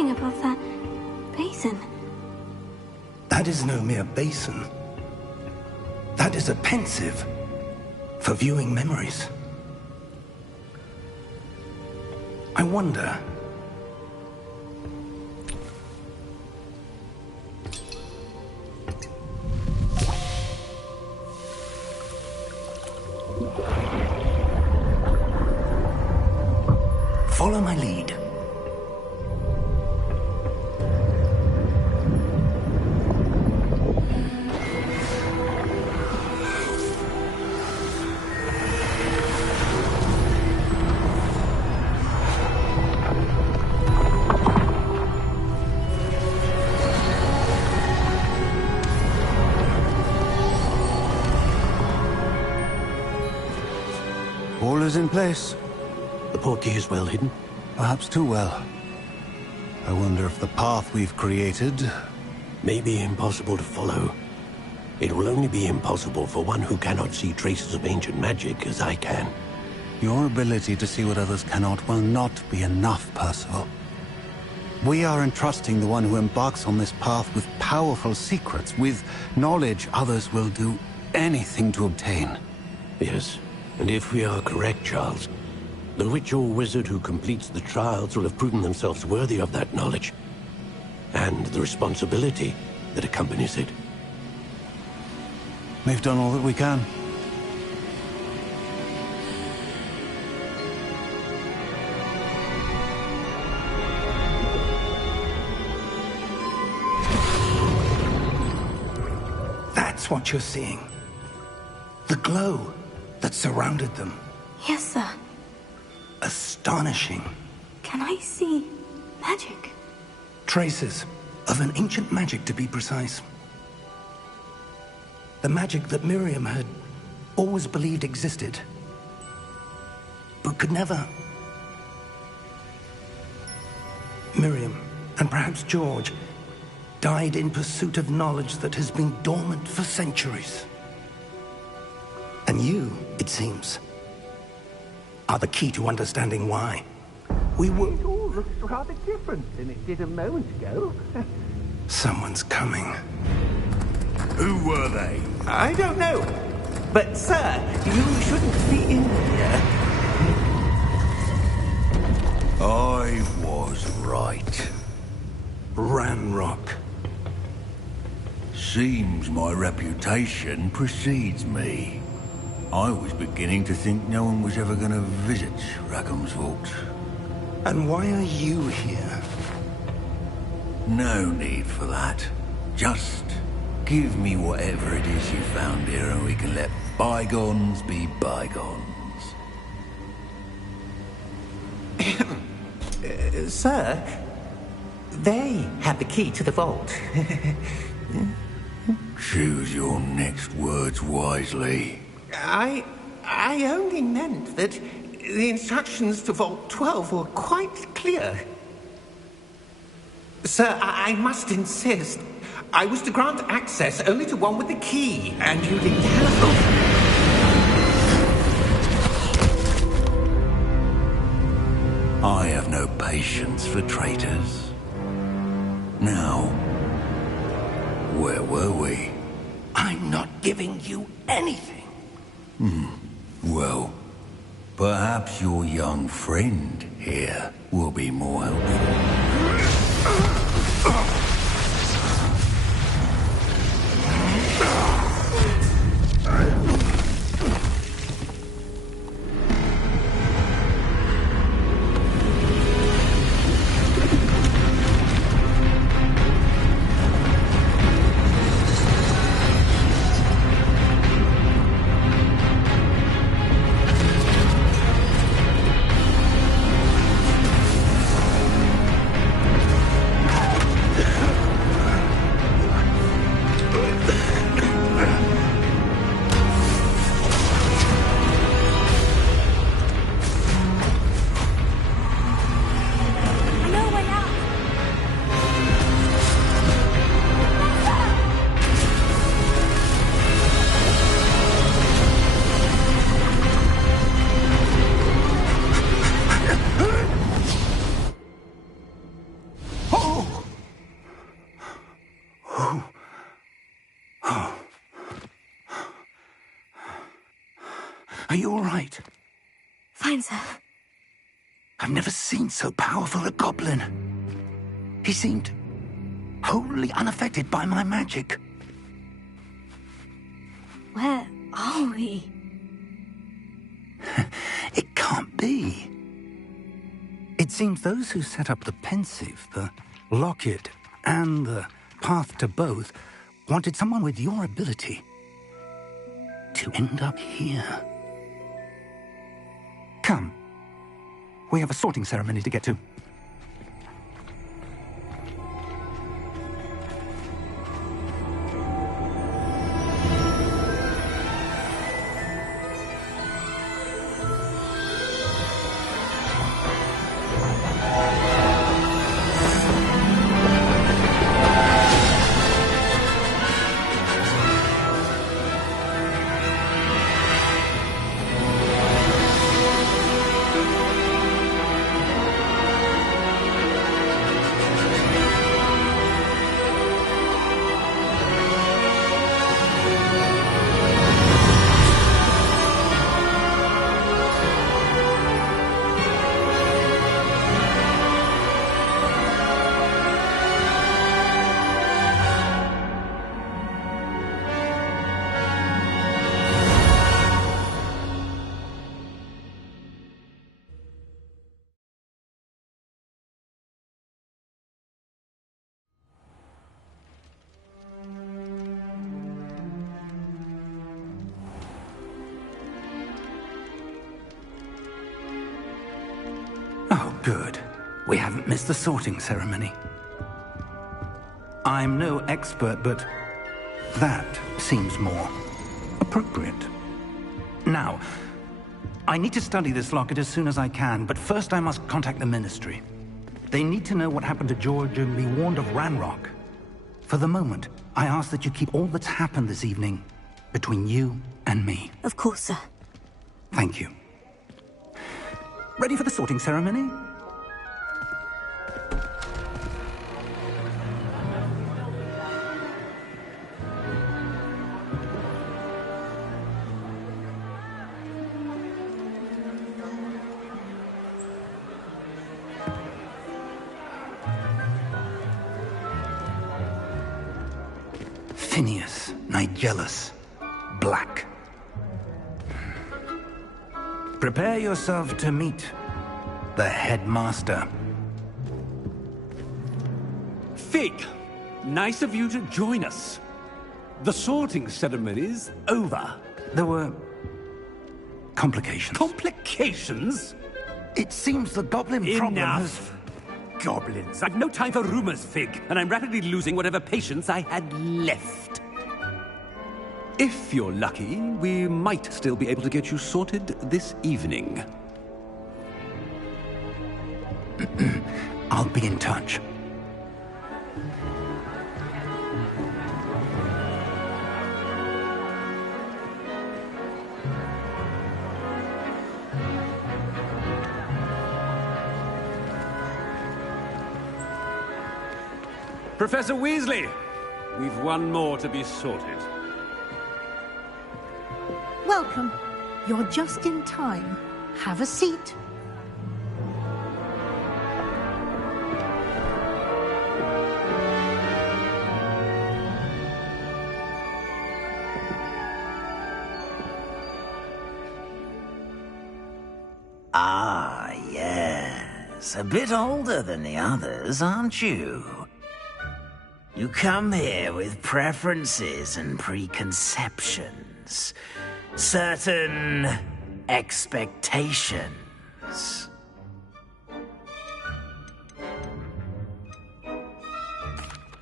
floating above that basin. That is no mere basin. That is a pensive for viewing memories. I wonder... Follow my lead. All is in place. The portkey is well hidden? Perhaps too well. I wonder if the path we've created... may be impossible to follow. It will only be impossible for one who cannot see traces of ancient magic as I can. Your ability to see what others cannot will not be enough, Percival. We are entrusting the one who embarks on this path with powerful secrets, with knowledge others will do anything to obtain. Yes, and if we are correct, Charles, the witch or wizard who completes the trials will have proven themselves worthy of that knowledge, and the responsibility that accompanies it. We've done all that we can. That's what you're seeing. The glow that surrounded them. Yes, sir. Astonishing. Can I see magic? Traces of an ancient magic, to be precise. The magic that Miriam had always believed existed, but could never. Miriam, and perhaps George, died in pursuit of knowledge that has been dormant for centuries. And you, it seems, are the key to understanding why. We were... It all looks rather different than it did a moment ago. Someone's coming. Who were they? I don't know. But, sir, you shouldn't be in here. I was right. Ranrock. Seems my reputation precedes me. I was beginning to think no one was ever going to visit Rackham's vault. And why are you here? No need for that. Just give me whatever it is you found here and we can let bygones be bygones. Sir, they have the key to the vault. Choose your next words wisely. I only meant that the instructions to Vault 12 were quite clear. Sir, I must insist. I was to grant access only to one with the key, and you didn't telephone. I have no patience for traitors. Now, where were we? I'm not giving you anything. Well, perhaps your young friend here will be more helpful. Are you all right? Fine, sir. I've never seen so powerful a goblin. He seemed wholly unaffected by my magic. Where are we? It can't be. It seems those who set up the pensive, the locket, and the path to both wanted someone with your ability to end up here. Come. We have a sorting ceremony to get to. Oh, good. We haven't missed the sorting ceremony. I'm no expert, but that seems more appropriate. Now, I need to study this locket as soon as I can, but first I must contact the Ministry. They need to know what happened to George and be warned of Ranrock. For the moment, I ask that you keep all that's happened this evening between you and me. Of course, sir. Thank you. Ready for the sorting ceremony? Phineas, Nigellus, Black. Prepare yourself to meet the headmaster. Fig, nice of you to join us. The sorting ceremony's over. There were complications. Complications? It seems the goblin problem has... Enough. Goblins. I've no time for rumors, Fig, and I'm rapidly losing whatever patience I had left. If you're lucky, we might still be able to get you sorted this evening. I'll be in touch. Professor Weasley, we've one more to be sorted. Welcome. You're just in time. Have a seat. Ah, yes. A bit older than the others, aren't you? You come here with preferences and preconceptions. Certain expectations.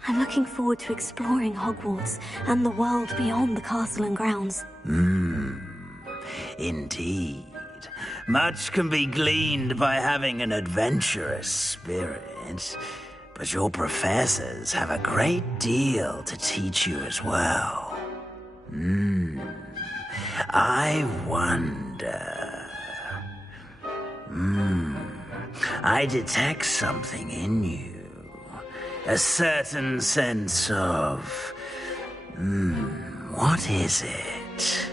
I'm looking forward to exploring Hogwarts and the world beyond the castle and grounds. Indeed. Much can be gleaned by having an adventurous spirit, but your professors have a great deal to teach you as well. I wonder... I detect something in you. A certain sense of... what is it?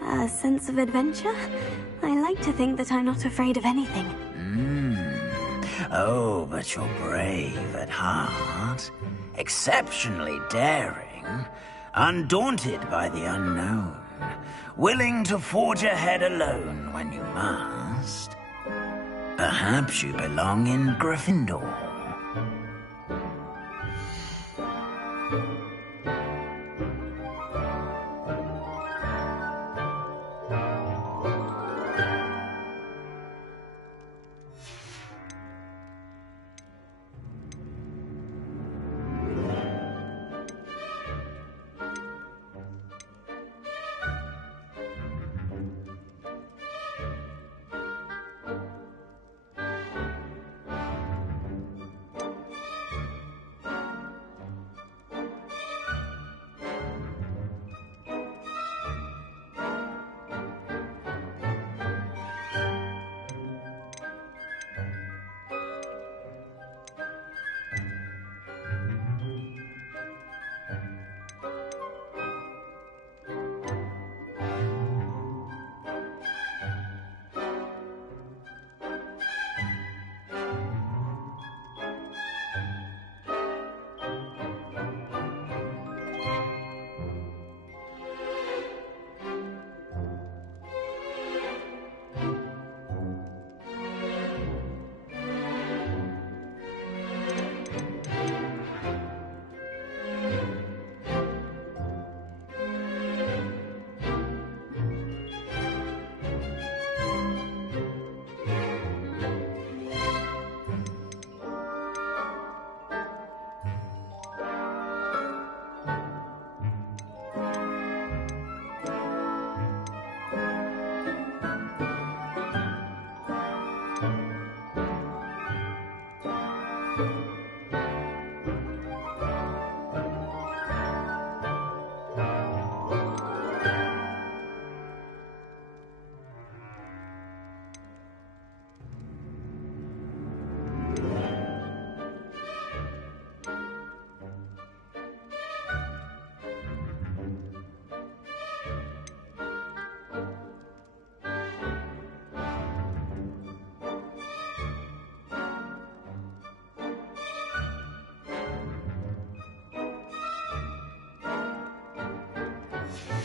A sense of adventure? I like to think that I'm not afraid of anything. Oh, but you're brave at heart. Exceptionally daring. Undaunted by the unknown. Willing to forge ahead alone when you must. Perhaps you belong in Gryffindor.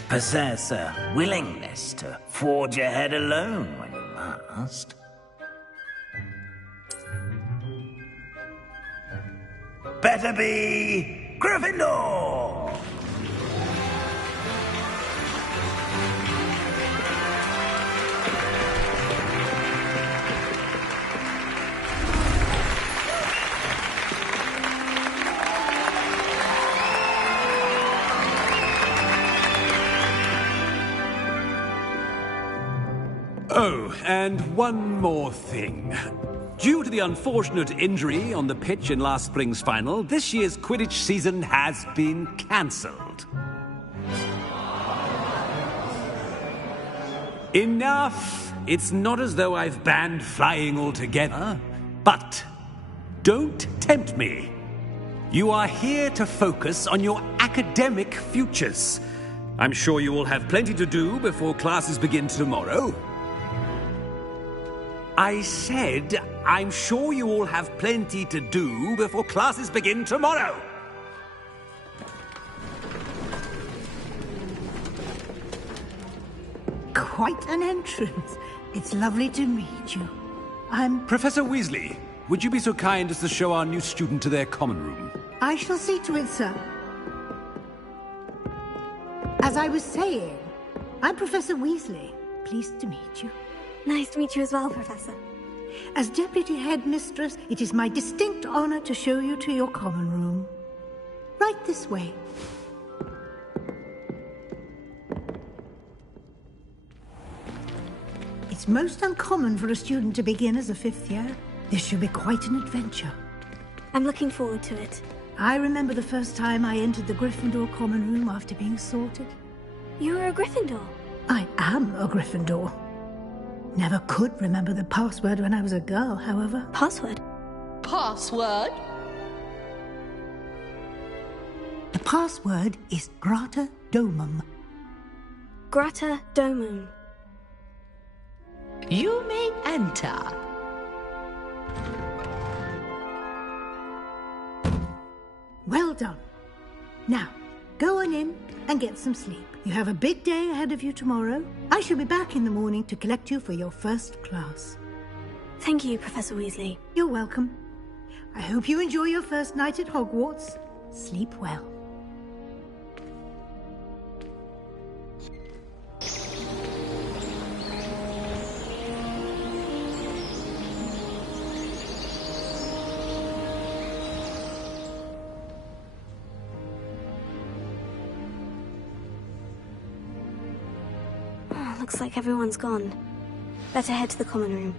Possess a willingness to forge ahead alone when you must. Better be Gryffindor! Oh, and one more thing. Due to the unfortunate injury on the pitch in last spring's final, this year's Quidditch season has been cancelled. Enough! It's not as though I've banned flying altogether, but don't tempt me. You are here to focus on your academic futures. I'm sure you will have plenty to do before classes begin tomorrow. I said, I'm sure you all have plenty to do before classes begin tomorrow. Quite an entrance. It's lovely to meet you. I'm... Professor Weasley, would you be so kind as to show our new student to their common room? I shall see to it, sir. As I was saying, I'm Professor Weasley. Pleased to meet you. Nice to meet you as well, Professor. As Deputy Headmistress, it is my distinct honor to show you to your common room. Right this way. It's most uncommon for a student to begin as a fifth year. This should be quite an adventure. I'm looking forward to it. I remember the first time I entered the Gryffindor common room after being sorted. You're a Gryffindor? I am a Gryffindor. Never could remember the password when I was a girl, however. Password? Password? The password is Grata Domum. Grata Domum. You may enter. Well done. Now, go on in and get some sleep. You have a big day ahead of you tomorrow. I shall be back in the morning to collect you for your first class. Thank you, Professor Weasley. You're welcome. I hope you enjoy your first night at Hogwarts. Sleep well. Looks like everyone's gone. Better head to the common room.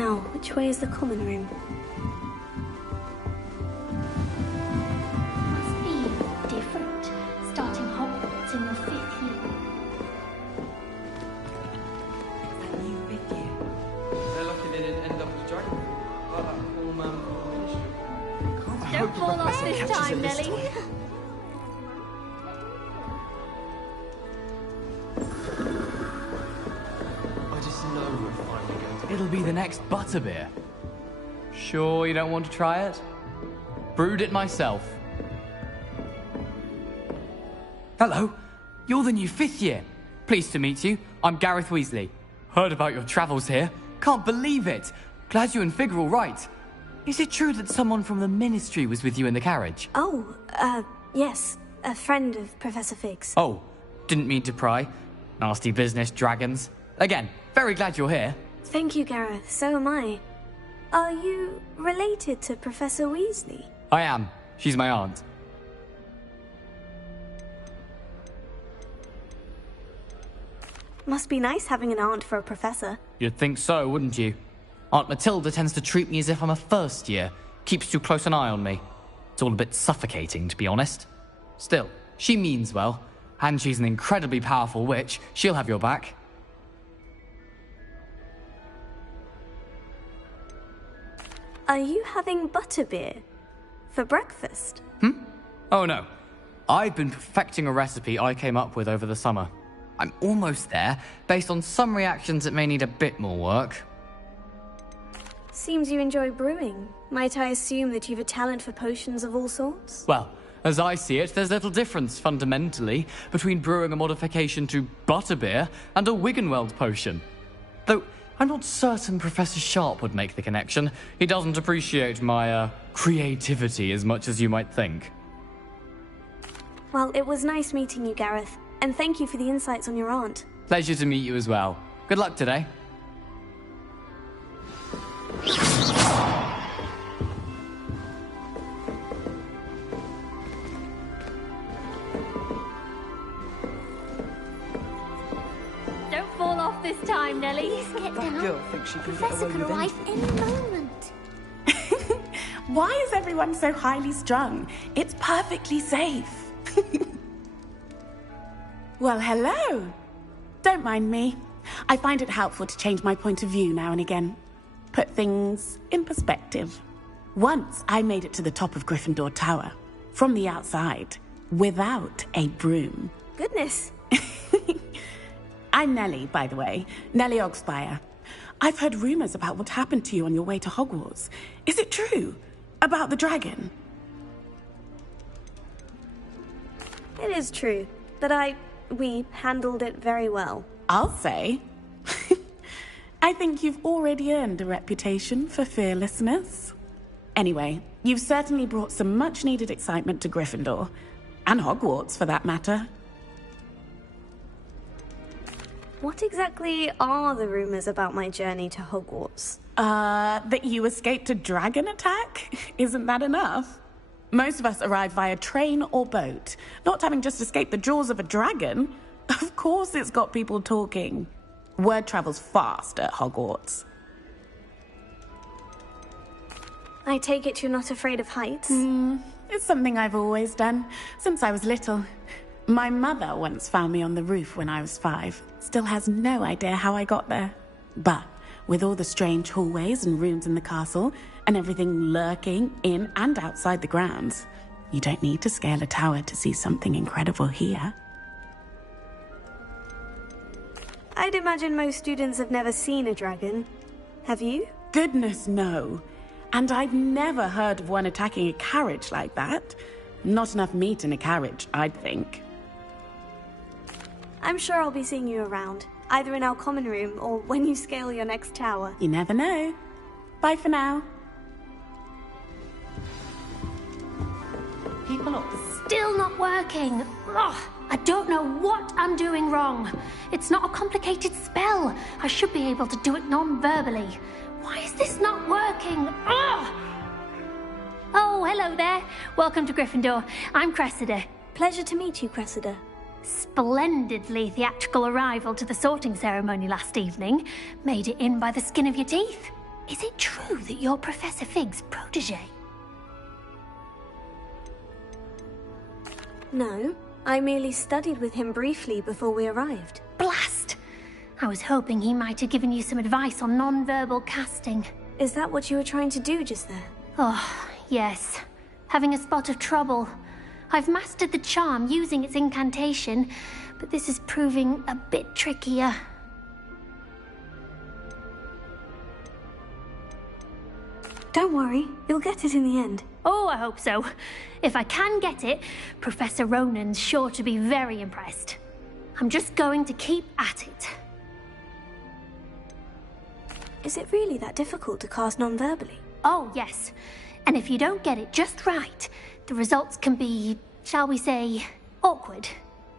Now, which way is the common room? Must be different, starting Hogwarts in your 5th year. That new 5th year. They're lucky they didn't end up as a dragon. Like that poor man from the ministry. Don't fall off this time, Nelly. I just know we're finally going to... It'll be the next butterbeer. Sure you don't want to try it? Brewed it myself. Hello, you're the new 5th year. Pleased to meet you. I'm Gareth Weasley. Heard about your travels here. Can't believe it. Glad you and Fig are all right. Is it true that someone from the Ministry was with you in the carriage? Oh, yes. A friend of Professor Fig's. Oh, didn't mean to pry. Nasty business, dragons. Again, very glad you're here. Thank you, Gareth. So am I. Are you related to Professor Weasley? I am. She's my aunt. Must be nice having an aunt for a professor. You'd think so, wouldn't you? Aunt Matilda tends to treat me as if I'm a first year. Keeps too close an eye on me. It's all a bit suffocating, to be honest. Still, she means well. And she's an incredibly powerful witch. She'll have your back. Are you having butterbeer for breakfast? Oh no. I've been perfecting a recipe I came up with over the summer. I'm almost there. Based on some reactions, it may need a bit more work. Seems you enjoy brewing. Might I assume that you've a talent for potions of all sorts? Well, as I see it, there's little difference, fundamentally, between brewing a modification to butterbeer and a Wiggenweld potion. Though, I'm not certain Professor Sharp would make the connection. He doesn't appreciate my, creativity as much as you might think. Well, it was nice meeting you, Gareth. And thank you for the insights on your aunt. Pleasure to meet you as well. Good luck today. Don't fall off this time, Nelly. Please get That down. girl thinks she can get Professor away could with arrive anything. any moment. Why is everyone so highly strung? It's perfectly safe. Well, hello. Don't mind me. I find it helpful to change my point of view now and again. Put things in perspective. Once I made it to the top of Gryffindor Tower, from the outside, without a broom. Goodness. I'm Nellie, by the way. Nellie Ogspire. I've heard rumors about what happened to you on your way to Hogwarts. Is it true? About the dragon? It is true, but we handled it very well. I'll say. I think you've already earned a reputation for fearlessness. Anyway, you've certainly brought some much-needed excitement to Gryffindor. And Hogwarts, for that matter. What exactly are the rumors about my journey to Hogwarts? That you escaped a dragon attack? Isn't that enough? Most of us arrive via train or boat. Not having just escaped the jaws of a dragon. Of course it's got people talking. Word travels fast at Hogwarts. I take it you're not afraid of heights? It's something I've always done, since I was little. My mother once found me on the roof when I was 5. Still has no idea how I got there. But with all the strange hallways and rooms in the castle, and everything lurking in and outside the grounds, you don't need to scale a tower to see something incredible here. I'd imagine most students have never seen a dragon. Have you? Goodness, no. And I've never heard of one attacking a carriage like that. Not enough meat in a carriage, I'd think. I'm sure I'll be seeing you around, either in our common room or when you scale your next tower. You never know. Bye for now. People are still not working. Ugh, I don't know what I'm doing wrong. It's not a complicated spell. I should be able to do it non-verbally. Why is this not working? Ugh! Oh, hello there. Welcome to Gryffindor. I'm Cressida. Pleasure to meet you, Cressida. Splendidly theatrical arrival to the sorting ceremony last evening. Made it in by the skin of your teeth. Is it true that you're Professor Fig's protege? No, I merely studied with him briefly before we arrived. Blast! I was hoping he might have given you some advice on non-verbal casting. Is that what you were trying to do just there? Oh, yes. Having a spot of trouble. I've mastered the charm using its incantation, but this is proving a bit trickier. Don't worry, you'll get it in the end. Oh, I hope so. If I can get it, Professor Ronan's sure to be very impressed. I'm just going to keep at it. Is it really that difficult to cast non-verbally? Oh, yes. And if you don't get it just right, the results can be, shall we say, awkward.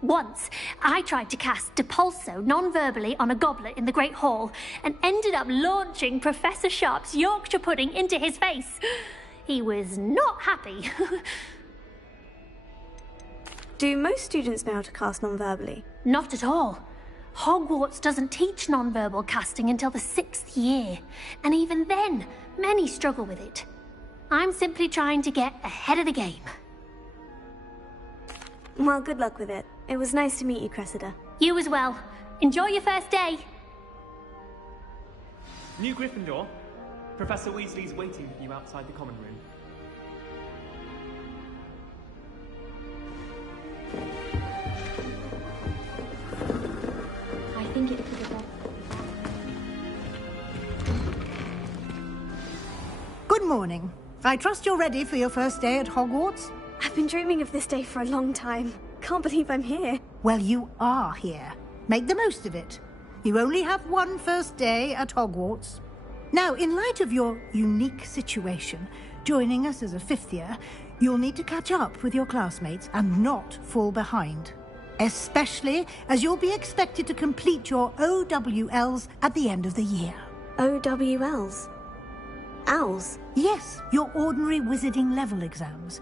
Once, I tried to cast Depulso non-verbally on a goblet in the Great Hall and ended up launching Professor Sharp's Yorkshire pudding into his face. He was not happy. Do most students know how to cast non-verbally? Not at all. Hogwarts doesn't teach non-verbal casting until the 6th year, and even then, many struggle with it. I'm simply trying to get ahead of the game. Well, good luck with it. It was nice to meet you, Cressida. You as well. Enjoy your first day. New Gryffindor. Professor Weasley's waiting for you outside the common room. I think it's for the best. Good morning. I trust you're ready for your first day at Hogwarts? I've been dreaming of this day for a long time. Can't believe I'm here. Well, you are here. Make the most of it. You only have one first day at Hogwarts. Now, in light of your unique situation, joining us as a 5th year, you'll need to catch up with your classmates and not fall behind. Especially as you'll be expected to complete your OWLs at the end of the year. OWLs? Owls? Yes, your ordinary wizarding level exams.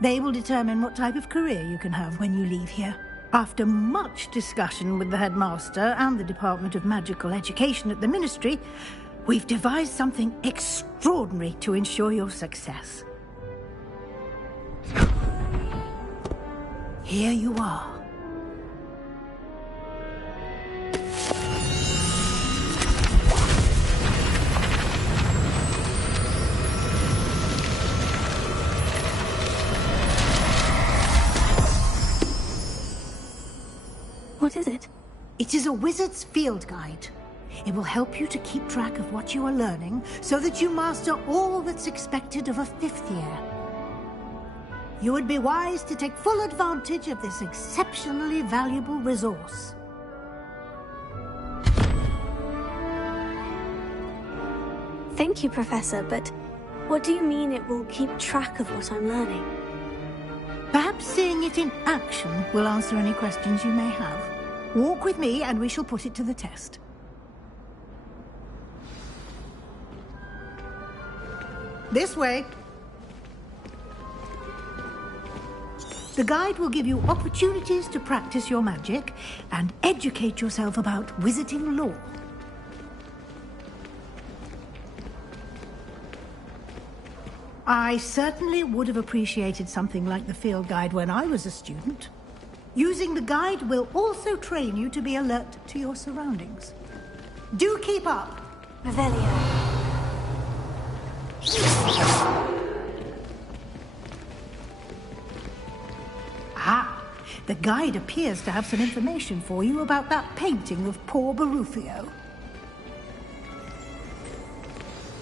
They will determine what type of career you can have when you leave here. After much discussion with the headmaster and the Department of Magical Education at the Ministry, we've devised something extraordinary to ensure your success. Here you are. What is it? It is a wizard's field guide. It will help you to keep track of what you are learning so that you master all that's expected of a 5th year. You would be wise to take full advantage of this exceptionally valuable resource. Thank you, Professor, but what do you mean it will keep track of what I'm learning? Perhaps seeing it in action will answer any questions you may have. Walk with me and we shall put it to the test. This way. The guide will give you opportunities to practice your magic and educate yourself about wizarding lore. I certainly would have appreciated something like the field guide when I was a student. Using the guide will also train you to be alert to your surroundings. Do keep up. Revelio. Ah, the guide appears to have some information for you about that painting of poor Barufio.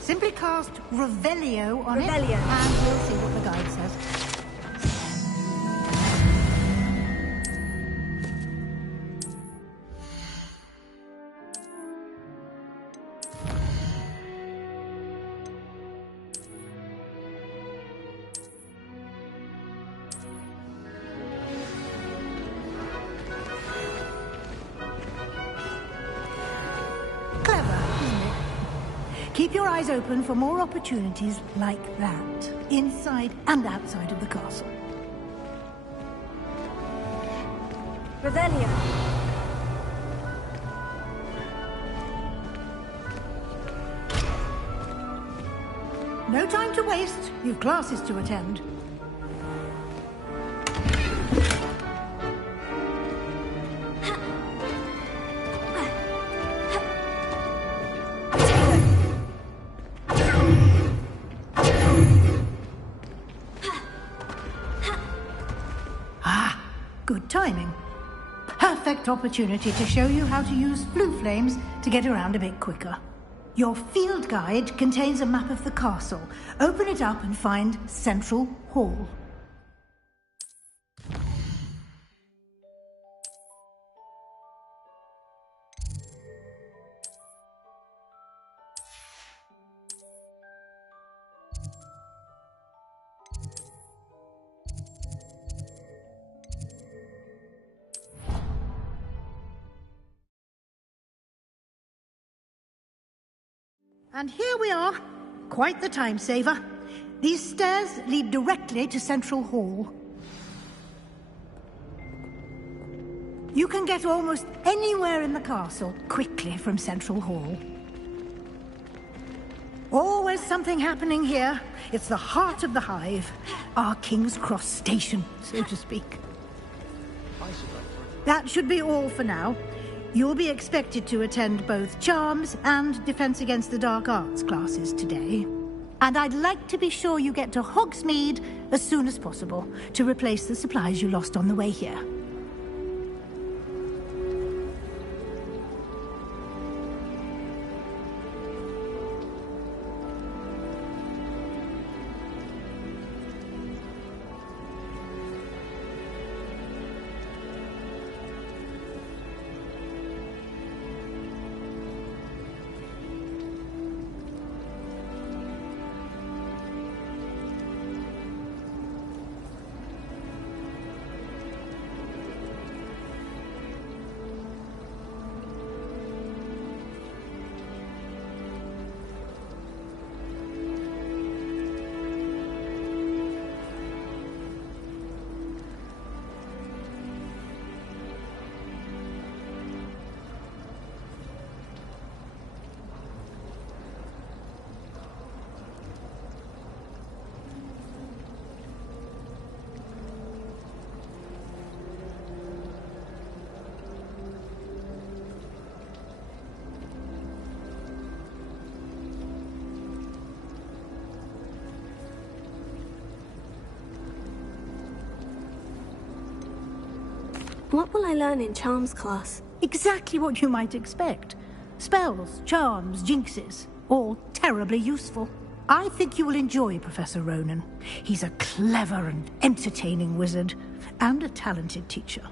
Simply cast Revelio on it, and we'll see what the guide says. Keep your eyes open for more opportunities like that, inside and outside of the castle. Revelio. No time to waste. You've classes to attend. Good timing. Perfect opportunity to show you how to use blue flames to get around a bit quicker. Your field guide contains a map of the castle. Open it up and find Central Hall. And here we are. Quite the time saver. These stairs lead directly to Central Hall. You can get almost anywhere in the castle quickly from Central Hall. Always something happening here. It's the heart of the hive. Our King's Cross station, so to speak. That should be all for now. You'll be expected to attend both Charms and Defense Against the Dark Arts classes today. And I'd like to be sure you get to Hogsmeade as soon as possible to replace the supplies you lost on the way here. What will I learn in Charms class? Exactly what you might expect. Spells, charms, jinxes, all terribly useful. I think you will enjoy Professor Ronan. He's a clever and entertaining wizard, and a talented teacher.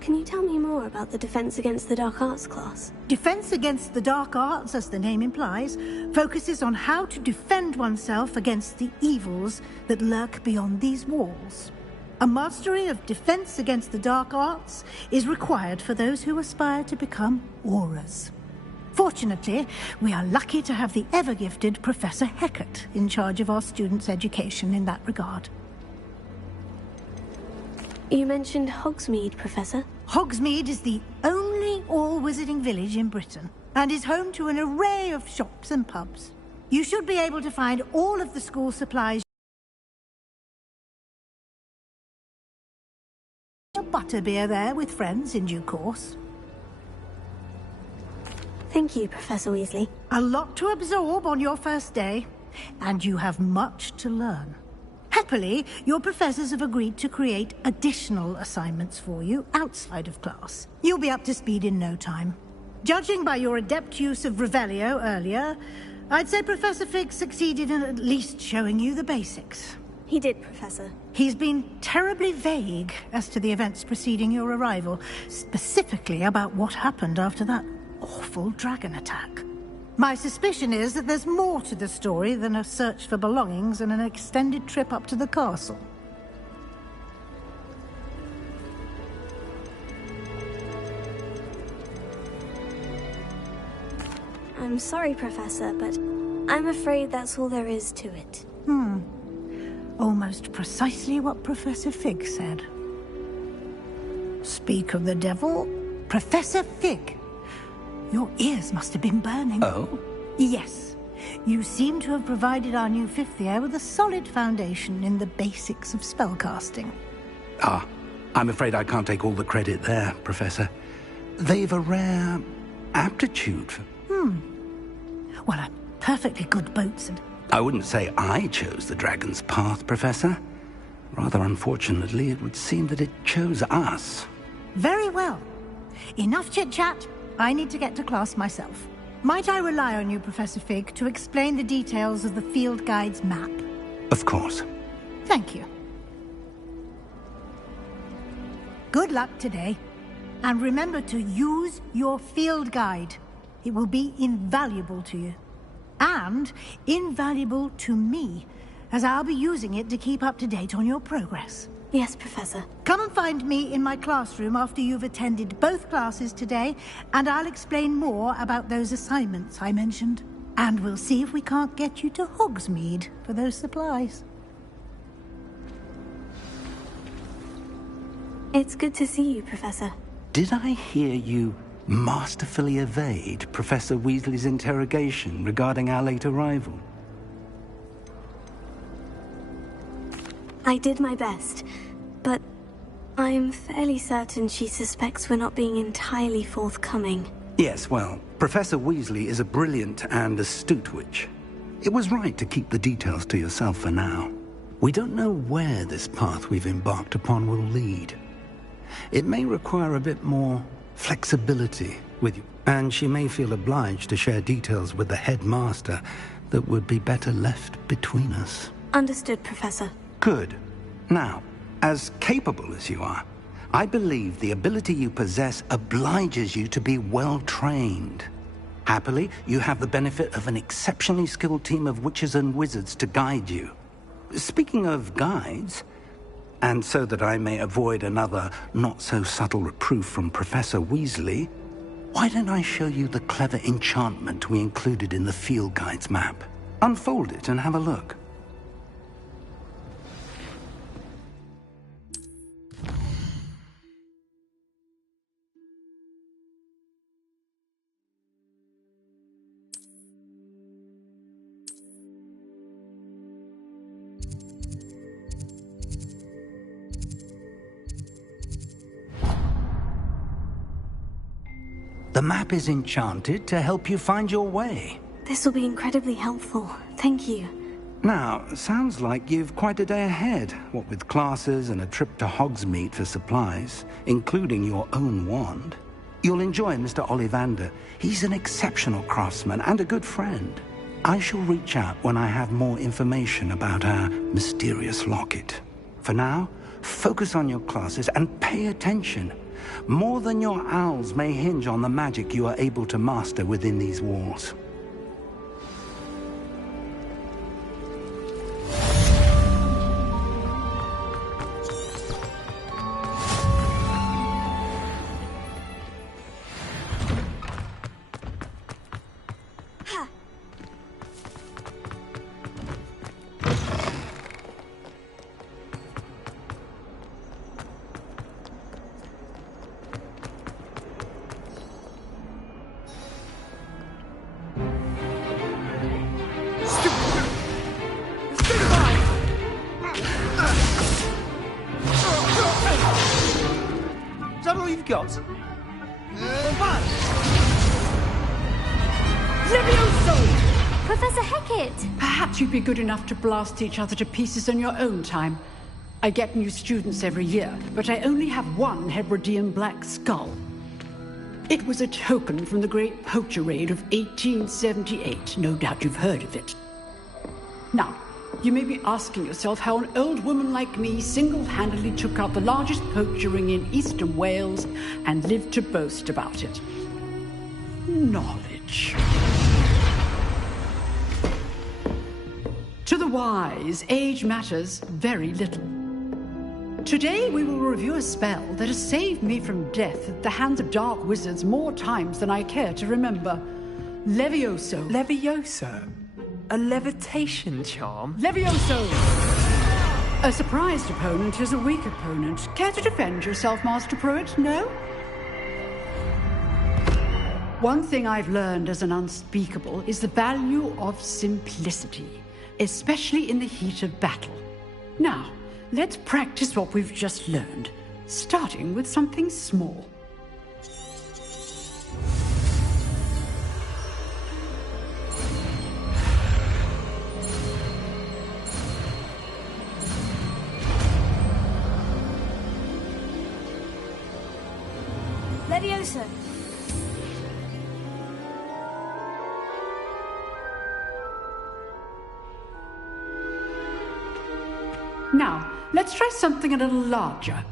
Can you tell me more about the Defense Against the Dark Arts class? Defense Against the Dark Arts, as the name implies, focuses on how to defend oneself against the evils that lurk beyond these walls. A mastery of Defense Against the Dark Arts is required for those who aspire to become Aurors. Fortunately, we are lucky to have the ever-gifted Professor Hecat in charge of our students' education in that regard. You mentioned Hogsmeade, Professor. Hogsmeade is the only all-wizarding village in Britain, and is home to an array of shops and pubs. You should be able to find all of the school supplies. A butterbeer there with friends in due course. Thank you, Professor Weasley. A lot to absorb on your first day, and you have much to learn. Happily, your professors have agreed to create additional assignments for you outside of class. You'll be up to speed in no time. Judging by your adept use of Revelio earlier, I'd say Professor Fig succeeded in at least showing you the basics. He did, Professor. He's been terribly vague as to the events preceding your arrival, specifically about what happened after that awful dragon attack. My suspicion is that there's more to the story than a search for belongings and an extended trip up to the castle. I'm sorry, Professor, but I'm afraid that's all there is to it. Almost precisely what Professor Fig said. Speak of the devil, Professor Fig. Your ears must have been burning. Oh? Yes. You seem to have provided our new fifth year with a solid foundation in the basics of spellcasting. Ah, I'm afraid I can't take all the credit there, Professor. They've a rare aptitude for... Well, I'm perfectly good boatswain. I wouldn't say I chose the dragon's path, Professor. Rather unfortunately, it would seem that it chose us. Very well. Enough chit-chat. I need to get to class myself. Might I rely on you, Professor Fig, to explain the details of the field guide's map? Of course. Thank you. Good luck today. And remember to use your field guide. It will be invaluable to you. And invaluable to me, as I'll be using it to keep up to date on your progress. Yes, Professor. Come and find me in my classroom after you've attended both classes today, and I'll explain more about those assignments I mentioned. And we'll see if we can't get you to Hogsmeade for those supplies. It's good to see you, Professor. Did I hear you masterfully evade Professor Weasley's interrogation regarding our late arrival? I did my best, but I'm fairly certain she suspects we're not being entirely forthcoming. Yes, well, Professor Weasley is a brilliant and astute witch. It was right to keep the details to yourself for now. We don't know where this path we've embarked upon will lead. It may require a bit more flexibility with you, and she may feel obliged to share details with the headmaster that would be better left between us. Understood, Professor. Good. Now, as capable as you are, I believe the ability you possess obliges you to be well-trained. Happily, you have the benefit of an exceptionally skilled team of witches and wizards to guide you. Speaking of guides, and so that I may avoid another not-so-subtle reproof from Professor Weasley, why don't I show you the clever enchantment we included in the field guide's map? Unfold it and have a look. The map is enchanted to help you find your way. This will be incredibly helpful. Thank you. Now, sounds like you've quite a day ahead, what with classes and a trip to Hogsmeade for supplies, including your own wand. You'll enjoy Mr. Ollivander. He's an exceptional craftsman and a good friend. I shall reach out when I have more information about our mysterious locket. For now, focus on your classes and pay attention. More than your owls may hinge on the magic you are able to master within these walls. Got? Levioso! Professor Hecat! Perhaps you'd be good enough to blast each other to pieces on your own time. I get new students every year, but I only have one Hebridean black skull. It was a token from the Great Poacher Raid of 1878. No doubt you've heard of it. Now, you may be asking yourself how an old woman like me single-handedly took out the largest poacher ring in eastern Wales and lived to boast about it. Knowledge. To the wise, age matters very little. Today we will review a spell that has saved me from death at the hands of dark wizards more times than I care to remember. Levioso. Levioso? A levitation charm? Levioso! A surprised opponent is a weak opponent. Care to defend yourself, Master Pruitt? No? One thing I've learned as an unspeakable is the value of simplicity, especially in the heat of battle. Now, let's practice what we've just learned, starting with something small. Leviosa! Now, let's try something a little larger.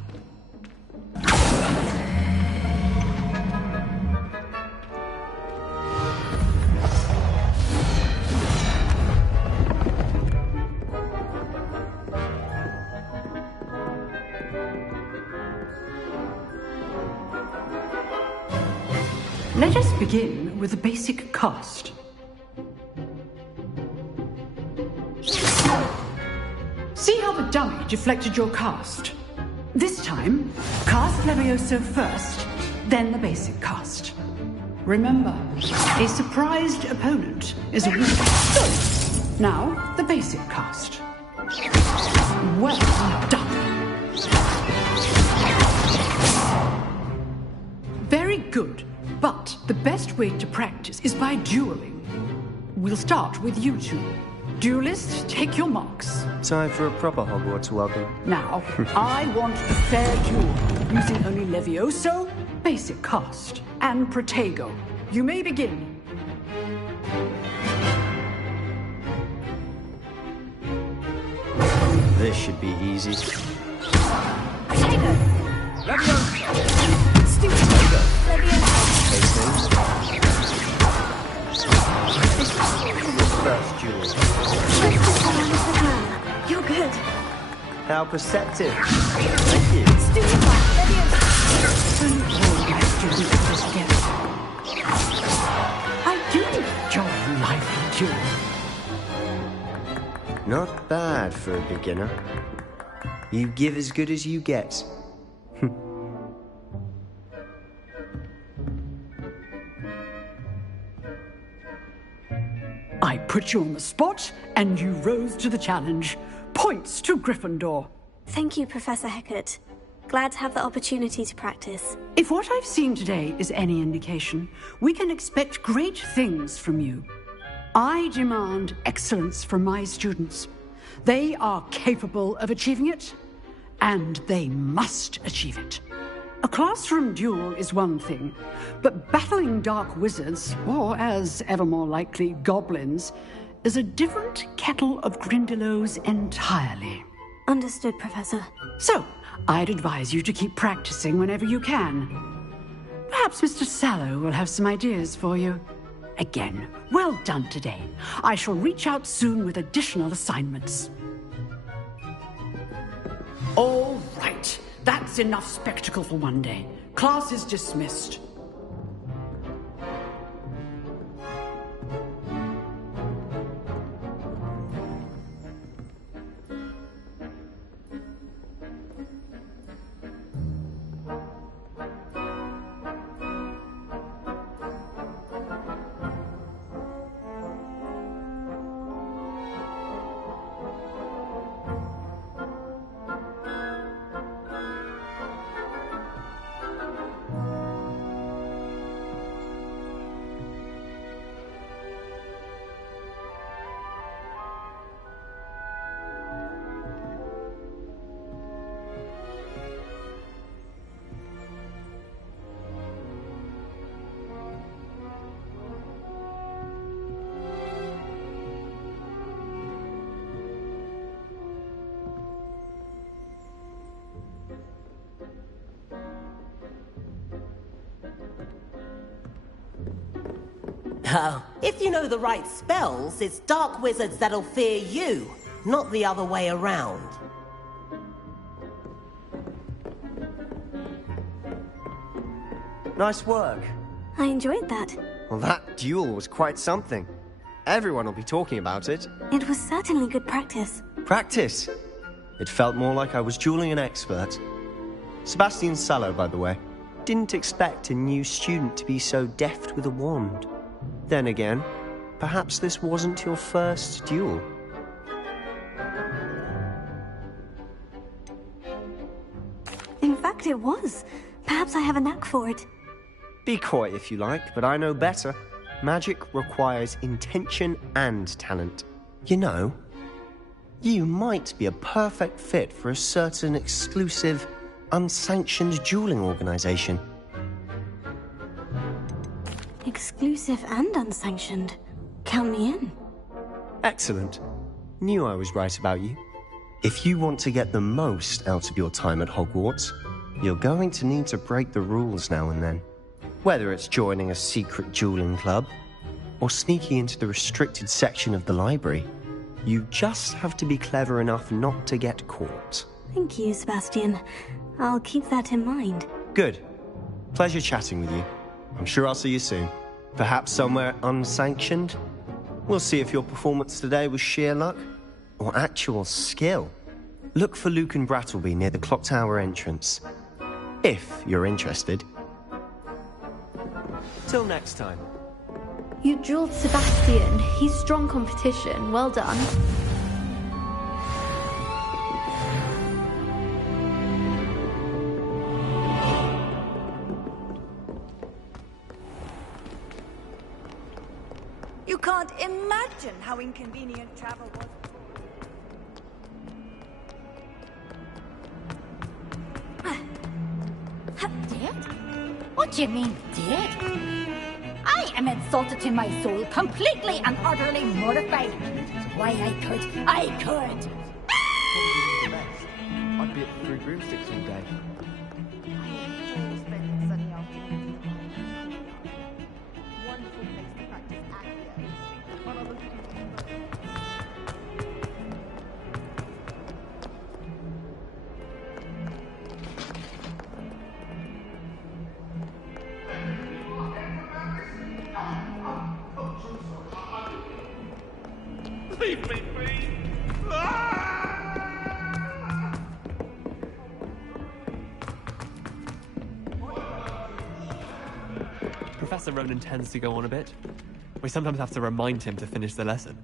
Let us begin with the basic cast. See how the dummy deflected your cast? This time, cast Levioso first, then the basic cast. Remember, a surprised opponent is a weak. So, now the basic cast. Well done. Very good, but the best way to practice is by dueling. We'll start with you two. Duelists, take your marks. Time for a proper Hogwarts welcome. Now, I want a fair duel, using only Levioso, basic cast, and Protego. You may begin. This should be easy. Protego! Levioso! Stupid! Levioso! Case names. First duel. You're good. How perceptive. Thank you. Stupid! Leviosa! Only all my students just get it. I do enjoy a lively duel. Not bad for a beginner. You give as good as you get. I put you on the spot, and you rose to the challenge. Points to Gryffindor. Thank you, Professor Hecat. Glad to have the opportunity to practice. If what I've seen today is any indication, we can expect great things from you. I demand excellence from my students. They are capable of achieving it, and they must achieve it. A classroom duel is one thing, but battling dark wizards, or as ever more likely, goblins, is a different kettle of Grindylows entirely. Understood, Professor. So, I'd advise you to keep practicing whenever you can. Perhaps Mr. Sallow will have some ideas for you. Again, well done today. I shall reach out soon with additional assignments. All right. That's enough spectacle for one day. Class is dismissed. Oh, if you know the right spells, it's dark wizards that'll fear you, not the other way around. Nice work. I enjoyed that. Well, that duel was quite something. Everyone will be talking about it. It was certainly good practice. Practice? It felt more like I was dueling an expert. Sebastian Sallow, by the way. didn't expect a new student to be so deft with a wand. Then again, perhaps this wasn't your first duel. In fact, it was. Perhaps I have a knack for it. Be coy if you like, but I know better. Magic requires intention and talent. You know, you might be a perfect fit for a certain exclusive, unsanctioned dueling organization. Exclusive and unsanctioned. Count me in. Excellent. Knew I was right about you. If you want to get the most out of your time at Hogwarts, you're going to need to break the rules now and then. Whether it's joining a secret dueling club, or sneaking into the restricted section of the library, you just have to be clever enough not to get caught. Thank you, Sebastian. I'll keep that in mind. Good. Pleasure chatting with you. I'm sure I'll see you soon. Perhaps somewhere unsanctioned? We'll see if your performance today was sheer luck or actual skill. Look for Luke and Brattleby near the clock tower entrance, if you're interested. Till next time. You dueled Sebastian. He's strong competition. Well done. You can't imagine how inconvenient travel was. Dead? What do you mean, dead? I am insulted to my soul, completely and utterly mortified. Why, I could. I'd be at 3 broomsticks all day. Leave me be! Professor Ronan tends to go on a bit. We sometimes have to remind him to finish the lesson.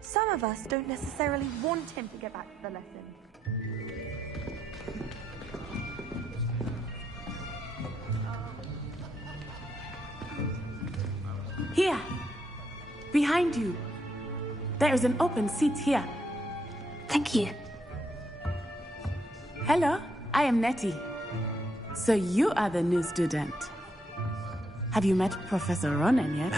Some of us don't necessarily want him to get back to the lesson. Here. Behind you. There is an open seat here. Thank you. Hello, I am Nettie. So you are the new student. Have you met Professor Ronan yet?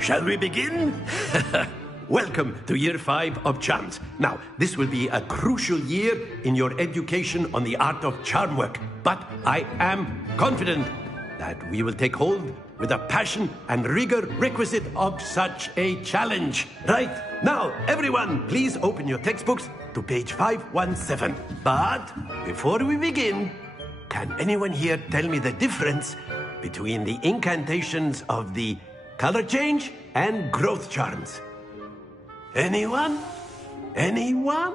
Shall we begin? Welcome to Year 5 of Charms. Now, this will be a crucial year in your education on the art of charm work. But I am confident that we will take hold with the passion and rigor requisite of such a challenge. Right, now, everyone, please open your textbooks to page 517. But before we begin, can anyone here tell me the difference between the incantations of the color change and growth charms? Anyone? Anyone?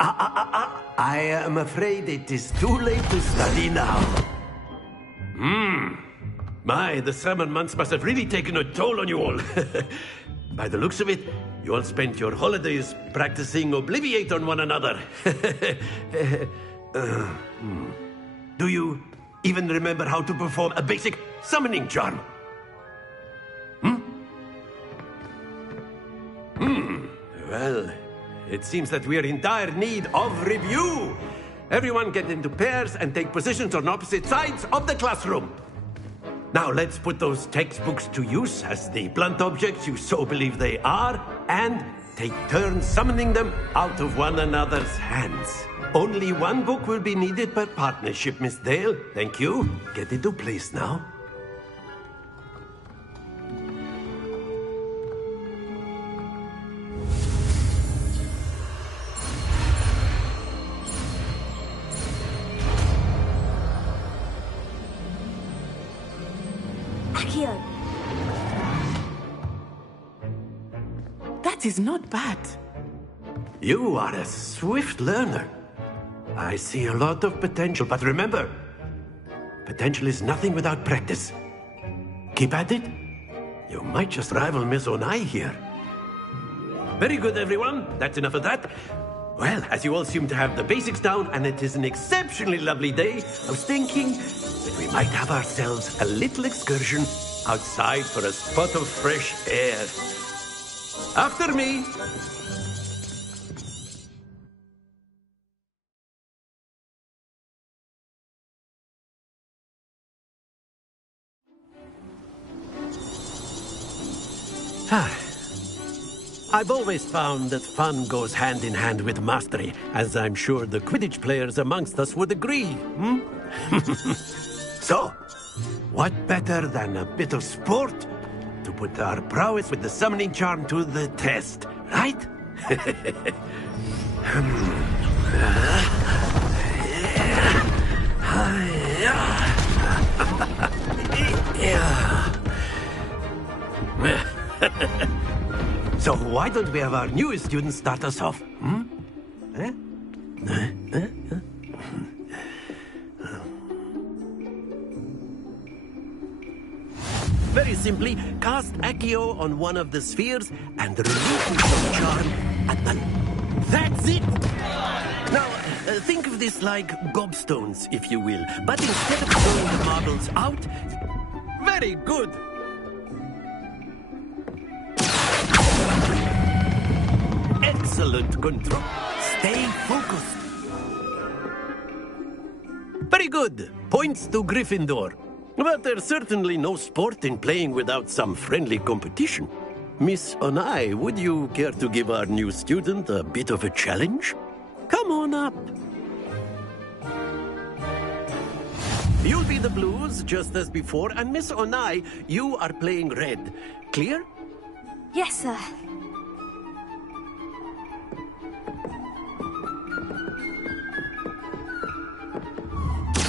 I am afraid it is too late to study now. My, the summer months must have really taken a toll on you all. By the looks of it, you all spent your holidays practicing Obliviate on one another. Do you even remember how to perform a basic summoning charm? Well, it seems that we are in dire need of review. Everyone get into pairs and take positions on opposite sides of the classroom. Now let's put those textbooks to use as the blunt objects you so believe they are, and take turns summoning them out of one another's hands. Only one book will be needed per partnership, Miss Dale. Thank you. Get into place now. Accio. That is not bad. You are a swift learner. I see a lot of potential, but remember, potential is nothing without practice. Keep at it. You might just rival Miss Onai here. Very good, everyone. That's enough of that. Well, as you all seem to have the basics down, and it is an exceptionally lovely day, I was thinking that we might have ourselves a little excursion outside for a spot of fresh air. After me. I've always found that fun goes hand in hand with mastery, as I'm sure the Quidditch players amongst us would agree. So, what better than a bit of sport to put our prowess with the summoning charm to the test, right? So why don't we have our newest student start us off? Very simply, cast Accio on one of the spheres and relinquish your charm at the... That's it! Now, think of this like gobstones, if you will. But instead of throwing the marbles out... Very good! Excellent control. Stay focused. Very good. Points to Gryffindor. But there's certainly no sport in playing without some friendly competition. Miss Onai, would you care to give our new student a bit of a challenge? Come on up. You'll be the blues, just as before, and Miss Onai, you are playing red. Clear? Yes, sir.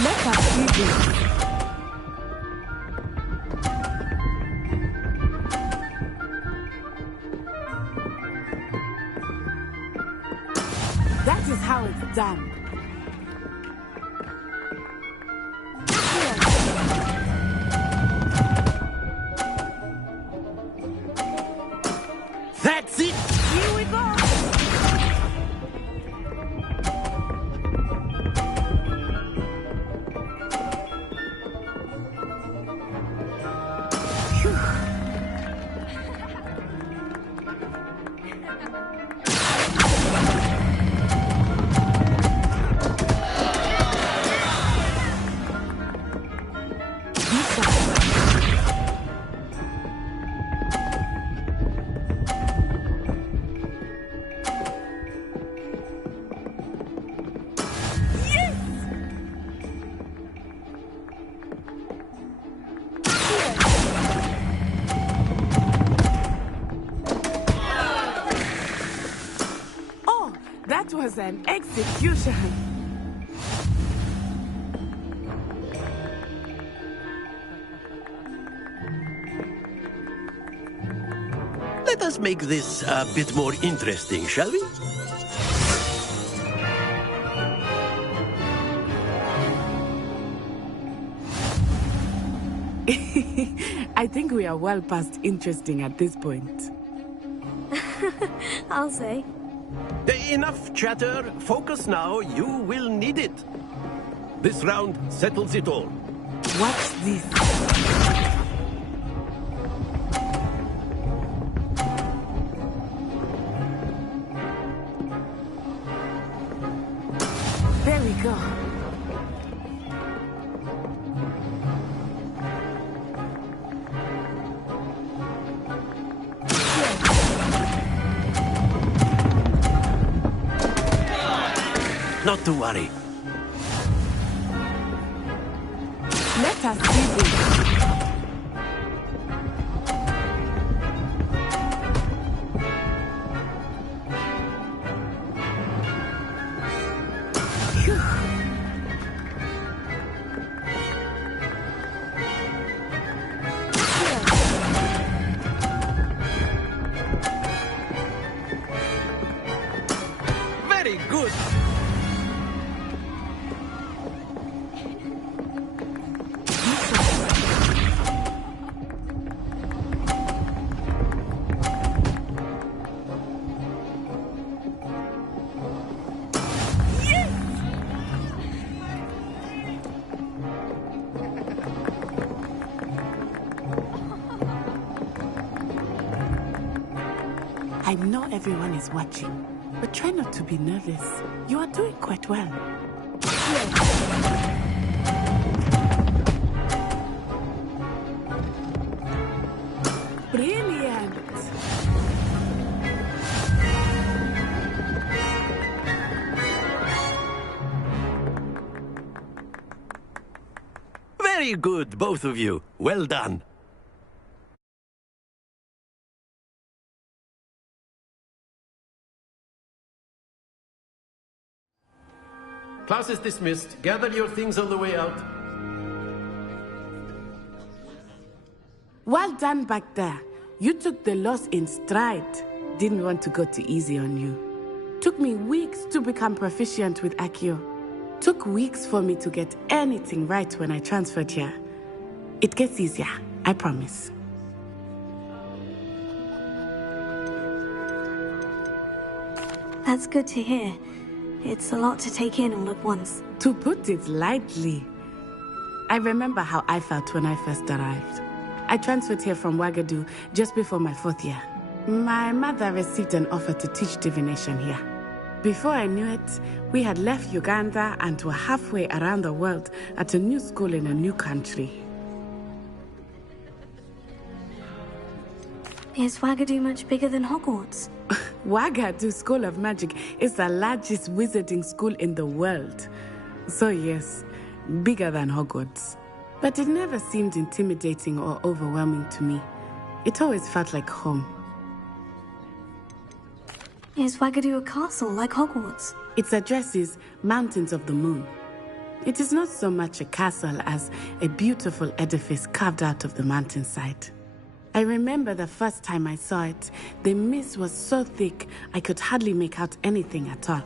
Let us begin. That is how it's done. That's it! Here we go! That was an execution. Let us make this a bit more interesting, shall we? I think we are well past interesting at this point. I'll say. Enough chatter. Focus now. You will need it. This round settles it all. What's this? There we go. Not to worry. Let us do this. good. I know everyone is watching, but try not to be nervous. You are doing quite well. Brilliant! Very good, both of you. Well done. Class is dismissed. Gather your things on the way out. Well done back there. You took the loss in stride. Didn't want to go too easy on you. Took me weeks to become proficient with Accio. Took weeks for me to get anything right when I transferred here. It gets easier, I promise. That's good to hear. It's a lot to take in all at once. To put it lightly. I remember how I felt when I first arrived. I transferred here from Wagadu just before my 4th year. My mother received an offer to teach divination here. Before I knew it, we had left Uganda and were halfway around the world at a new school in a new country. Is Wagadu much bigger than Hogwarts? Wagadu School of Magic is the largest wizarding school in the world. So yes, bigger than Hogwarts. But it never seemed intimidating or overwhelming to me. It always felt like home. Is Wagadu a castle like Hogwarts? Its address is Mountains of the Moon. It is not so much a castle as a beautiful edifice carved out of the mountainside. I remember the first time I saw it, the mist was so thick I could hardly make out anything at all.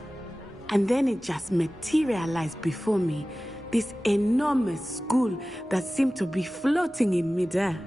And then it just materialized before me, this enormous school that seemed to be floating in midair.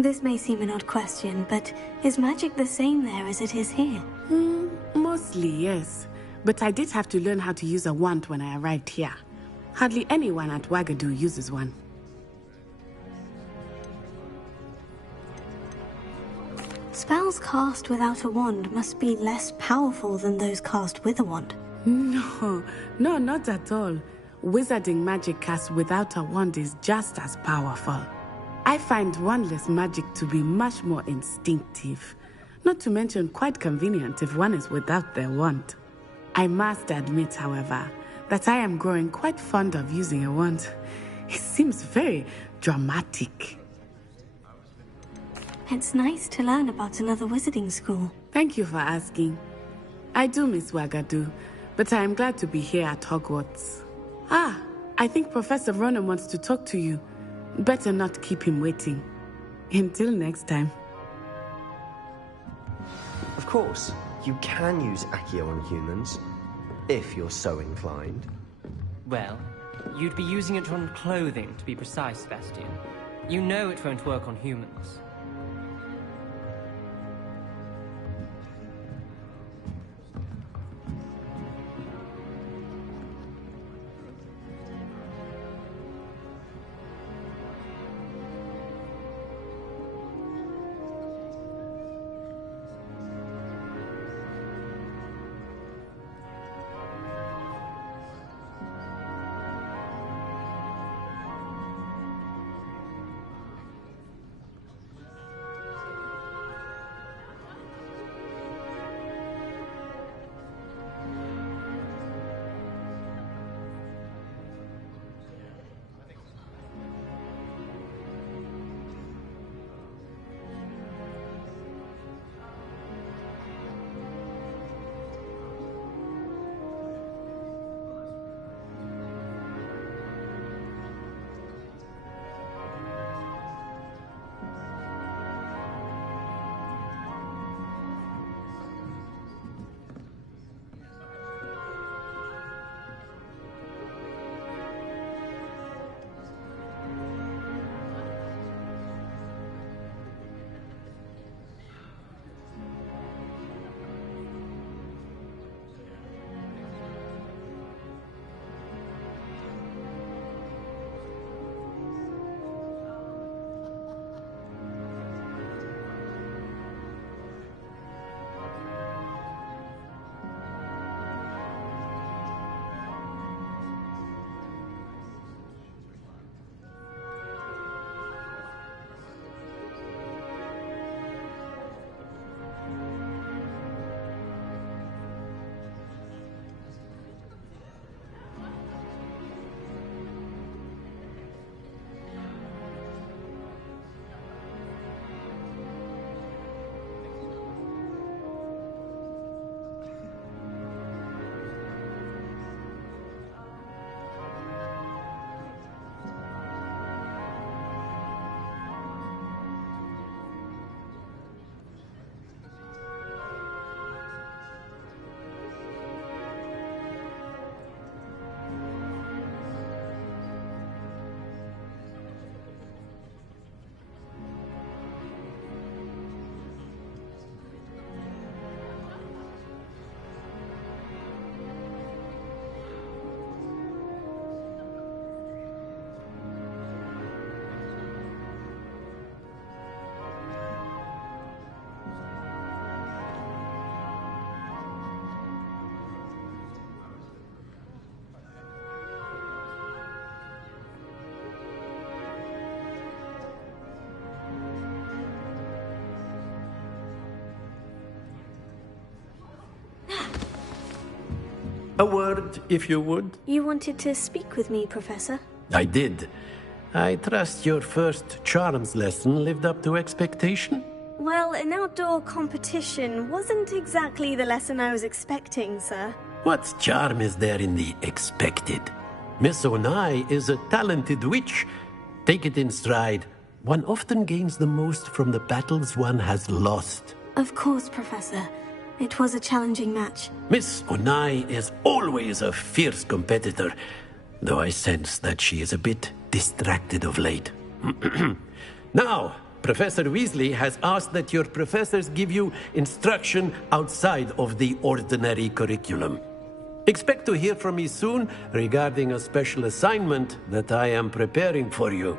This may seem an odd question, but is magic the same there as it is here? Mostly, yes. But I did have to learn how to use a wand when I arrived here. Hardly anyone at Wagadu uses one. Spells cast without a wand must be less powerful than those cast with a wand. No, not at all. Wizarding magic cast without a wand is just as powerful. I find wandless magic to be much more instinctive. Not to mention quite convenient if one is without their wand. I must admit, however, that I am growing quite fond of using a wand. It seems very dramatic. It's nice to learn about another wizarding school. Thank you for asking. I do miss Wagadu, but I am glad to be here at Hogwarts. I think Professor Ronan wants to talk to you. Better not keep him waiting. Until next time. Of course, you can use Accio on humans, if you're so inclined. Well, you'd be using it on clothing, to be precise, Sebastian. You know it won't work on humans. A word, if you would. You wanted to speak with me, Professor? I did. I trust your first charms lesson lived up to expectation? Well, an outdoor competition wasn't exactly the lesson I was expecting, sir. What charm is there in the expected? Miss Onai is a talented witch. Take it in stride. One often gains the most from the battles one has lost. Of course, Professor. It was a challenging match. Miss Onai is always a fierce competitor, though I sense that she is a bit distracted of late. Now, Professor Weasley has asked that your professors give you instruction outside of the ordinary curriculum. Expect to hear from me soon regarding a special assignment that I am preparing for you.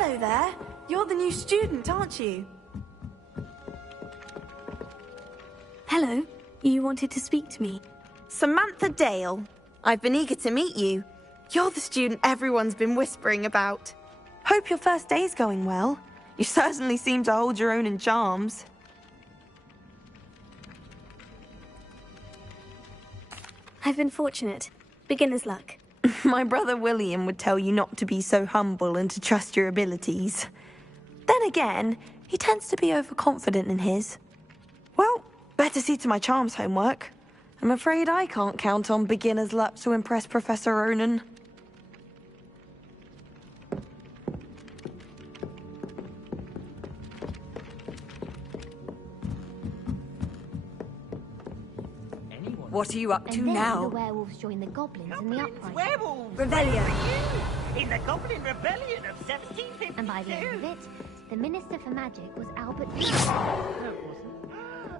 Hello there. You're the new student, aren't you? Hello. You wanted to speak to me? Samantha Dale. I've been eager to meet you. You're the student everyone's been whispering about. Hope your first day's going well. You certainly seem to hold your own in charms. I've been fortunate. Beginner's luck. My brother William would tell you not to be so humble and to trust your abilities. Then again, he tends to be overconfident in his. Well, better see to my charms homework. I'm afraid I can't count on beginner's luck to impress Professor Ronan. What are you up to And then now? the werewolves join the goblins in the uprising. Werewolves! Rebellion. In the Goblin Rebellion of 1752! And by the end of it, the Minister for Magic was Albert.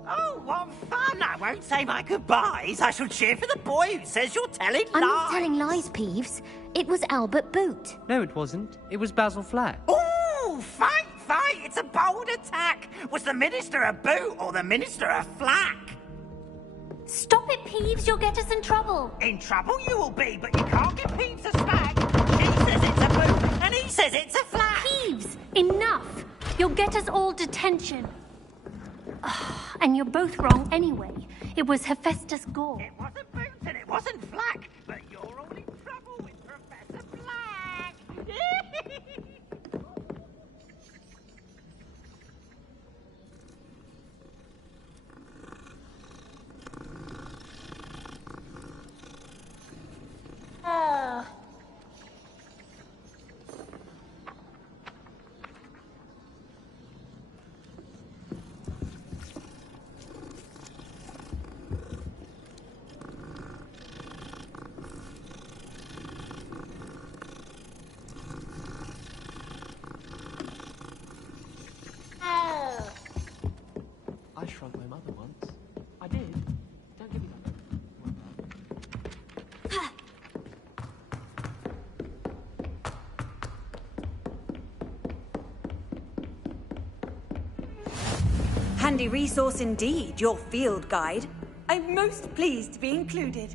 Oh, what fun! I won't say my goodbyes. I shall cheer for the boy who says you're telling lies. I'm not telling lies, Peeves. It was Albert Boot. No, it wasn't. It was Basil Flack. Ooh, fight, fight! It's a bold attack. Was the Minister a boot or the Minister a flack? Stop it, Peeves. You'll get us in trouble. In trouble you will be, but you can't get Peeves a smack. She says it's a boot, and he says it's a flack. Peeves, enough. You'll get us all detention. And you're both wrong anyway. It was Hephaestus Gore. It wasn't boot and it wasn't flack, but you're all in trouble with Professor Flack. I shrunk my mother once. I did. Don't give me that. Handy resource indeed, your field guide. I'm most pleased to be included.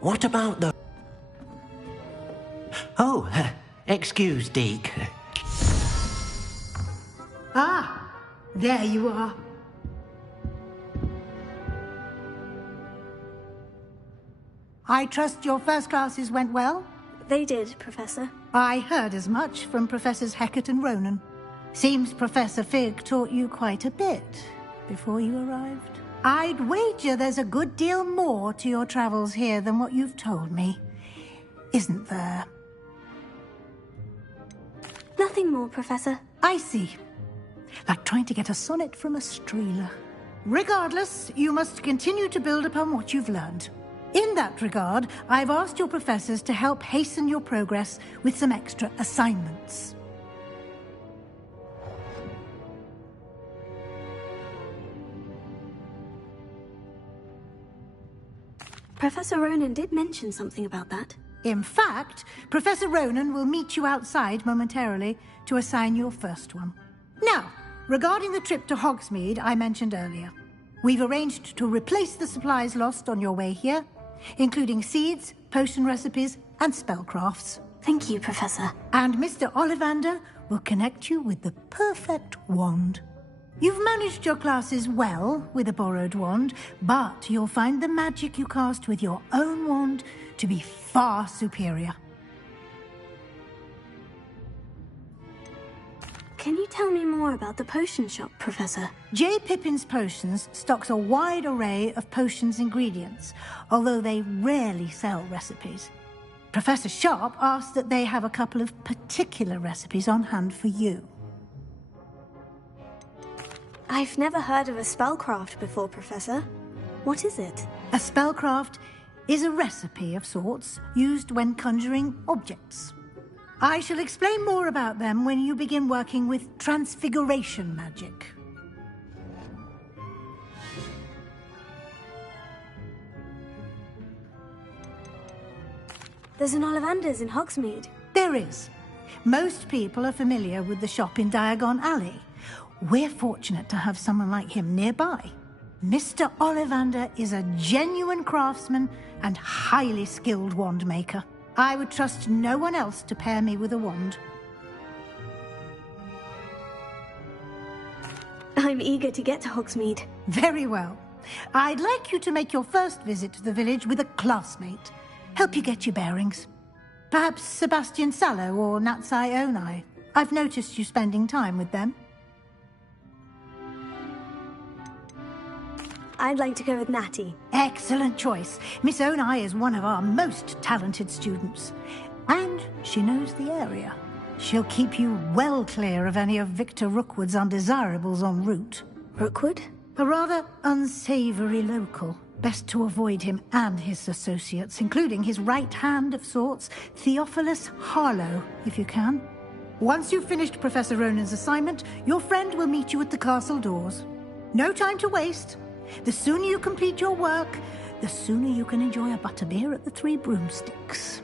What about the... Oh, excuse, Deke. Ah, there you are. I trust your first classes went well? They did, Professor. I heard as much from Professors Hecat and Ronan. Seems Professor Fig taught you quite a bit before you arrived. I'd wager there's a good deal more to your travels here than what you've told me. Isn't there? Nothing more, Professor. I see. Like trying to get a sonnet from a streeler. Regardless, you must continue to build upon what you've learned. In that regard, I've asked your professors to help hasten your progress with some extra assignments. Professor Ronan did mention something about that. In fact, Professor Ronan will meet you outside momentarily to assign your first one. Now, regarding the trip to Hogsmeade I mentioned earlier. We've arranged to replace the supplies lost on your way here, including seeds, potion recipes, and spellcrafts. Thank you, Professor. And Mr. Ollivander will connect you with the perfect wand. You've managed your classes well with a borrowed wand, but you'll find the magic you cast with your own wand to be far superior. Can you tell me more about the potion shop, Professor? J. Pippin's Potions stocks a wide array of potions ingredients, although they rarely sell recipes. Professor Sharp asked that they have a couple of particular recipes on hand for you. I've never heard of a spellcraft before, Professor. What is it? A spellcraft is a recipe of sorts used when conjuring objects. I shall explain more about them when you begin working with transfiguration magic. There's an Ollivander's in Hogsmeade. There is. Most people are familiar with the shop in Diagon Alley. We're fortunate to have someone like him nearby. Mr. Ollivander is a genuine craftsman and highly skilled wand maker. I would trust no one else to pair me with a wand. I'm eager to get to Hogsmeade. Very well. I'd like you to make your first visit to the village with a classmate. Help you get your bearings. Perhaps Sebastian Sallow or Natsai Onai. I've noticed you spending time with them. I'd like to go with Natty. Excellent choice. Miss Onai is one of our most talented students. And she knows the area. She'll keep you well clear of any of Victor Rookwood's undesirables en route. Rookwood? A rather unsavory local. Best to avoid him and his associates, including his right hand of sorts, Theophilus Harlow, if you can. Once you've finished Professor Ronan's assignment, your friend will meet you at the castle doors. No time to waste. The sooner you complete your work, the sooner you can enjoy a butterbeer at the Three Broomsticks.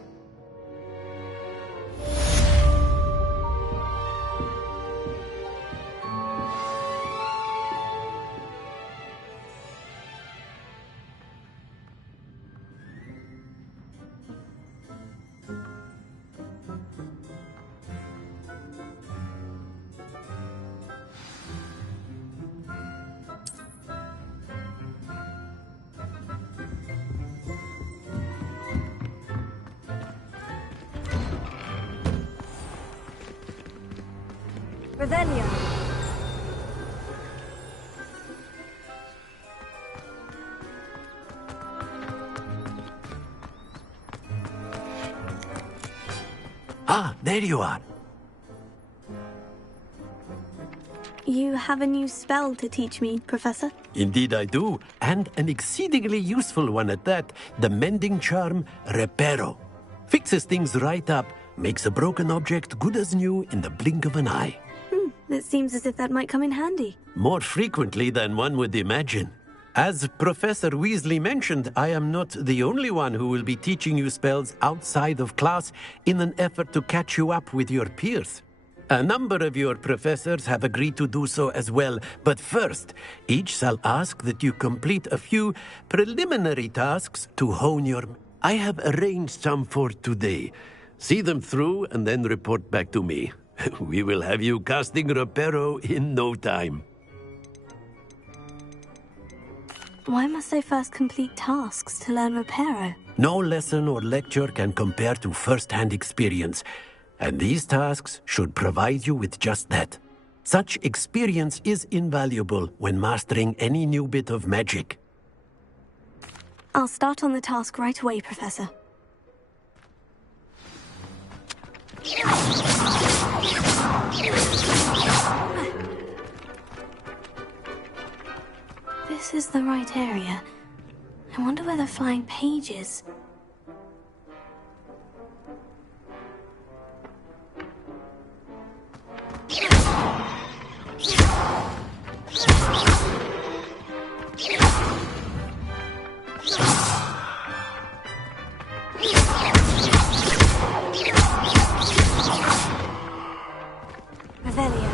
Revelio. Ah, there you are. You have a new spell to teach me, Professor? Indeed I do, and an exceedingly useful one at that. The mending charm, Reparo. Fixes things right up, makes a broken object good as new in the blink of an eye. It seems as if that might come in handy. More frequently than one would imagine. As Professor Weasley mentioned, I am not the only one who will be teaching you spells outside of class in an effort to catch you up with your peers. A number of your professors have agreed to do so as well, but first, each shall ask that you complete a few preliminary tasks to hone your... I have arranged some for today. See them through and then report back to me. We will have you casting Reparo in no time. Why must I first complete tasks to learn Reparo? No lesson or lecture can compare to first-hand experience, and these tasks should provide you with just that. Such experience is invaluable when mastering any new bit of magic. I'll start on the task right away, Professor. This is the right area. I wonder where the flying page is. Revelio.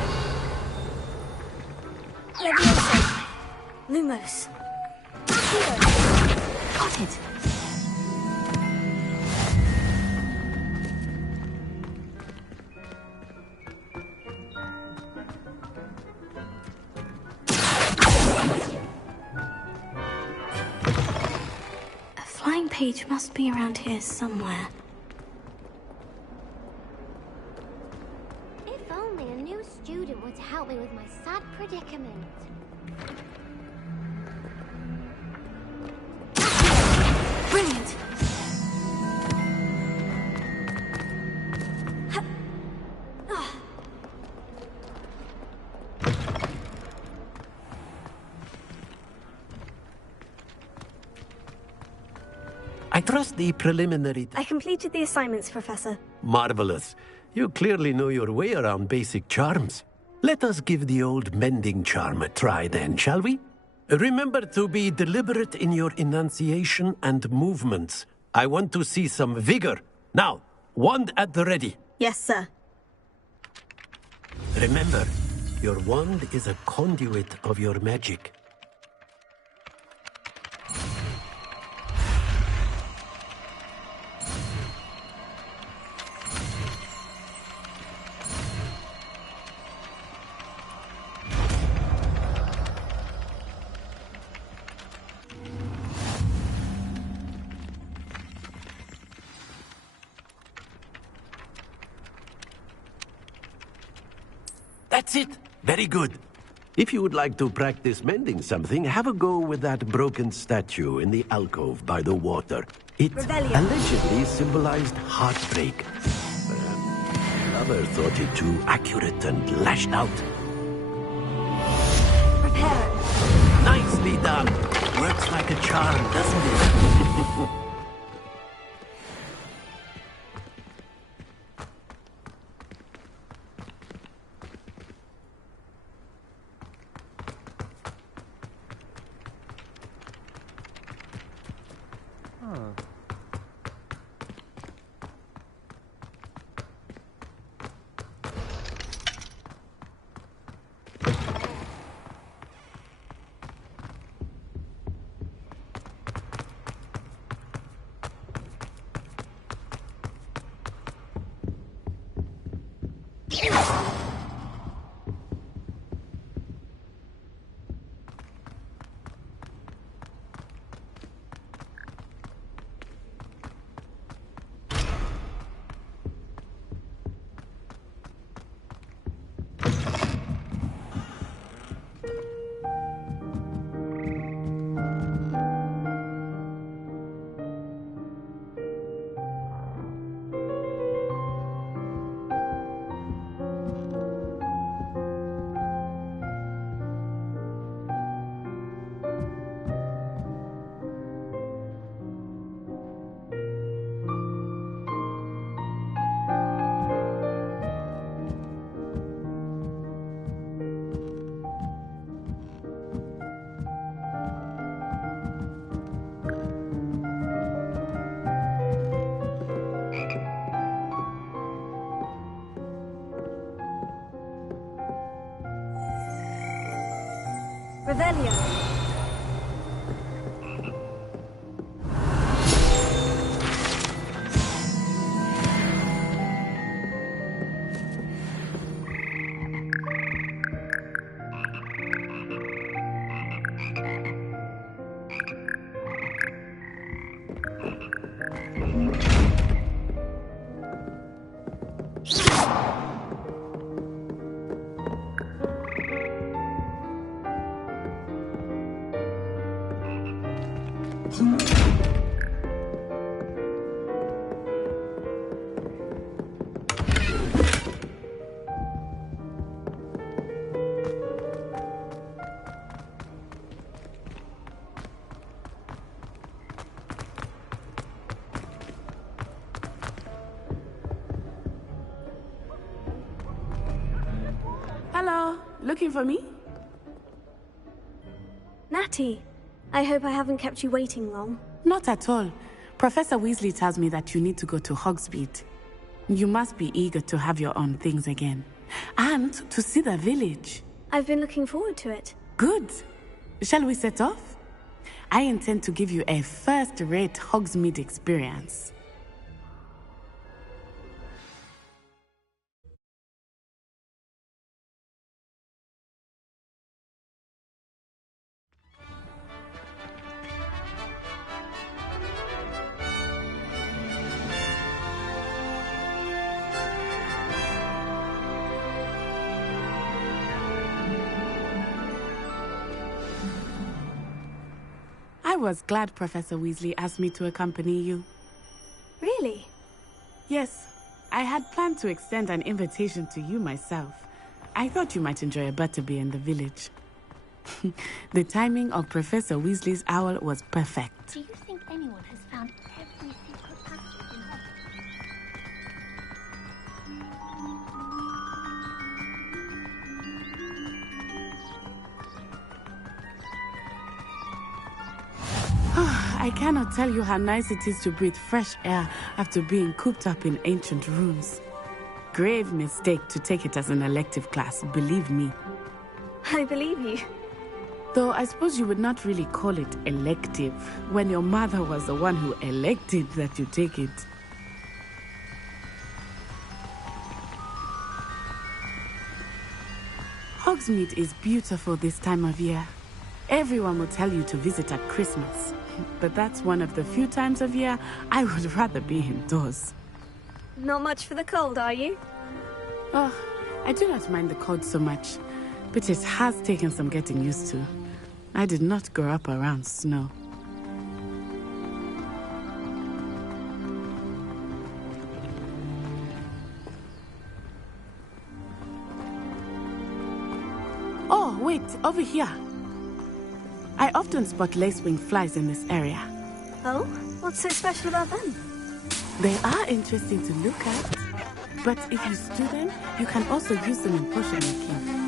Leviosa. Lumos. close. Got it. A flying page must be around here somewhere. If only a new student would help me with my sad predicament. Brilliant! I trust the preliminary... I completed the assignments, Professor. Marvelous. You clearly know your way around basic charms. Let us give the old mending charm a try then, shall we? Remember to be deliberate in your enunciation and movements. I want to see some vigor. Now, wand at the ready. Yes, sir. Remember, your wand is a conduit of your magic. That's it. Very good. If you would like to practice mending something, have a go with that broken statue in the alcove by the water. It allegedly symbolized heartbreak. Perhaps lover thought it too accurate and lashed out. Prepare. Nicely done. Works like a charm, doesn't it? Revelio. Hello, looking for me? Natty, I hope I haven't kept you waiting long. Not at all. Professor Weasley tells me that you need to go to Hogsmeade. You must be eager to have your own things again. And to see the village. I've been looking forward to it. Good. Shall we set off? I intend to give you a first-rate Hogsmeade experience. I was glad Professor Weasley asked me to accompany you. Really? Yes. I had planned to extend an invitation to you myself. I thought you might enjoy a butterbeer in the village. The timing of Professor Weasley's owl was perfect. Do you think anyone has found every secret passage in Hogwarts? I cannot tell you how nice it is to breathe fresh air after being cooped up in ancient rooms. Grave mistake to take it as an elective class, believe me. I believe you. Though I suppose you would not really call it elective when your mother was the one who elected that you take it. Hogsmeade is beautiful this time of year. Everyone will tell you to visit at Christmas. But that's one of the few times of year I would rather be indoors. Not much for the cold, are you? Oh, I do not mind the cold so much, but it has taken some getting used to. I did not grow up around snow. Oh, wait, over here. I often spot lacewing flies in this area. Oh? What's so special about them? They are interesting to look at, but if you stew them, you can also use them in potion making.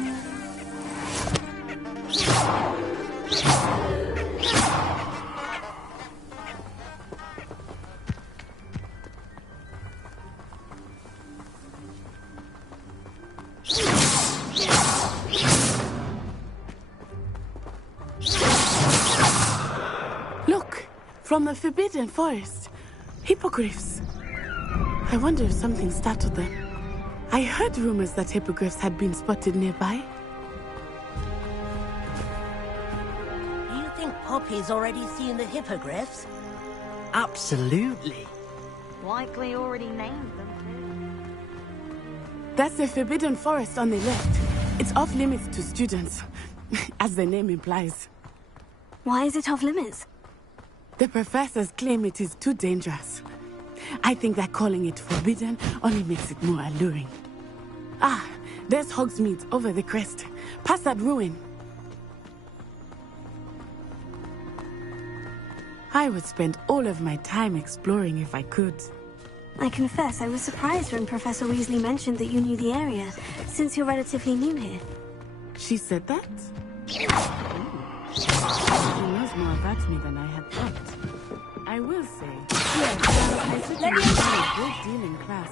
Look, from the Forbidden Forest, hippogriffs. I wonder if something startled them. I heard rumors that hippogriffs had been spotted nearby. Do you think Poppy's already seen the hippogriffs? Absolutely. Likely already named them. That's the Forbidden Forest on the left. It's off limits to students, as the name implies. Why is it off limits? The professors claim it is too dangerous. I think that calling it forbidden only makes it more alluring. Ah, there's Hogsmeade over the crest. Past that ruin. I would spend all of my time exploring if I could. I confess I was surprised when Professor Weasley mentioned that you knew the area, since you're relatively new here. She said that? She knows more about me than I had thought. I will say, yes, I certainly learned a great deal in class.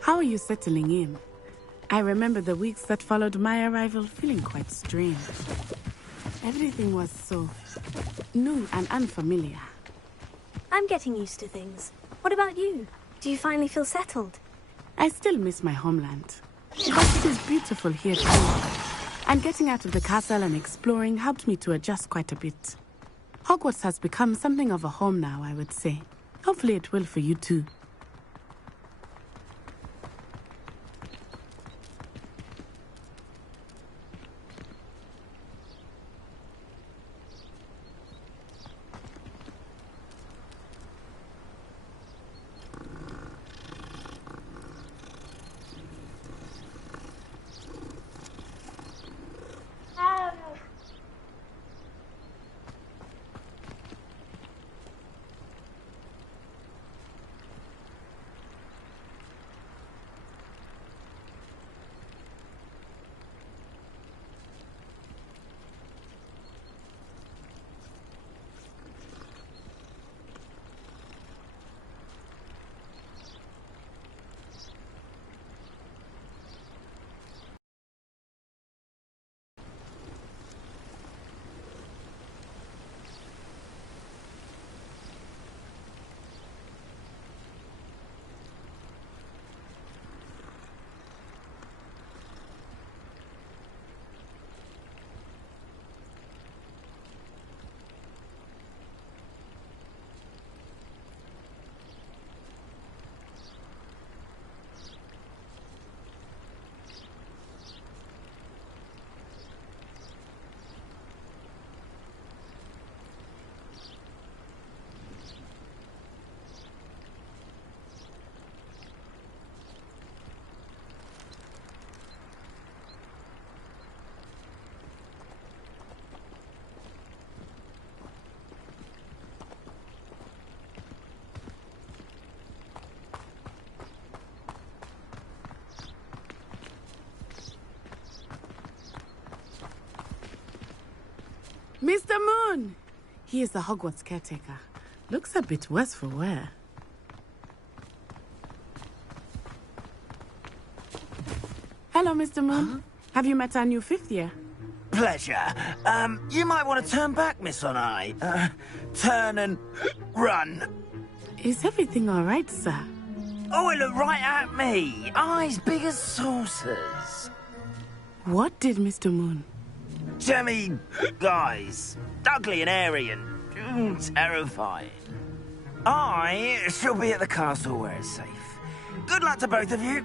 How are you settling in? I remember the weeks that followed my arrival feeling quite strange. Everything was so new and unfamiliar. I'm getting used to things. What about you? Do you finally feel settled? I still miss my homeland. But it is beautiful here too. And getting out of the castle and exploring helped me to adjust quite a bit. Hogwarts has become something of a home now, I would say. Hopefully it will for you too. Mr. Moon! He is the Hogwarts caretaker. Looks a bit worse for wear. Hello, Mr. Moon. Huh? Have you met our new fifth year? Pleasure. You might want to turn back, Miss Onai. Turn and run. Is everything all right, sir? Oh, it looked right at me. Eyes big as saucers. What did Mr. Moon? Jemmy, guys. Ugly and airy and terrifying. I shall be at the castle where it's safe. Good luck to both of you.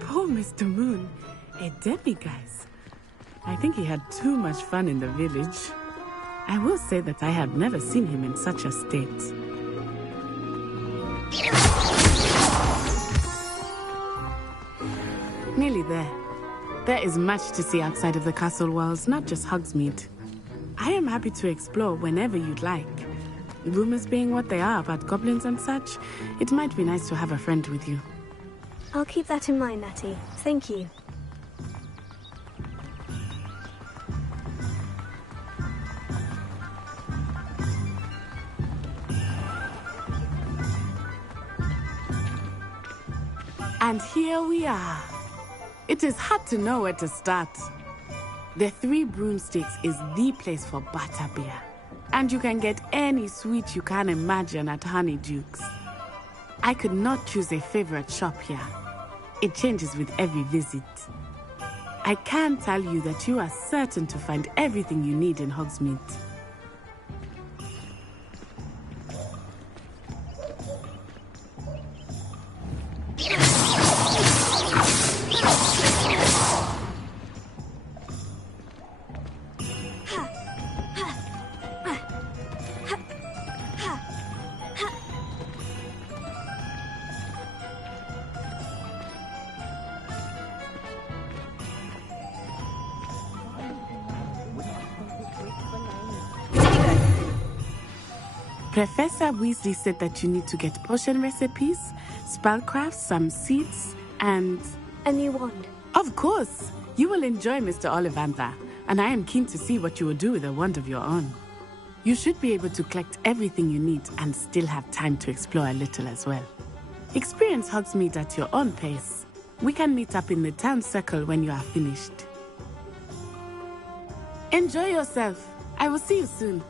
Poor Mr. Moon. A demiguise. I think he had too much fun in the village. I will say that I have never seen him in such a state. Nearly there. There is much to see outside of the castle walls, not just Hogsmeade. I am happy to explore whenever you'd like. Rumors being what they are about goblins and such, it might be nice to have a friend with you. I'll keep that in mind, Natty. Thank you. And here we are. It is hard to know where to start. The Three Broomsticks is the place for butterbeer. And you can get any sweet you can imagine at Honeyduke's. I could not choose a favorite shop here. It changes with every visit. I can tell you that you are certain to find everything you need in Hogsmeade. Professor Weasley said that you need to get potion recipes, spellcrafts, some seeds, and... a new wand. Of course! You will enjoy Mr. Ollivander, and I am keen to see what you will do with a wand of your own. You should be able to collect everything you need and still have time to explore a little as well. Experience Hogsmeade at your own pace. We can meet up in the town circle when you are finished. Enjoy yourself. I will see you soon.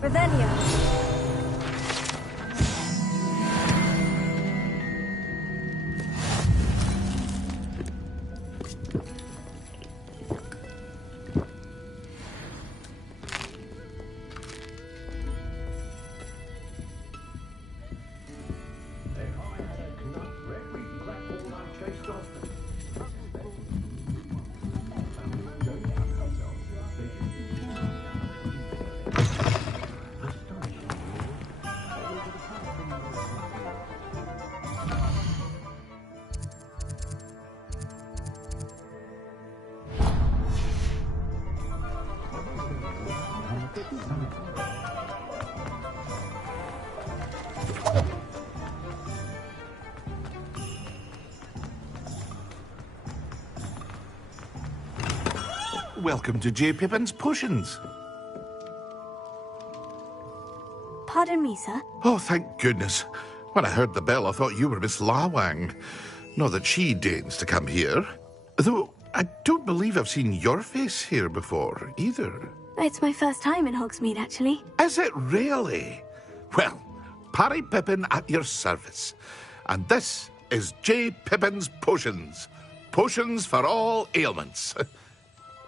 Revelio. Welcome to J. Pippin's Potions. Pardon me, sir. Oh, thank goodness. When I heard the bell, I thought you were Miss Lawang. Not that she deigns to come here. Though, I don't believe I've seen your face here before, either. It's my first time in Hogsmeade, actually. Is it really? Well, Parry Pippin at your service. And this is J. Pippin's Potions. Potions for all ailments.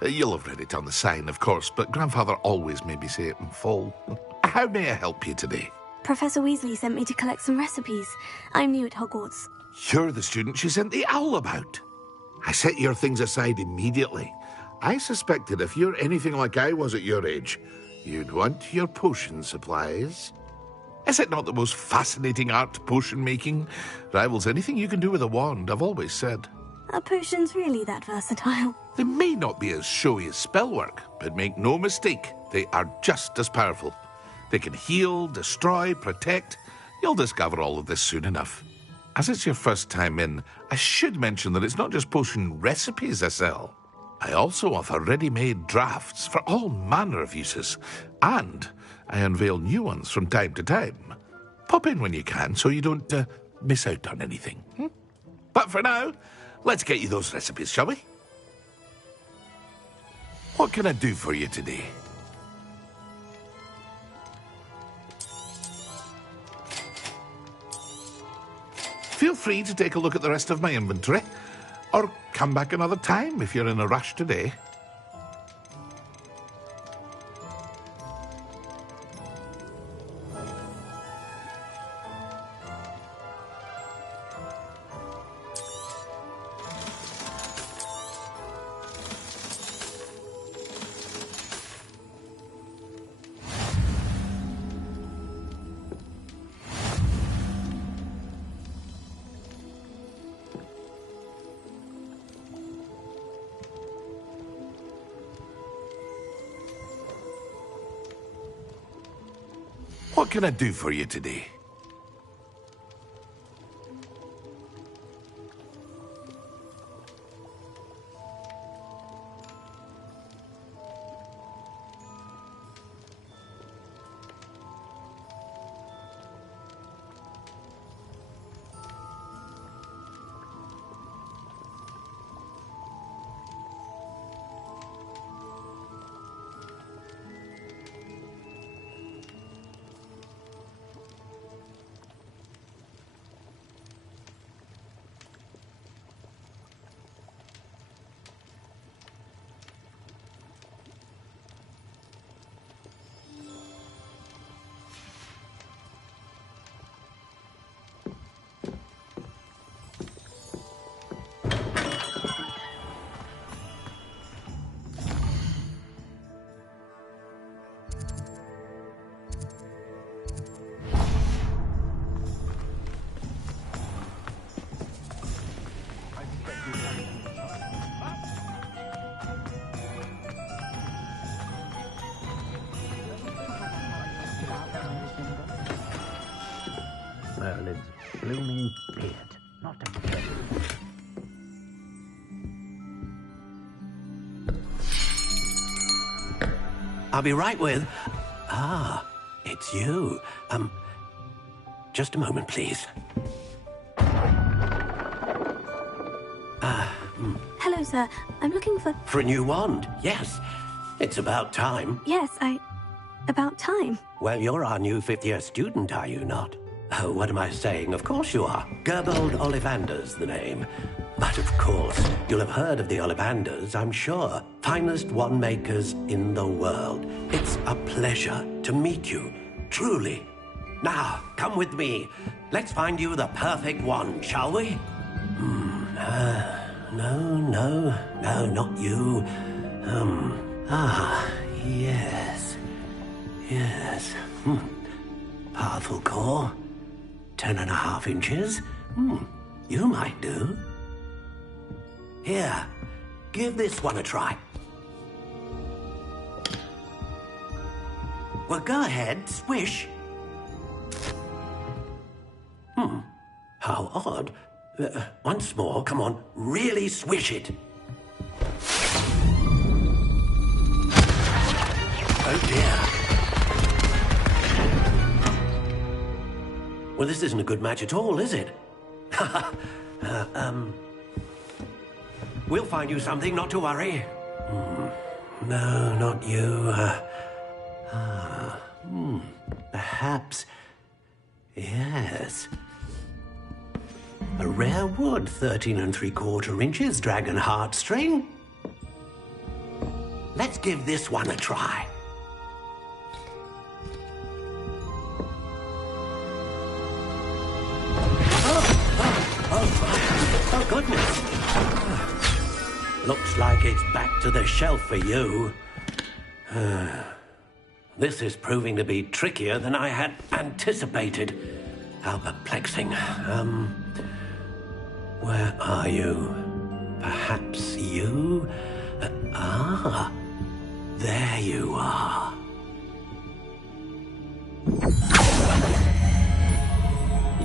You'll have read it on the sign, of course, but Grandfather always made me say it in full. How may I help you today? Professor Weasley sent me to collect some recipes. I'm new at Hogwarts. You're the student she sent the owl about. I set your things aside immediately. I suspected if you're anything like I was at your age, you'd want your potion supplies. Is it not the most fascinating art, potion making? Rivals anything you can do with a wand, I've always said. Are potions really that versatile? They may not be as showy as spellwork, but make no mistake, they are just as powerful. They can heal, destroy, protect. You'll discover all of this soon enough. As it's your first time in, I should mention that it's not just potion recipes I sell. I also offer ready-made drafts for all manner of uses, and I unveil new ones from time to time. Pop in when you can so you don't miss out on anything. But for now, let's get you those recipes, shall we? What can I do for you today? Feel free to take a look at the rest of my inventory, or come back another time if you're in a rush today. What can I do for you today? Merlin's blooming beard. Not a beard. I'll be right with... Ah, it's you. Just a moment, please. Hello, sir. I'm looking for... For a new wand, yes. It's about time. Yes, about time. Well, you're our new fifth-year student, are you not? Oh, what am I saying? Of course you are. Gerbold Ollivander's the name. But of course, you'll have heard of the Ollivanders, I'm sure. Finest wand makers in the world. It's a pleasure to meet you, truly. Now, come with me. Let's find you the perfect wand, shall we? No, not you. Yes. Powerful core. 10.5 inches. You might do. Here, give this one a try. Well, go ahead, swish. How odd. Once more, come on, really swish it. Oh dear. Well, this isn't a good match at all, is it? We'll find you something, not to worry. No, not you. Perhaps. Yes. A rare wood, 13 3/4 inches, dragon heartstring. Let's give this one a try. Oh, goodness. Looks like it's back to the shelf for you. This is proving to be trickier than I had anticipated. How perplexing. Where are you? Perhaps you? There you are.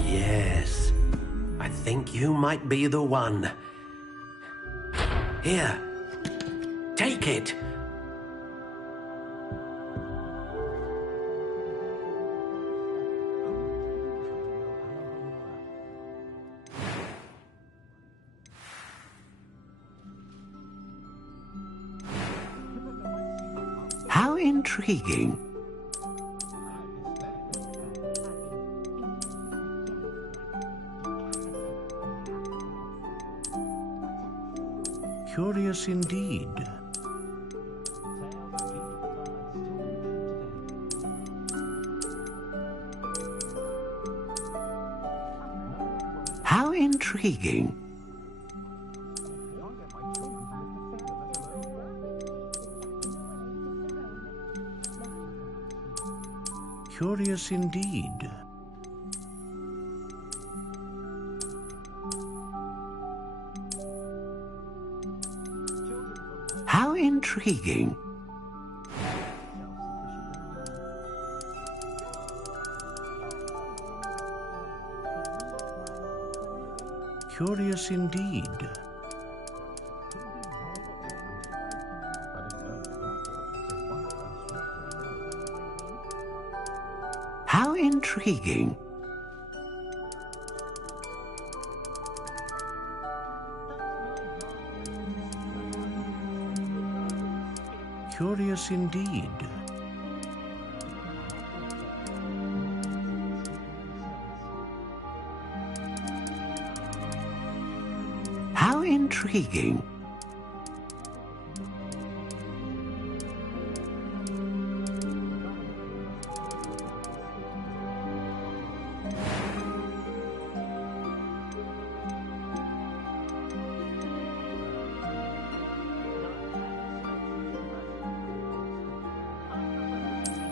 Yes, I think you might be the one. Here, take it. How intriguing. Curious indeed. How intriguing. Curious indeed. How intriguing. Curious indeed. How intriguing. Curious indeed. How intriguing.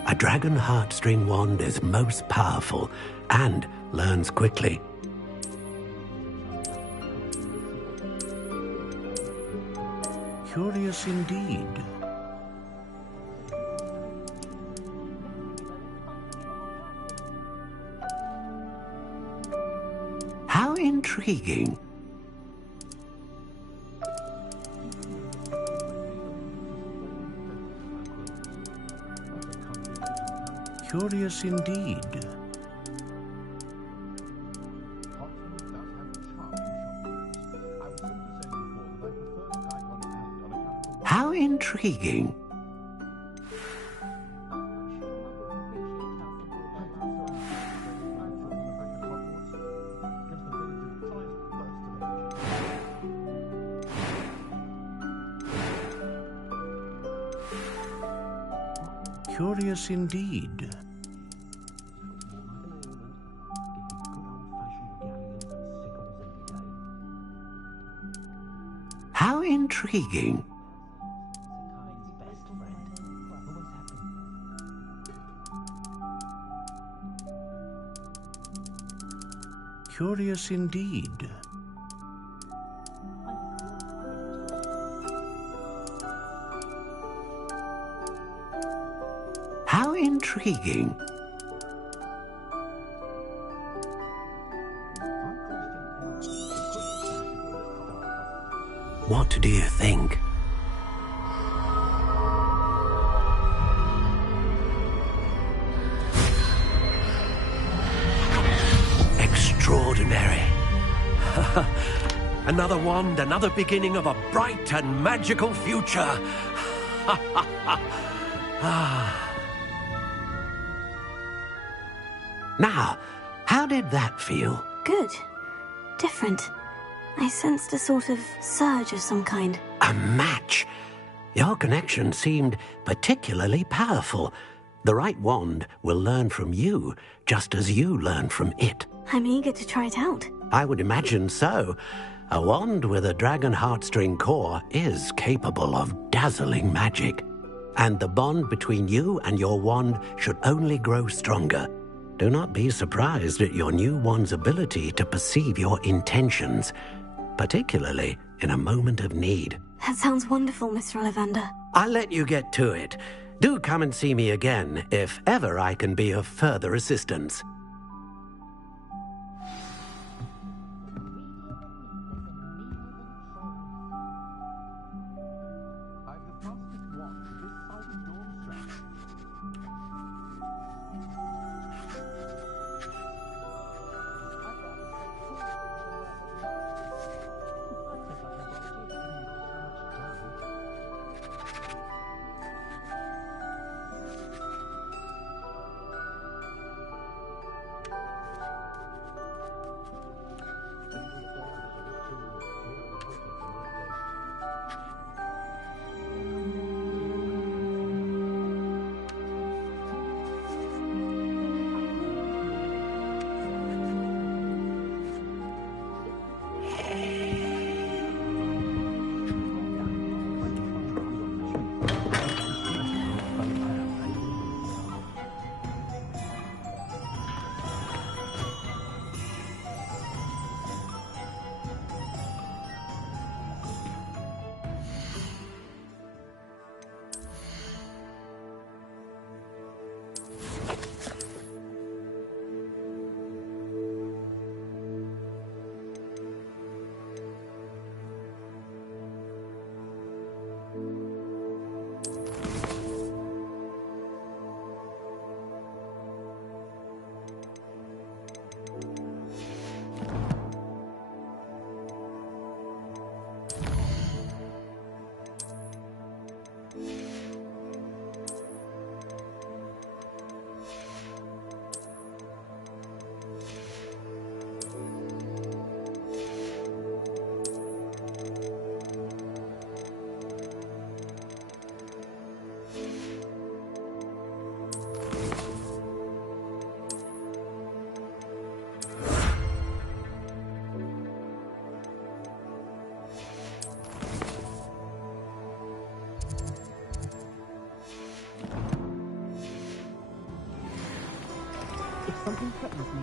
A dragon heartstring wand is most powerful and learns quickly. Curious indeed. How intriguing. Curious indeed. How intriguing. Curious indeed. How intriguing. Curious indeed. How intriguing. What do you think? Extraordinary. Another wand, another beginning of a bright and magical future. Now, how did that feel? Good. Different. I sensed a sort of surge of some kind. A match. Your connection seemed particularly powerful. The right wand will learn from you, just as you learn from it. I'm eager to try it out. I would imagine so. A wand with a dragon heartstring core is capable of dazzling magic. And the bond between you and your wand should only grow stronger. Do not be surprised at your new wand's ability to perceive your intentions, particularly in a moment of need. That sounds wonderful, Mr. Ollivander. I'll let you get to it. Do come and see me again if ever I can be of further assistance. Something threatens me.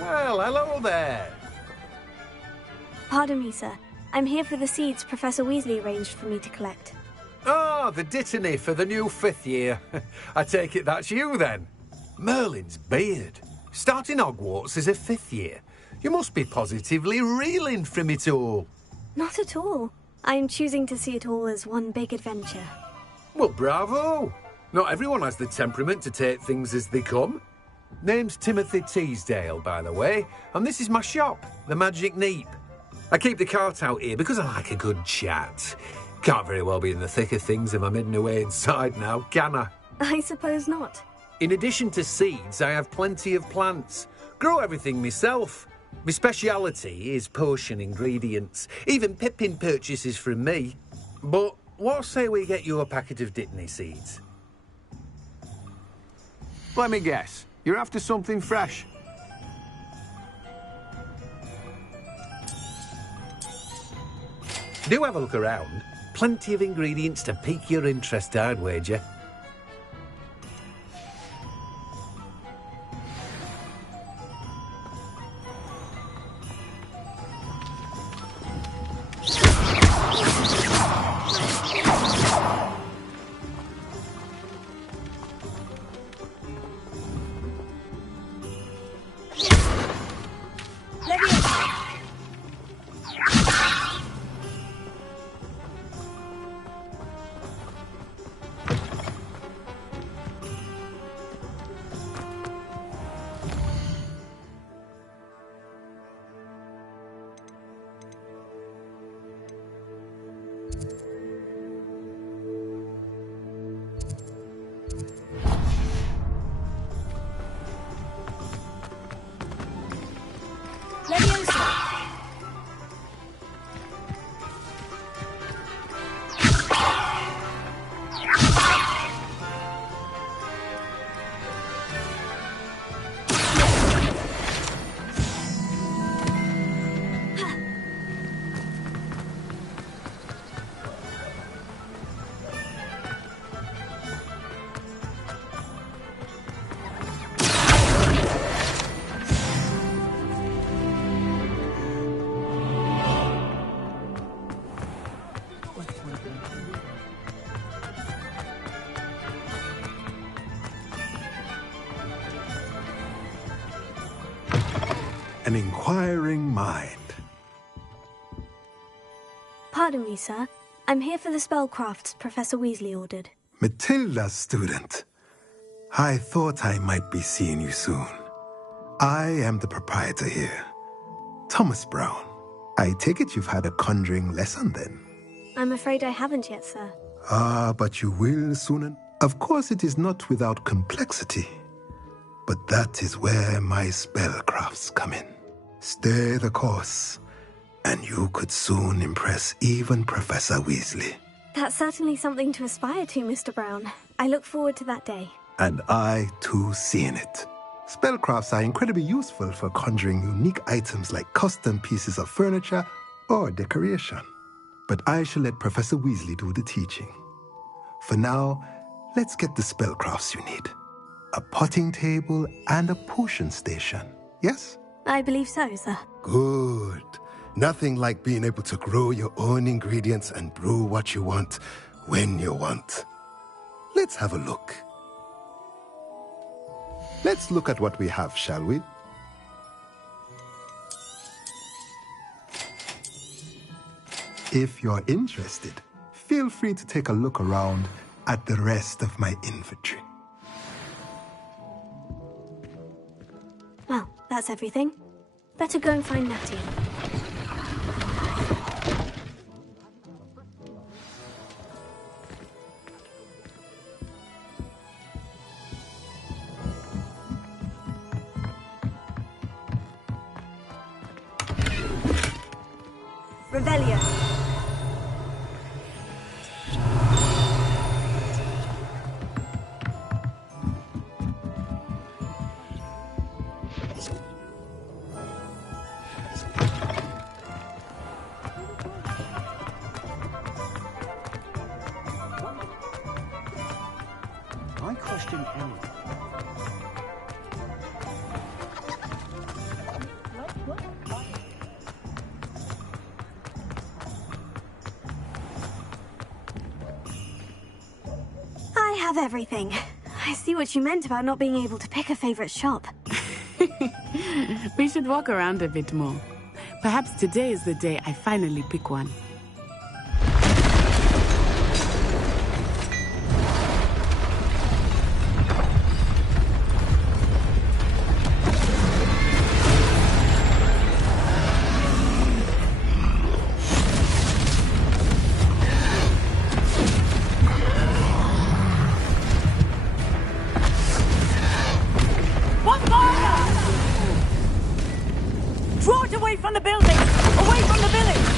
Well, hello there. Pardon me, sir. I'm here for the seeds Professor Weasley arranged for me to collect. Oh, the dittany for the new 5th year. I take it that's you, then. Merlin's beard. Starting Hogwarts as a 5th year. You must be positively reeling from it all. Not at all. I'm choosing to see it all as one big adventure. Well, bravo. Not everyone has the temperament to take things as they come. Name's Timothy Teasdale, by the way, and this is my shop, the Magic Neep. I keep the cart out here because I like a good chat. Can't very well be in the thick of things if I'm hidden away inside now, can I? I suppose not. In addition to seeds, I have plenty of plants. Grow everything myself. My speciality is potion ingredients. Even Pippin purchases from me. But what say we get you a packet of Dittany seeds? Let me guess. You're after something fresh. Do have a look around. Plenty of ingredients to pique your interest, I'd wager. An inquiring mind. Pardon me, sir. I'm here for the spellcrafts Professor Weasley ordered. Matilda's student. I thought I might be seeing you soon. I am the proprietor here, Thomas Brown. I take it you've had a conjuring lesson then? I'm afraid I haven't yet, sir. Ah, but you will soon. Of course, it is not without complexity. But that is where my spellcrafts come in. Stay the course, and you could soon impress even Professor Weasley. That's certainly something to aspire to, Mr. Brown. I look forward to that day. And I, too, seeing it. Spellcrafts are incredibly useful for conjuring unique items like custom pieces of furniture or decoration. But I shall let Professor Weasley do the teaching. For now, let's get the spellcrafts you need. A potting table and a potion station, yes? I believe so, sir. Good. Nothing like being able to grow your own ingredients and brew what you want when you want. Let's have a look. Let's look at what we have, shall we? If you're interested, feel free to take a look around at the rest of my inventory. Well, that's everything. Better go and find Natty. Revelio. I question anything. have everything. I see what you meant about not being able to pick a favorite shop. We should walk around a bit more. Perhaps today is the day I finally pick one. Draw it away from the building! Away from the village!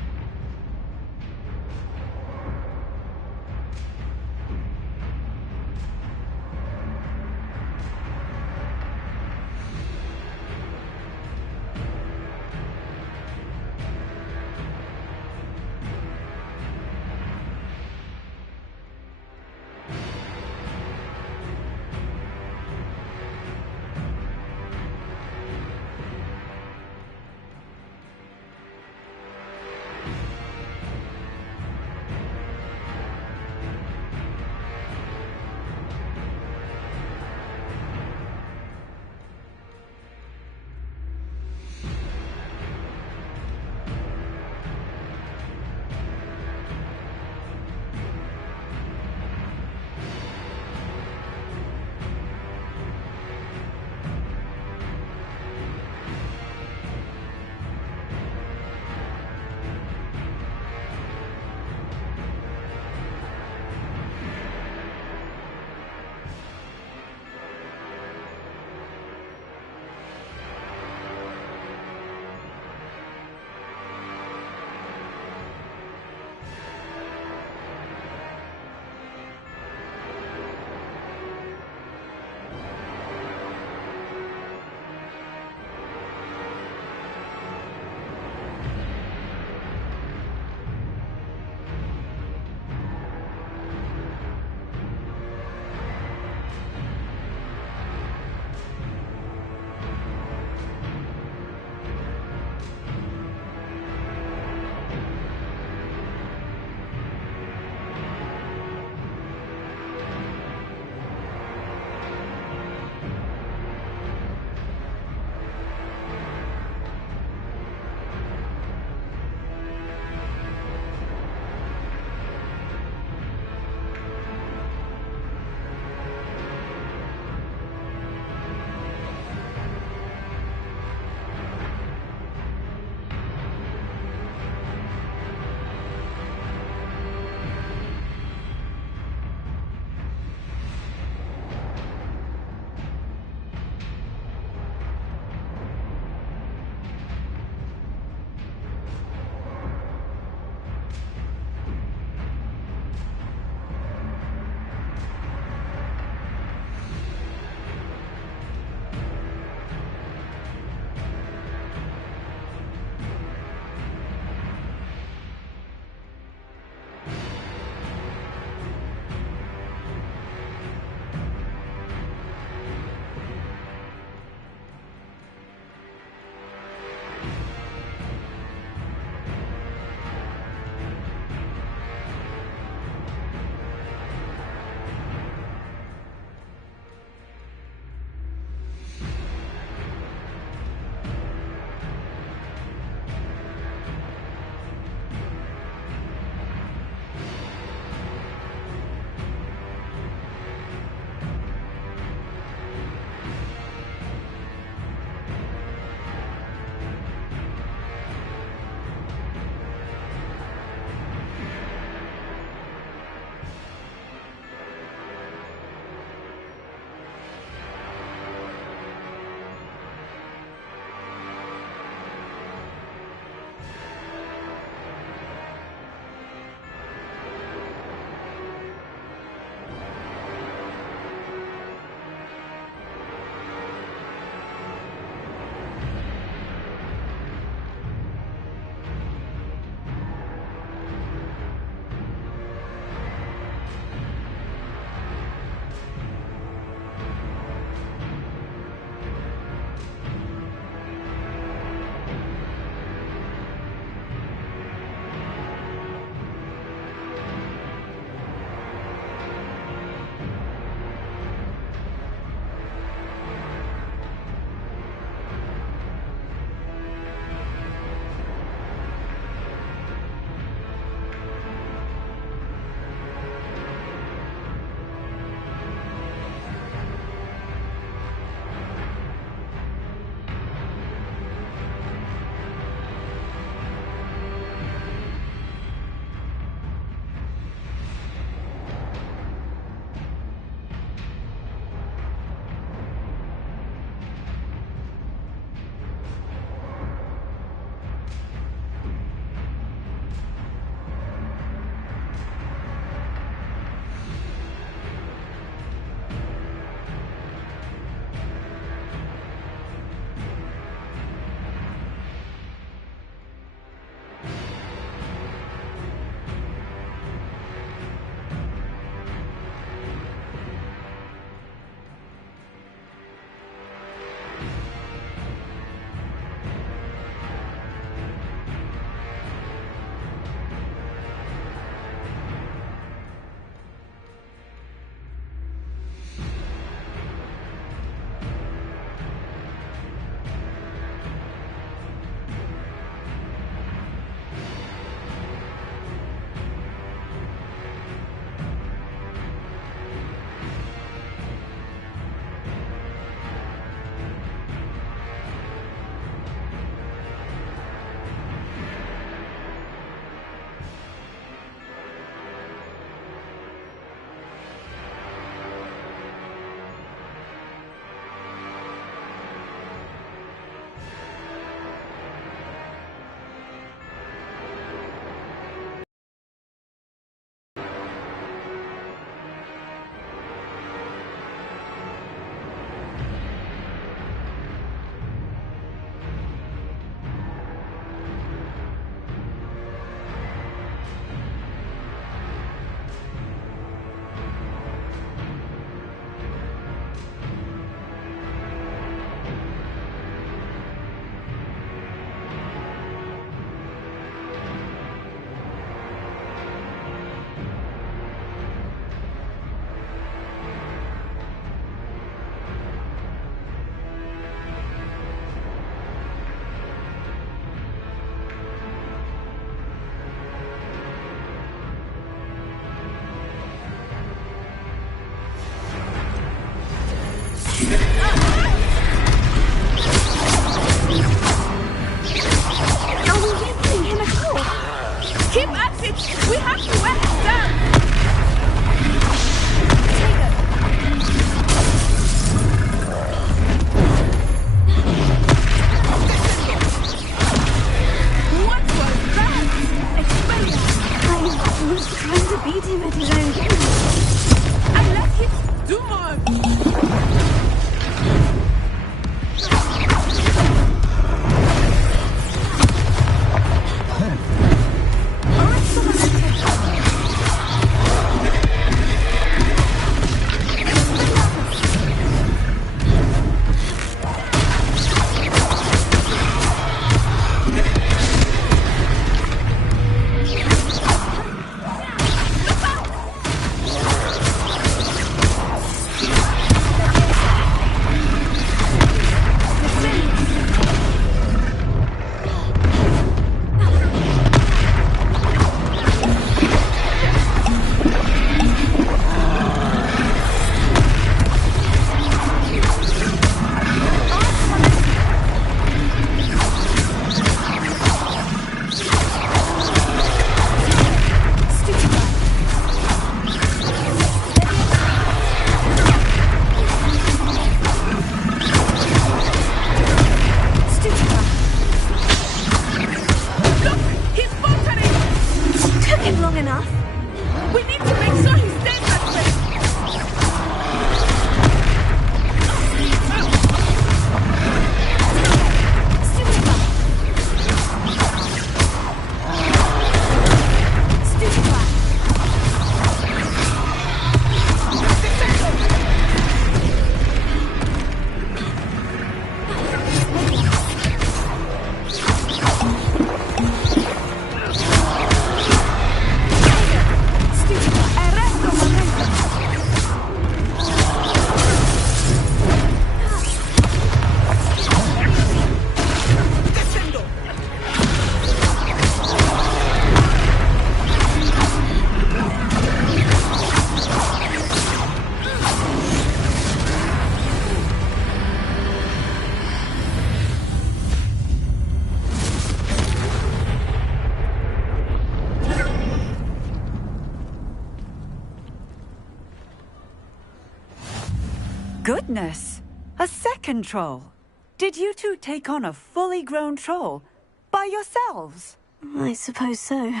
Goodness! A second troll! Did you two take on a fully grown troll? By yourselves? I suppose so.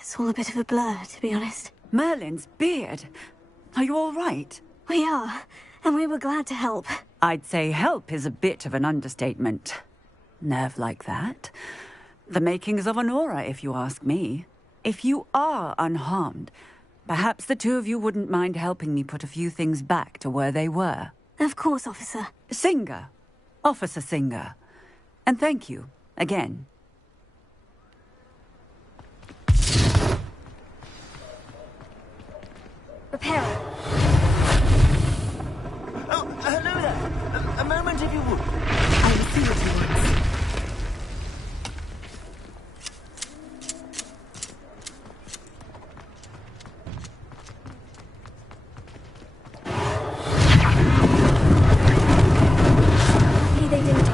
It's all a bit of a blur, to be honest. Merlin's beard. Are you all right? We are, and we were glad to help. I'd say help is a bit of an understatement. Nerve like that. The makings of an aura, if you ask me. If you are unharmed, perhaps the two of you wouldn't mind helping me put a few things back to where they were. Of course, officer. Singer. Officer Singer. And thank you, again. Repairer. Oh, hello there. A moment, if you would. I will see what he wants. They didn't.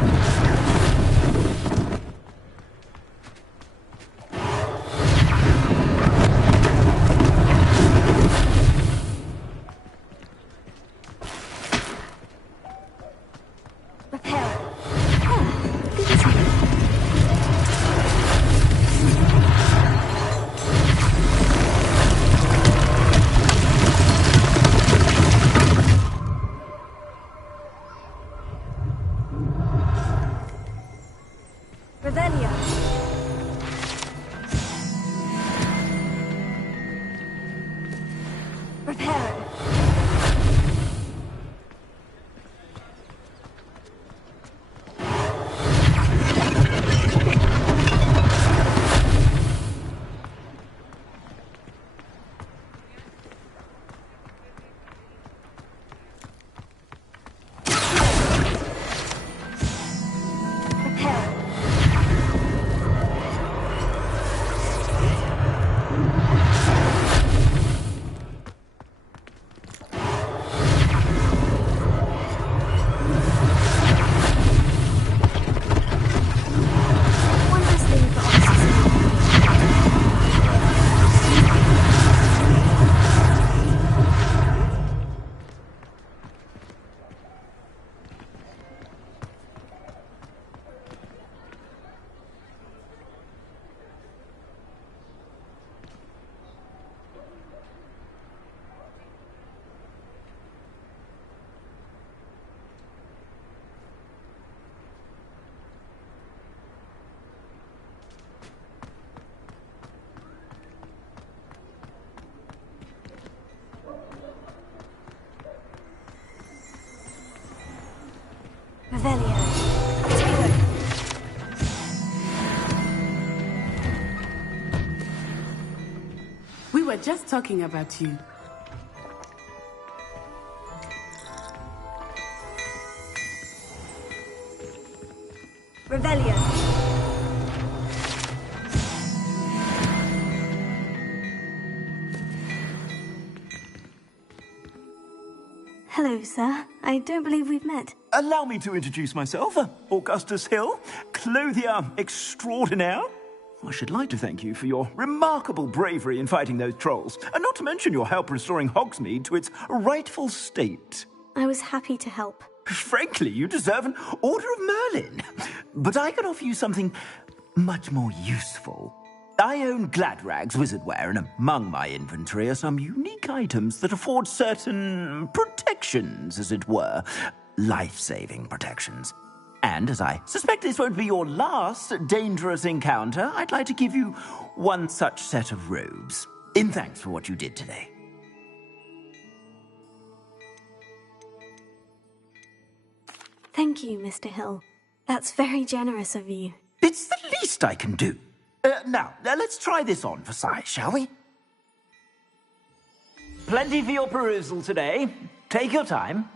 We were just talking about you. Revelio. Hello, sir. I don't believe we've met. Allow me to introduce myself, Augustus Hill, clothier extraordinaire. I should like to thank you for your remarkable bravery in fighting those trolls, and not to mention your help restoring Hogsmeade to its rightful state. I was happy to help. Frankly, you deserve an Order of Merlin. But I can offer you something much more useful. I own Gladrag's wizardware, and among my inventory are some unique items that afford certain protections, as it were. Life-saving protections. And as I suspect this won't be your last dangerous encounter, I'd like to give you one such set of robes, in thanks for what you did today. Thank you, Mr. Hill. That's very generous of you. It's the least I can do. Now, let's try this on for size, shall we? Plenty for your perusal today. Take your time.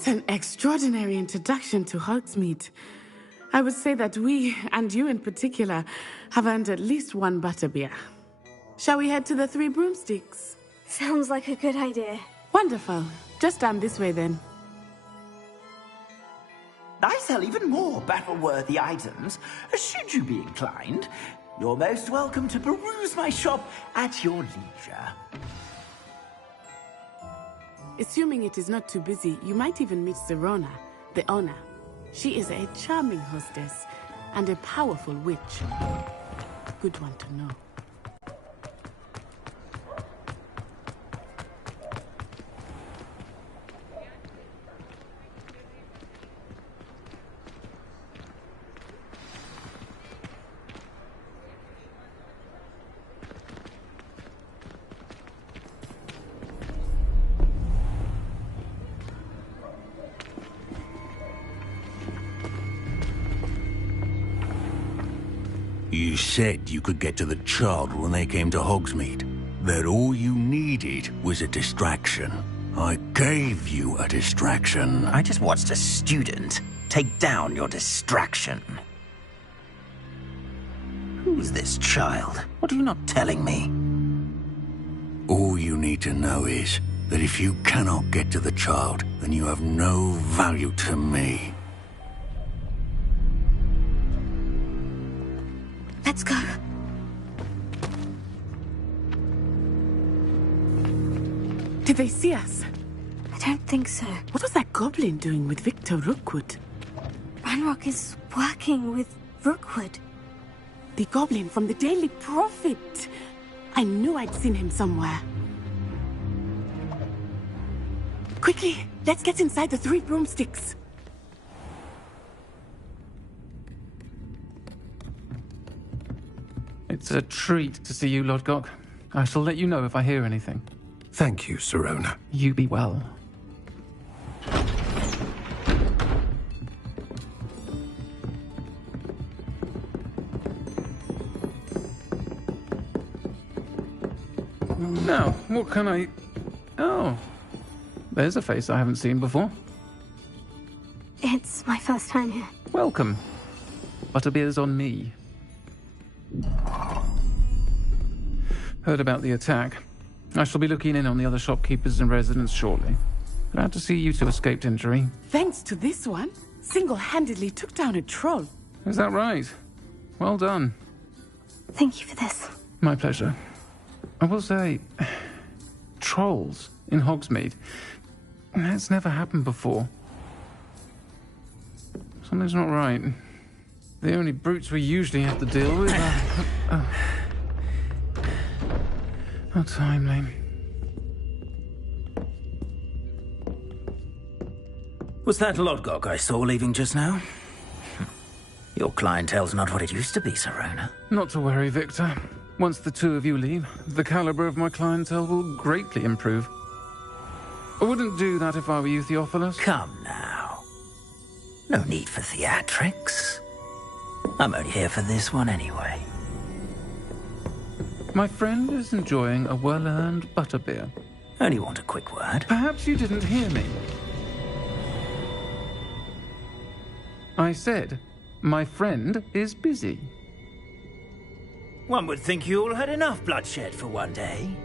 What an extraordinary introduction to Hogsmeade. I would say that we, and you in particular, have earned at least one butterbeer. Shall we head to the Three Broomsticks? Sounds like a good idea. Wonderful. Just down this way then. I sell even more battle-worthy items. Should you be inclined, you're most welcome to peruse my shop at your leisure. Assuming it is not too busy, you might even meet Serona, the owner. She is a charming hostess and a powerful witch. A good one to know. You said you could get to the child when they came to Hogsmeade. That all you needed was a distraction. I gave you a distraction. I just watched a student take down your distraction. Who's this child? What are you not telling me? All you need to know is that if you cannot get to the child, then you have no value to me. Let's go. Did they see us? I don't think so. What was that goblin doing with Victor Rookwood? Ranrock is working with Rookwood. The goblin from the Daily Prophet. I knew I'd seen him somewhere. Quickly, let's get inside the Three Broomsticks. It's a treat to see you, Lodgok. I shall let you know if I hear anything. Thank you, Serona. You be well. Now, what can I... Oh, there's a face I haven't seen before. It's my first time here. Welcome. Butterbeer's on me. Heard about the attack. I shall be looking in on the other shopkeepers and residents shortly. Glad to see you two escaped injury. Thanks to this one, single-handedly took down a troll. Is that right? Well done. Thank you for this. My pleasure. I will say, trolls in Hogsmeade. That's never happened before. Something's not right. The only brutes we usually have to deal with are... How timely. Was that Lodgok I saw leaving just now? Your clientele's not what it used to be, Serona. Not to worry, Victor. Once the two of you leave, the caliber of my clientele will greatly improve. I wouldn't do that if I were you, Theophilus. Come now. No need for theatrics. I'm only here for this one anyway. My friend is enjoying a well-earned butterbeer. Only want a quick word. Perhaps you didn't hear me. I said, my friend is busy. One would think you all had enough bloodshed for one day.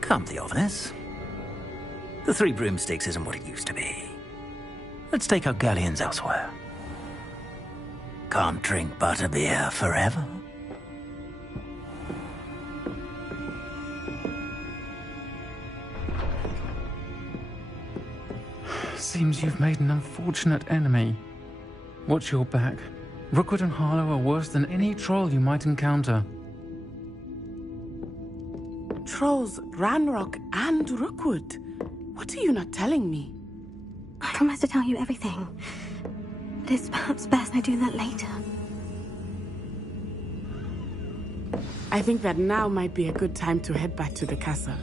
Come, Theophilus. The Three Broomsticks isn't what it used to be. Let's take our galleons elsewhere. Can't drink butterbeer forever. Seems you've made an unfortunate enemy. Watch your back. Rookwood and Harlow are worse than any troll you might encounter. Trolls, Ranrock, and Rookwood. What are you not telling me? I promised to tell you everything. But it's perhaps best I do that later. I think that now might be a good time to head back to the castle.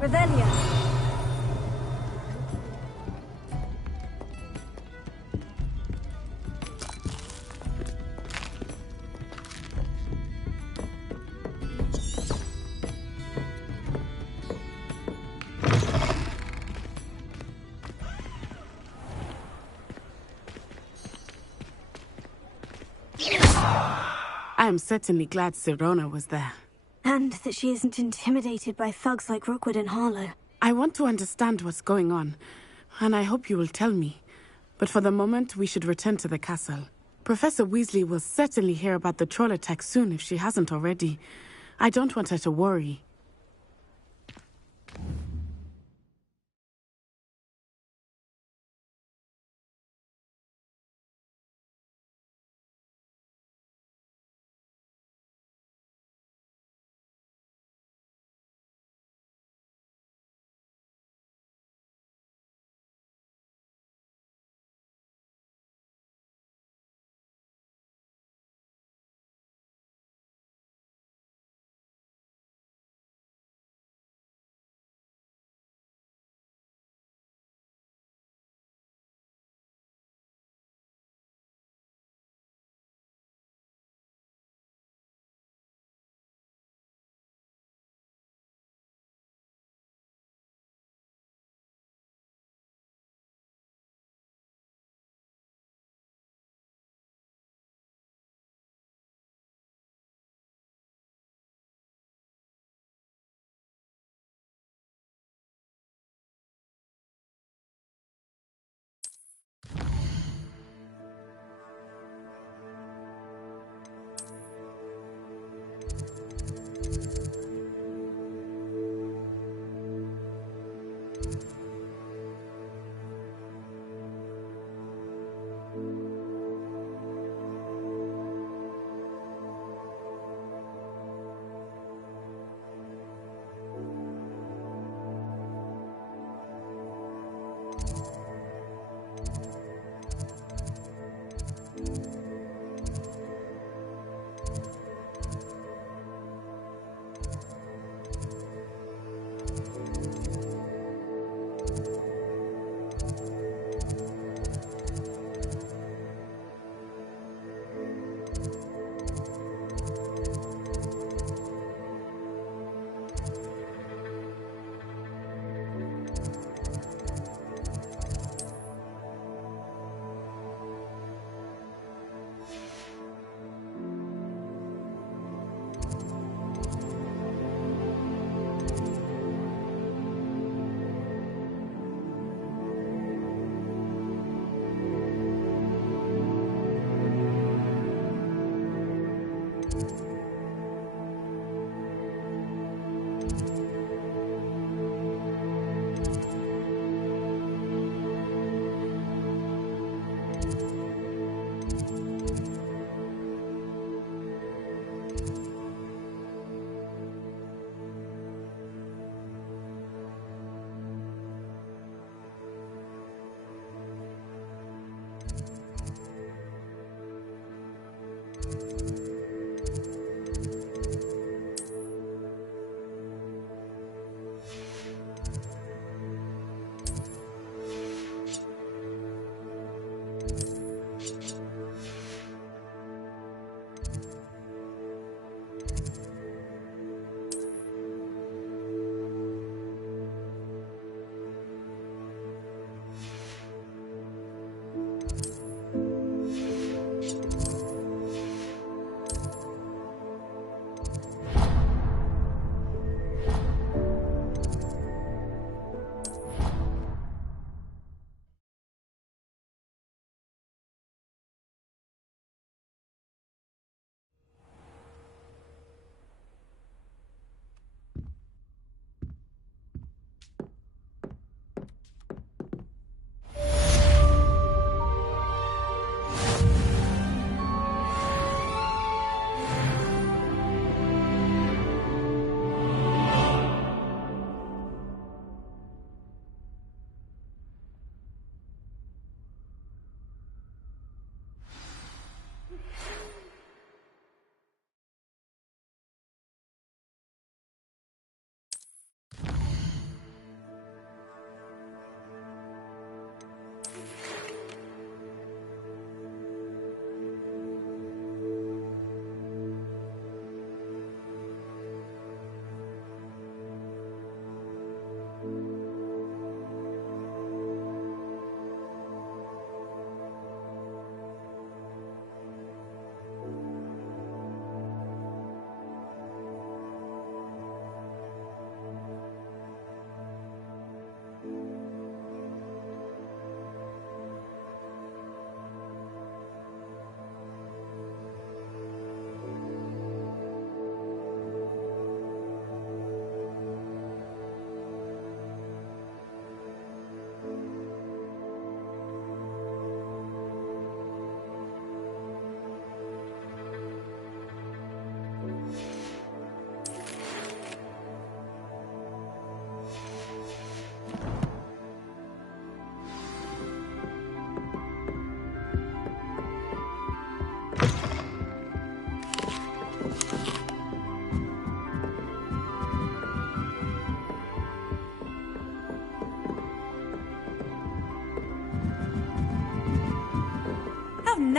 Revelia. I am certainly glad Sirona was there. And that she isn't intimidated by thugs like Rookwood and Harlow. I want to understand what's going on, and I hope you will tell me. But for the moment, we should return to the castle. Professor Weasley will certainly hear about the troll attack soon if she hasn't already. I don't want her to worry.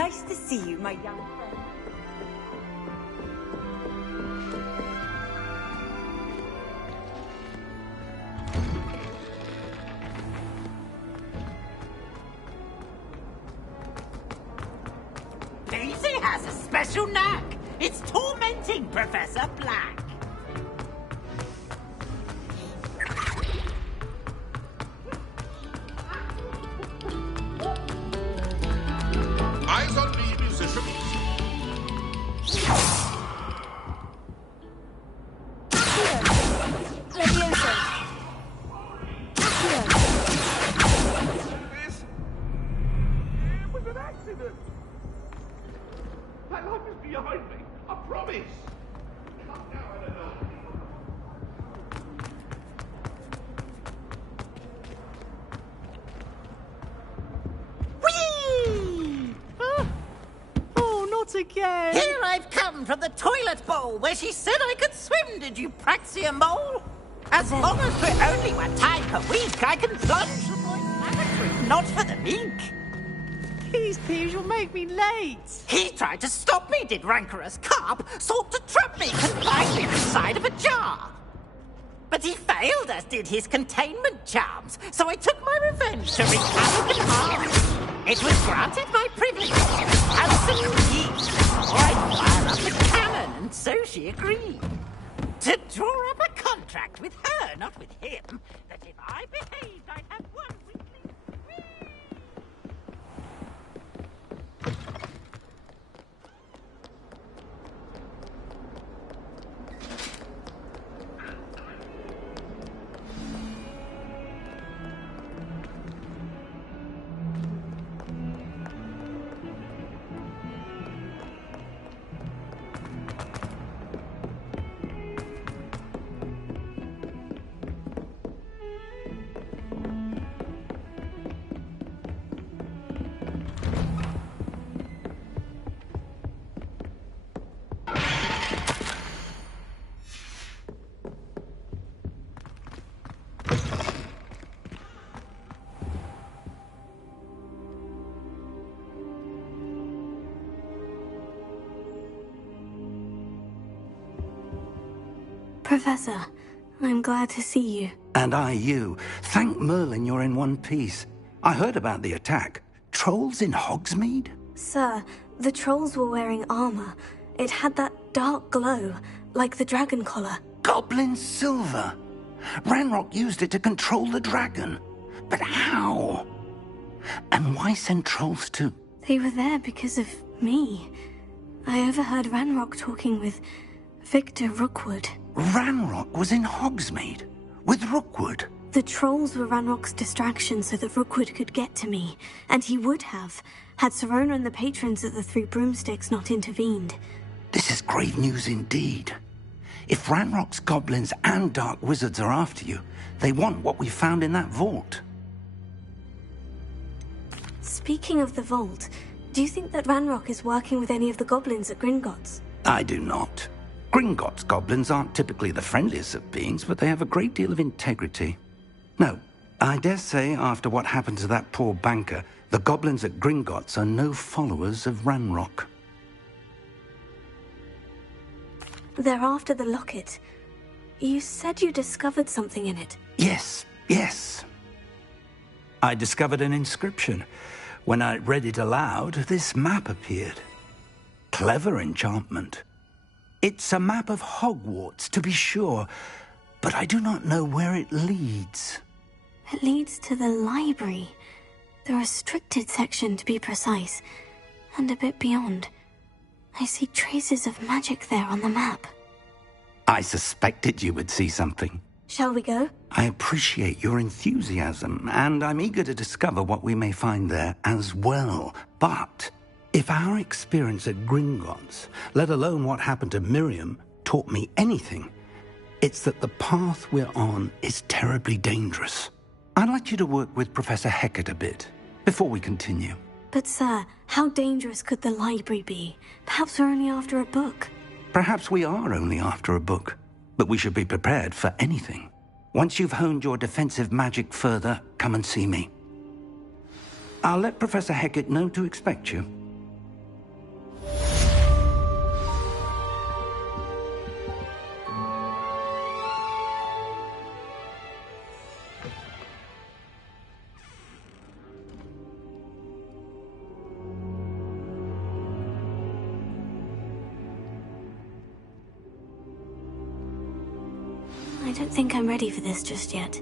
Nice to see you, my young friend. Daisy has a special knack. It's tormenting Professor Black. Eyes on me, musicians. Levioso. It was an accident. My life is behind me. I promise. Come now, Eleanor. Whee! Oh, not again! Here I've come from the toilet bowl where she said I could swim, did you praxia mole? As long as we're only 1 time per week, I can plunge the boy's lavatory, not for the meek. Please, Peeves, you'll make me late. He tried to stop me, did rancorous carp, sought to trap me, confined me inside of a jar. But he failed, as did his containment charms, so I took my revenge to wreak havoc and harm. It was granted my privilege, absolute ease, or I'd fire up the cannon, and so she agreed. To draw up a contract with her, not with him, that if I behaved, I'd have 1 weekly... Professor, I'm glad to see you. And I you. Thank Merlin you're in one piece. I heard about the attack. Trolls in Hogsmeade? Sir, the trolls were wearing armor. It had that dark glow, like the dragon collar. Goblin silver. Ranrock used it to control the dragon. But how? And why send trolls to... They were there because of me. I overheard Ranrock talking with Victor Rookwood. Ranrock was in Hogsmeade? With Rookwood? The trolls were Ranrock's distraction so that Rookwood could get to me. And he would have, had Sirona and the patrons at the Three Broomsticks not intervened. This is grave news indeed. If Ranrock's goblins and dark wizards are after you, they want what we found in that vault. Speaking of the vault, do you think that Ranrock is working with any of the goblins at Gringotts? I do not. Gringotts goblins aren't typically the friendliest of beings, but they have a great deal of integrity. No, I dare say after what happened to that poor banker, the goblins at Gringotts are no followers of Ranrock. They're after the locket. You said you discovered something in it. Yes. I discovered an inscription. When I read it aloud, this map appeared. Clever enchantment. It's a map of Hogwarts, to be sure, but I do not know where it leads. It leads to the library. The restricted section, to be precise. And a bit beyond. I see traces of magic there on the map. I suspected you would see something. Shall we go? I appreciate your enthusiasm, and I'm eager to discover what we may find there as well. But if our experience at Gringotts, let alone what happened to Miriam, taught me anything, it's that the path we're on is terribly dangerous. I'd like you to work with Professor Hecat a bit before we continue. But sir, how dangerous could the library be? Perhaps we're only after a book. Perhaps we are only after a book, but we should be prepared for anything. Once you've honed your defensive magic further, come and see me. I'll let Professor Hecat know to expect you. I don't think I'm ready for this just yet.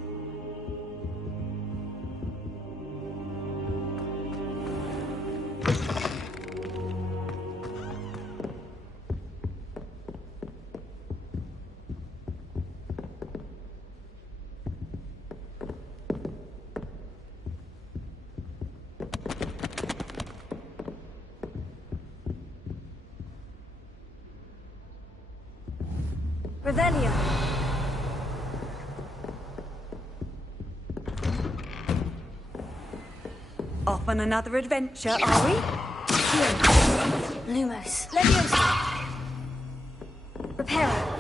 Revelio. Off on another adventure, are we? Lumos. Leviosa. Reparo.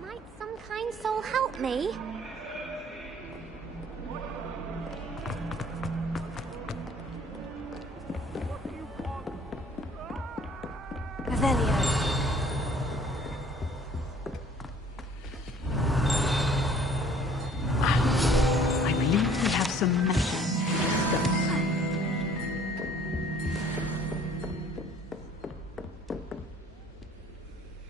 Might some kind soul help me? Revelio. I believe we have some magic stuff.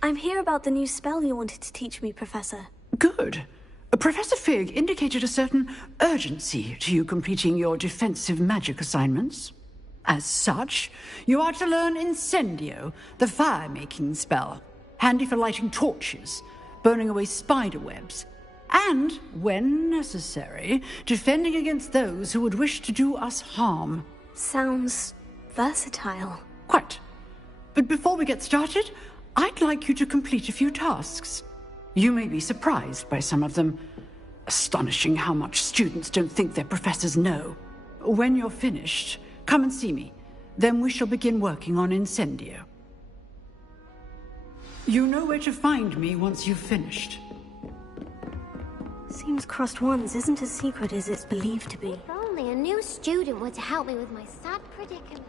I'm here about the new spell you wanted to teach me, Professor. Good. Professor Fig indicated a certain urgency to you completing your defensive magic assignments. As such, you are to learn Incendio, the fire-making spell, handy for lighting torches, burning away spider webs, and, when necessary, defending against those who would wish to do us harm. Sounds versatile. Quite. But before we get started, I'd like you to complete a few tasks. You may be surprised by some of them. Astonishing how much students don't think their professors know. When you're finished, come and see me. Then we shall begin working on Incendio. You know where to find me once you've finished. Seems Crossed Wands isn't as secret as it's believed to be. If only a new student were to help me with my sad predicament.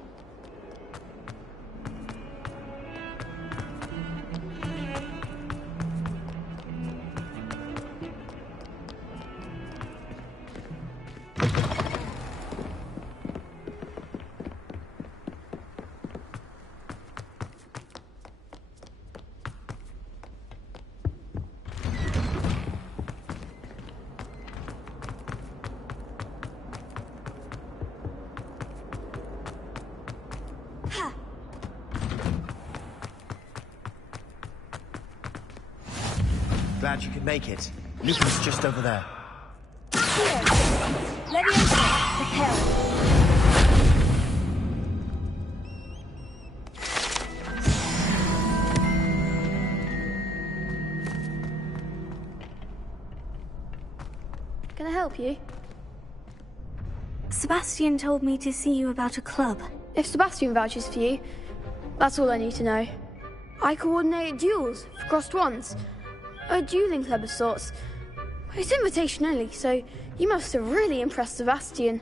Glad you could make it. Luca's just over there. Leviosa. Reparo. Can I help you? Sebastian told me to see you about a club. If Sebastian vouches for you, that's all I need to know. I coordinate duels for Crossed Wands. A dueling club of sorts. It's invitation only, so you must have really impressed Sebastian.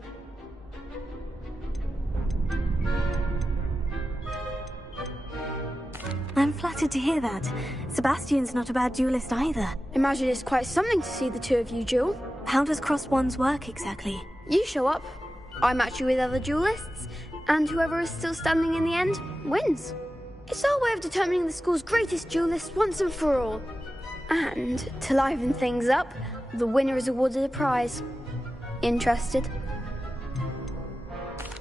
I'm flattered to hear that. Sebastian's not a bad duelist either. Imagine it's quite something to see the two of you duel. How does Crossed Wands work exactly? You show up, I match you with other duelists, and whoever is still standing in the end wins. It's our way of determining the school's greatest duelist once and for all. And, to liven things up, the winner is awarded a prize. Interested?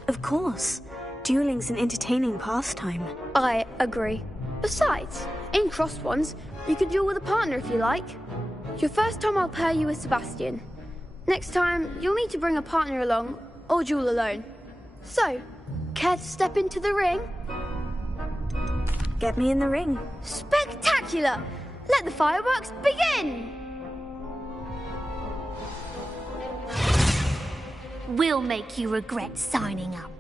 Of course. Dueling's an entertaining pastime. I agree. Besides, in Crossed Wands, you can duel with a partner if you like. Your first time I'll pair you with Sebastian. Next time, you'll need to bring a partner along, or duel alone. So, care to step into the ring? Get me in the ring. Spectacular! Let the fireworks begin! We'll make you regret signing up.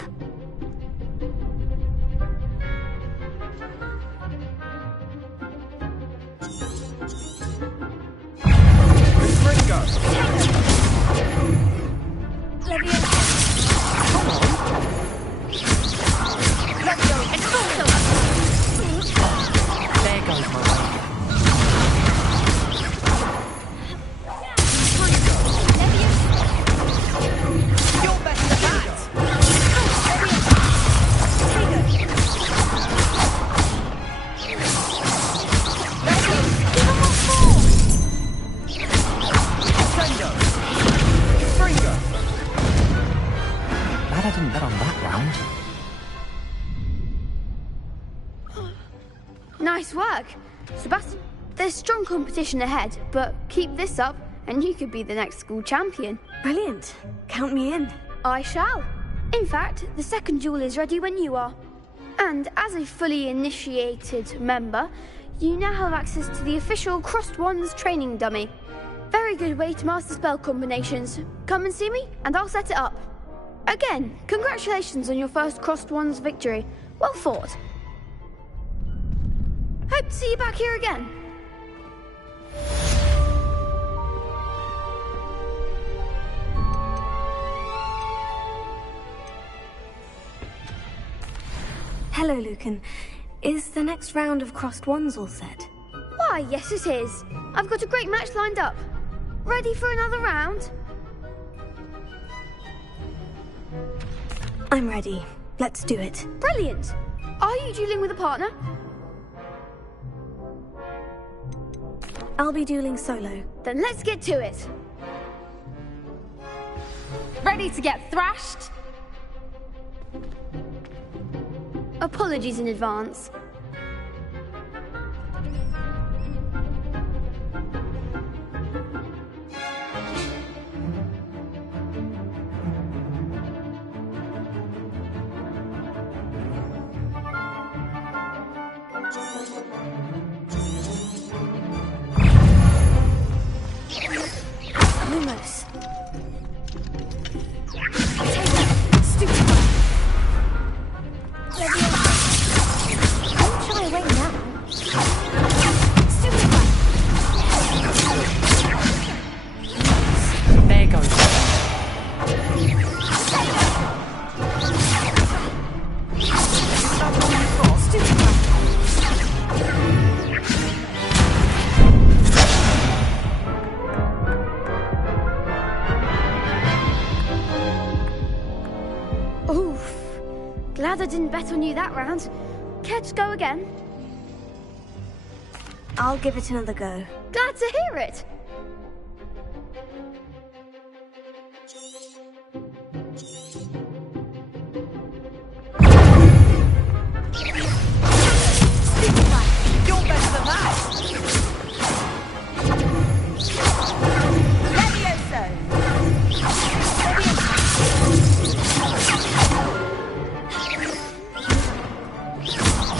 didn't bet on that round. Nice work. Sebastian, there's strong competition ahead, but keep this up and you could be the next school champion. Brilliant. Count me in. I shall. In fact, the second duel is ready when you are. And as a fully initiated member, you now have access to the official Crossed Wands training dummy. Very good way to master spell combinations. Come and see me, and I'll set it up. Again, congratulations on your first Crossed Wands victory. Well fought. Hope to see you back here again. Hello, Lucan. Is the next round of Crossed Wands all set? Why, yes it is. I've got a great match lined up. Ready for another round? I'm ready. Let's do it. Brilliant. Are you dueling with a partner? I'll be dueling solo. Then let's get to it. Ready to get thrashed? Apologies in advance. Almost. There goes. Oof. Glad I didn't bet on you that round. Care to go again? I'll give it another go. Glad to hear it. You're better than that!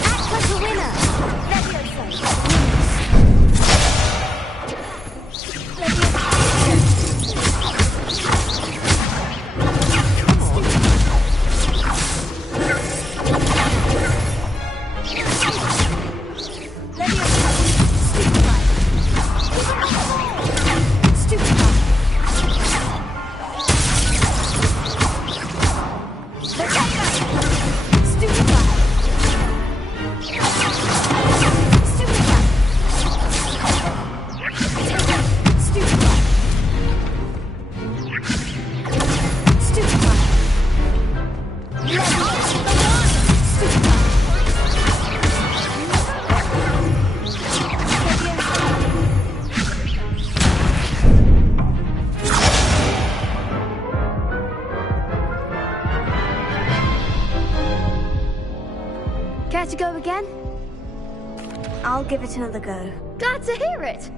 Act like a winner! Care to go again? I'll give it another go. Glad to hear it.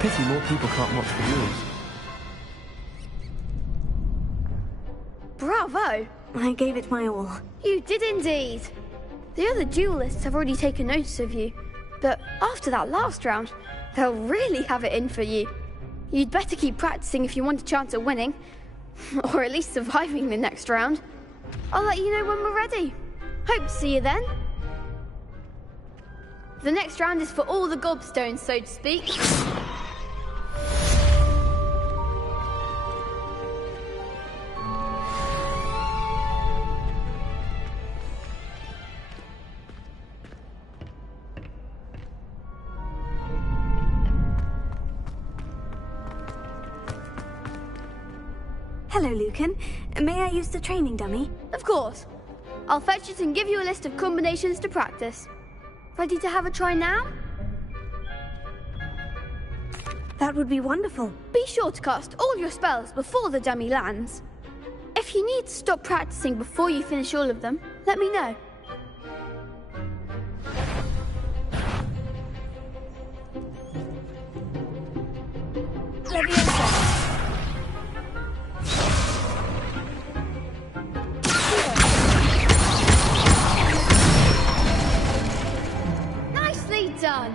Pity more people can't watch the duels. Bravo! I gave it my all. You did indeed. The other duelists have already taken notice of you, but after that last round, they'll really have it in for you. You'd better keep practicing if you want a chance at winning, or at least surviving the next round. I'll let you know when we're ready. Hope to see you then. The next round is for all the gobstones, so to speak. Hello, Lucan. May I use the training dummy? Of course. I'll fetch it and give you a list of combinations to practice. Ready to have a try now? That would be wonderful. Be sure to cast all your spells before the dummy lands. If you need to stop practicing before you finish all of them, let me know. Nicely done.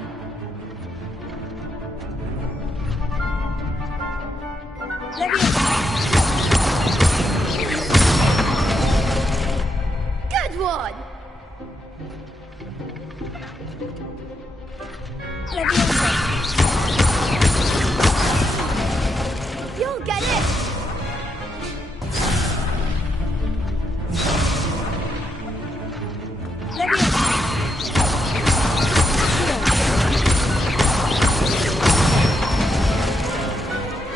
Good one. You'll get it.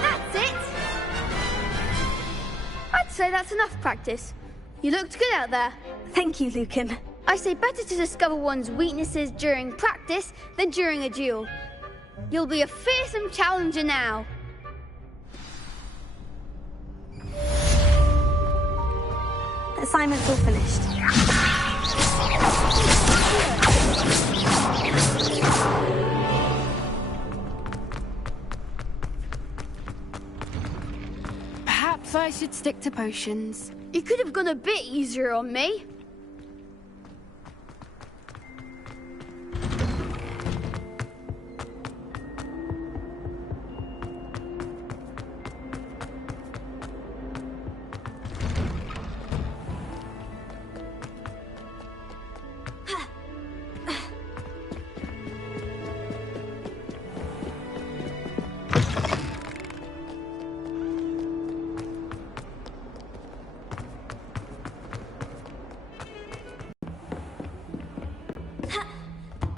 That's it. I'd say that's enough practice. You looked good out there. Thank you, Lucan. I say better to discover one's weaknesses during practice than during a duel. You'll be a fearsome challenger now. Assignment's all finished. Perhaps I should stick to potions. You could have gone a bit easier on me.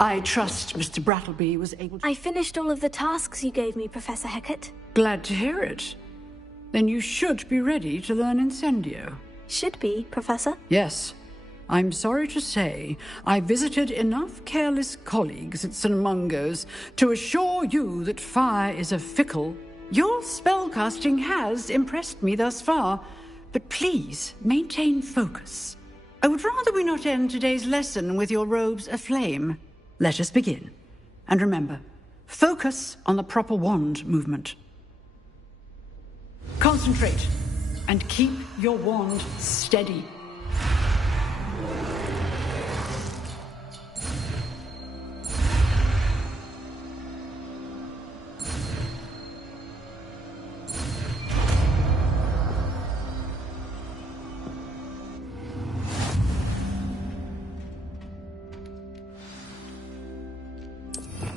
I trust Mr. Brattleby was able to... I finished all of the tasks you gave me, Professor Hecat. Glad to hear it. Then you should be ready to learn Incendio. Should be, Professor. Yes. I'm sorry to say, I visited enough careless colleagues at St. Mungo's to assure you that fire is a fickle... Your spellcasting has impressed me thus far, but please maintain focus. I would rather we not end today's lesson with your robes aflame. Let us begin. And remember, focus on the proper wand movement. Concentrate, and keep your wand steady.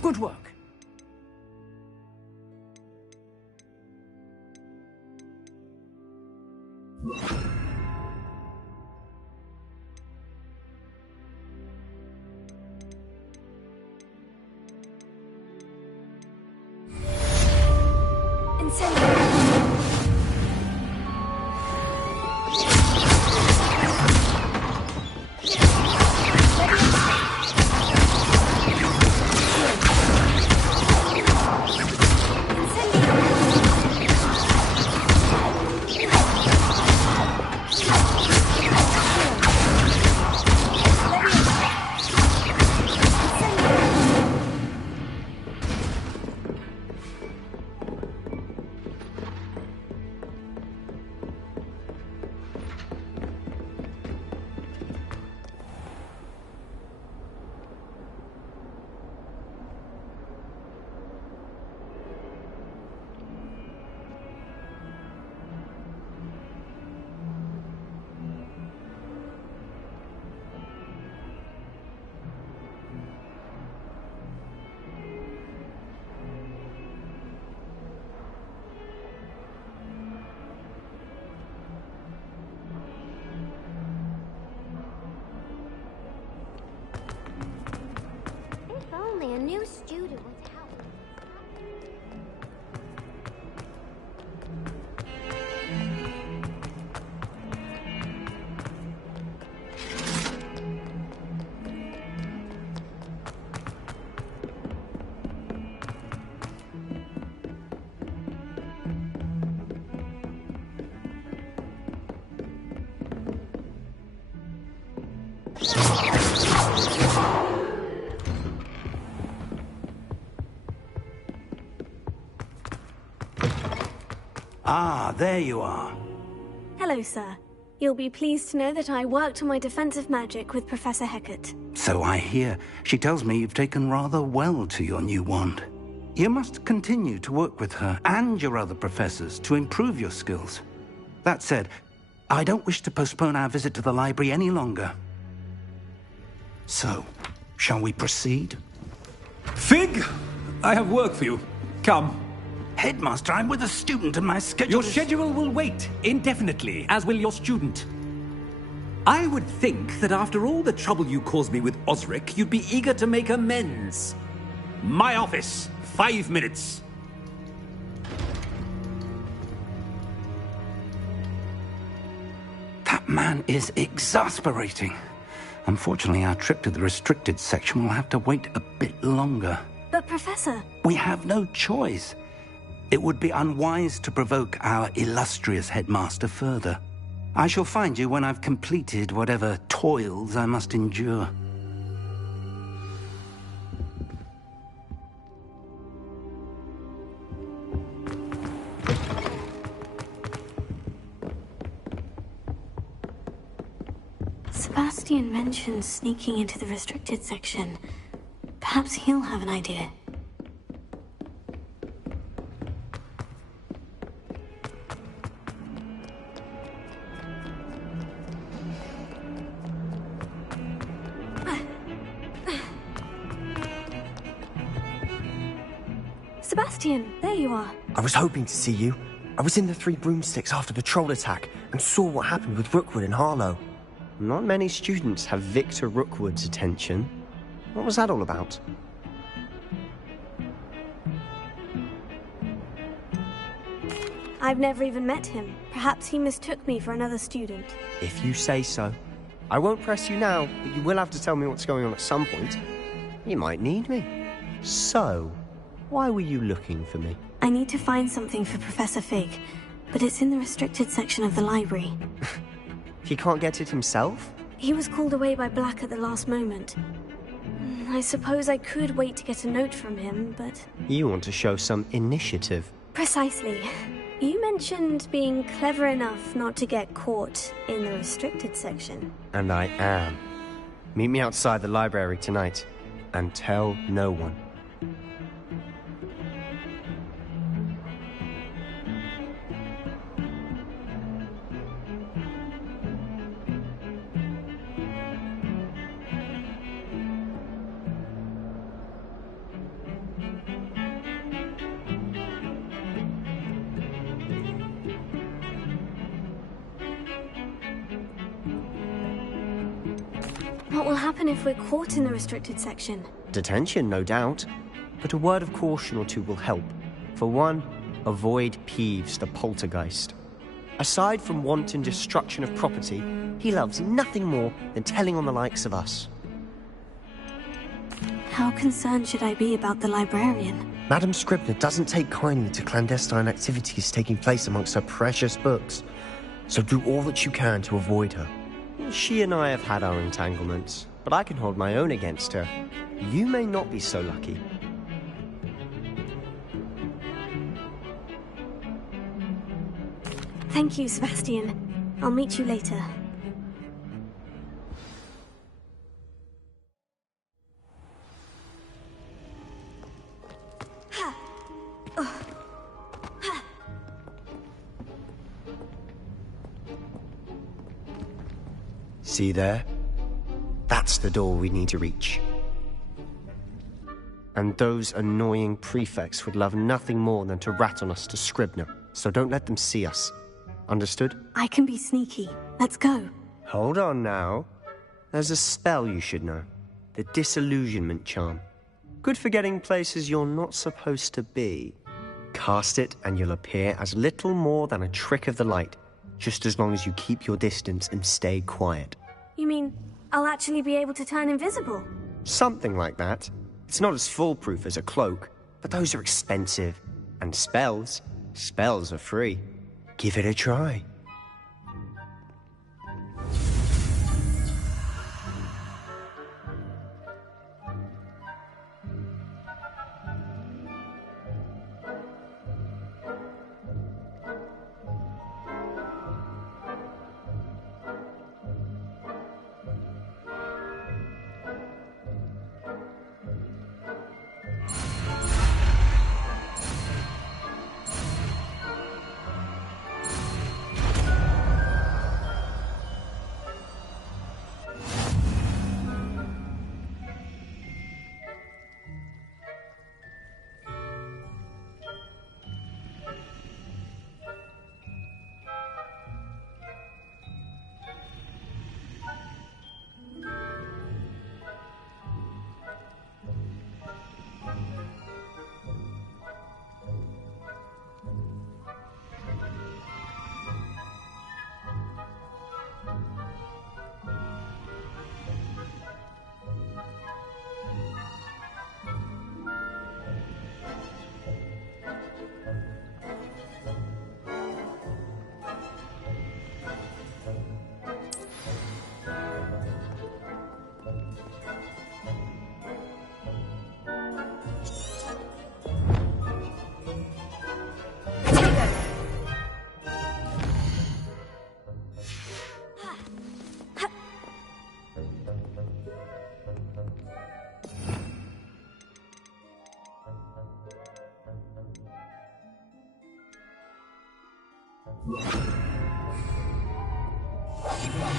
Good work. new student with help. Ah, there you are. Hello, sir. You'll be pleased to know that I worked on my defensive magic with Professor Hecat. So I hear. She tells me you've taken rather well to your new wand. You must continue to work with her and your other professors to improve your skills. That said, I don't wish to postpone our visit to the library any longer. So, shall we proceed? Fig! I have work for you. Come. Headmaster, I'm with a student and my schedule Your schedule will wait indefinitely, as will your student. I would think that after all the trouble you caused me with Osric, you'd be eager to make amends. My office, 5 minutes. That man is exasperating. Unfortunately, our trip to the restricted section will have to wait a bit longer. But, Professor... We have no choice. It would be unwise to provoke our illustrious headmaster further. I shall find you when I've completed whatever toils I must endure. Sebastian mentioned sneaking into the restricted section. Perhaps he'll have an idea. Sebastian, there you are. I was hoping to see you. I was in the Three Broomsticks after the troll attack and saw what happened with Rookwood and Harlow. Not many students have Victor Rookwood's attention. What was that all about? I've never even met him. Perhaps he mistook me for another student. If you say so. I won't press you now, but you will have to tell me what's going on at some point. You might need me. So, why were you looking for me? I need to find something for Professor Fig, but it's in the restricted section of the library. He can't get it himself? He was called away by Black at the last moment. I suppose I could wait to get a note from him, but... You want to show some initiative. Precisely. You mentioned being clever enough not to get caught in the restricted section. And I am. Meet me outside the library tonight, and tell no one. What will happen if we're caught in the restricted section? Detention, no doubt. But a word of caution or two will help. For one, avoid Peeves the poltergeist. Aside from wanton destruction of property, he loves nothing more than telling on the likes of us. How concerned should I be about the librarian? Madame Scribner doesn't take kindly to clandestine activities taking place amongst her precious books. So do all that you can to avoid her. She and I have had our entanglements, but I can hold my own against her. You may not be so lucky. Thank you, Sebastian. I'll meet you later. See there? That's the door we need to reach. And those annoying prefects would love nothing more than to rat on us to Scribner, so don't let them see us. Understood? I can be sneaky. Let's go. Hold on now. There's a spell you should know. The disillusionment charm. Good for getting places you're not supposed to be. Cast it and you'll appear as little more than a trick of the light, just as long as you keep your distance and stay quiet. You mean I'll actually be able to turn invisible? Something like that. It's not as foolproof as a cloak, but those are expensive. And spells are free. Give it a try.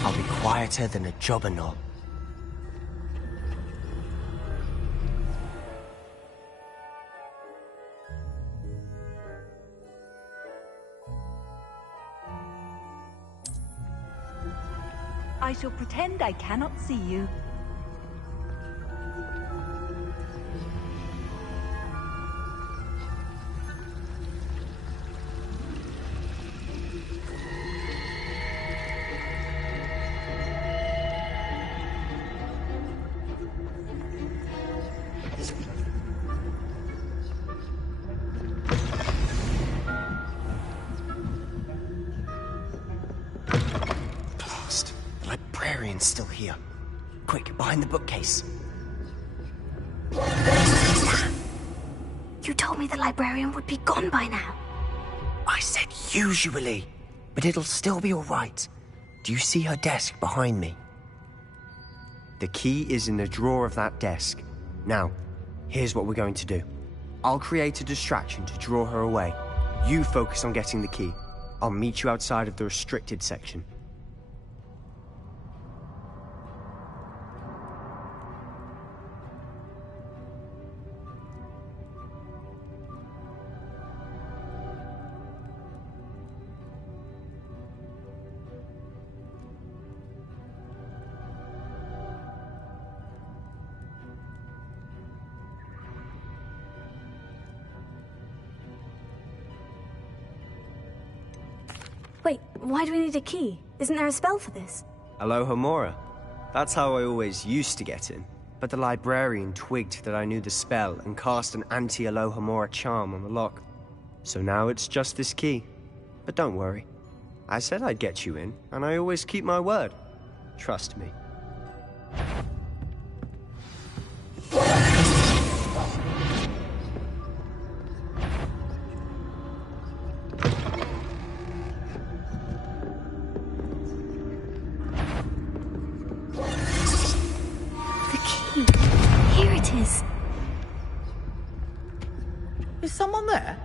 I'll be quieter than a jobberknoll. I shall pretend I cannot see you. Still here. Quick, behind the bookcase. You told me the librarian would be gone by now. I said usually, but it'll still be all right. Do you see her desk behind me? The key is in the drawer of that desk. Now, here's what we're going to do. I'll create a distraction to draw her away. You focus on getting the key. I'll meet you outside of the restricted section. Wait, why do we need a key? Isn't there a spell for this? Alohomora. That's how I always used to get in. But the librarian twigged that I knew the spell and cast an anti-Alohomora charm on the lock. So now it's just this key. But don't worry. I said I'd get you in, and I always keep my word. Trust me. Is someone there?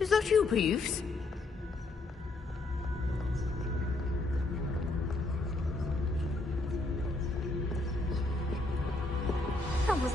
Is that you, Peeves? That was...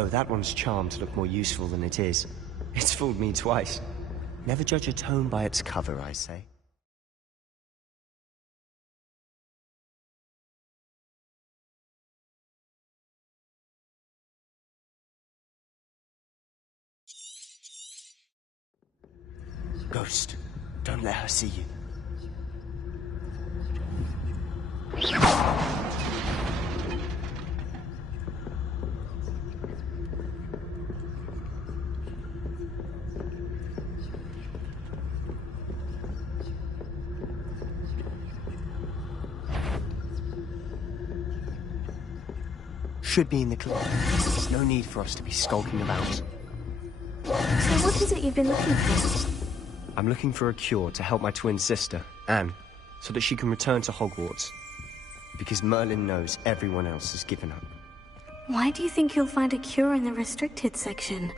Oh, that one's charmed to look more useful than it is. It's fooled me twice. Never judge a tome by its cover, I say. Ghost, don't let her see you. Should be in the club. There's no need for us to be skulking about. So what is it you've been looking for? I'm looking for a cure to help my twin sister, Anne, so that she can return to Hogwarts. Because Merlin knows everyone else has given up. Why do you think you'll find a cure in the restricted section?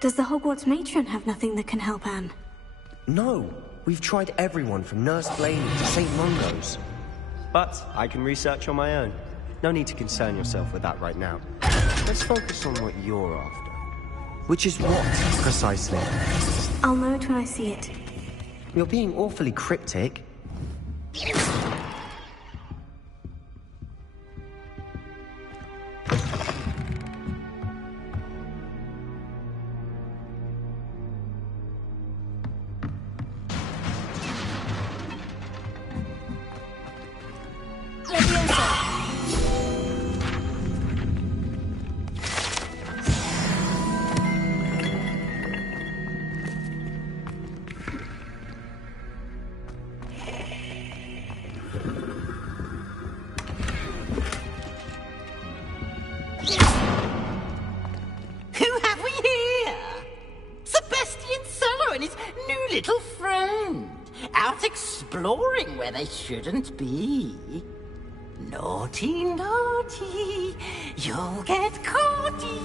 Does the Hogwarts matron have nothing that can help Anne? No! We've tried everyone from Nurse Blaney to St. Mungo's. But I can research on my own. No need to concern yourself with that right now. Let's focus on what you're after. Which is what, precisely? I'll know it when I see it. You're being awfully cryptic. Exploring where they shouldn't be. Naughty, naughty, you'll get caughty.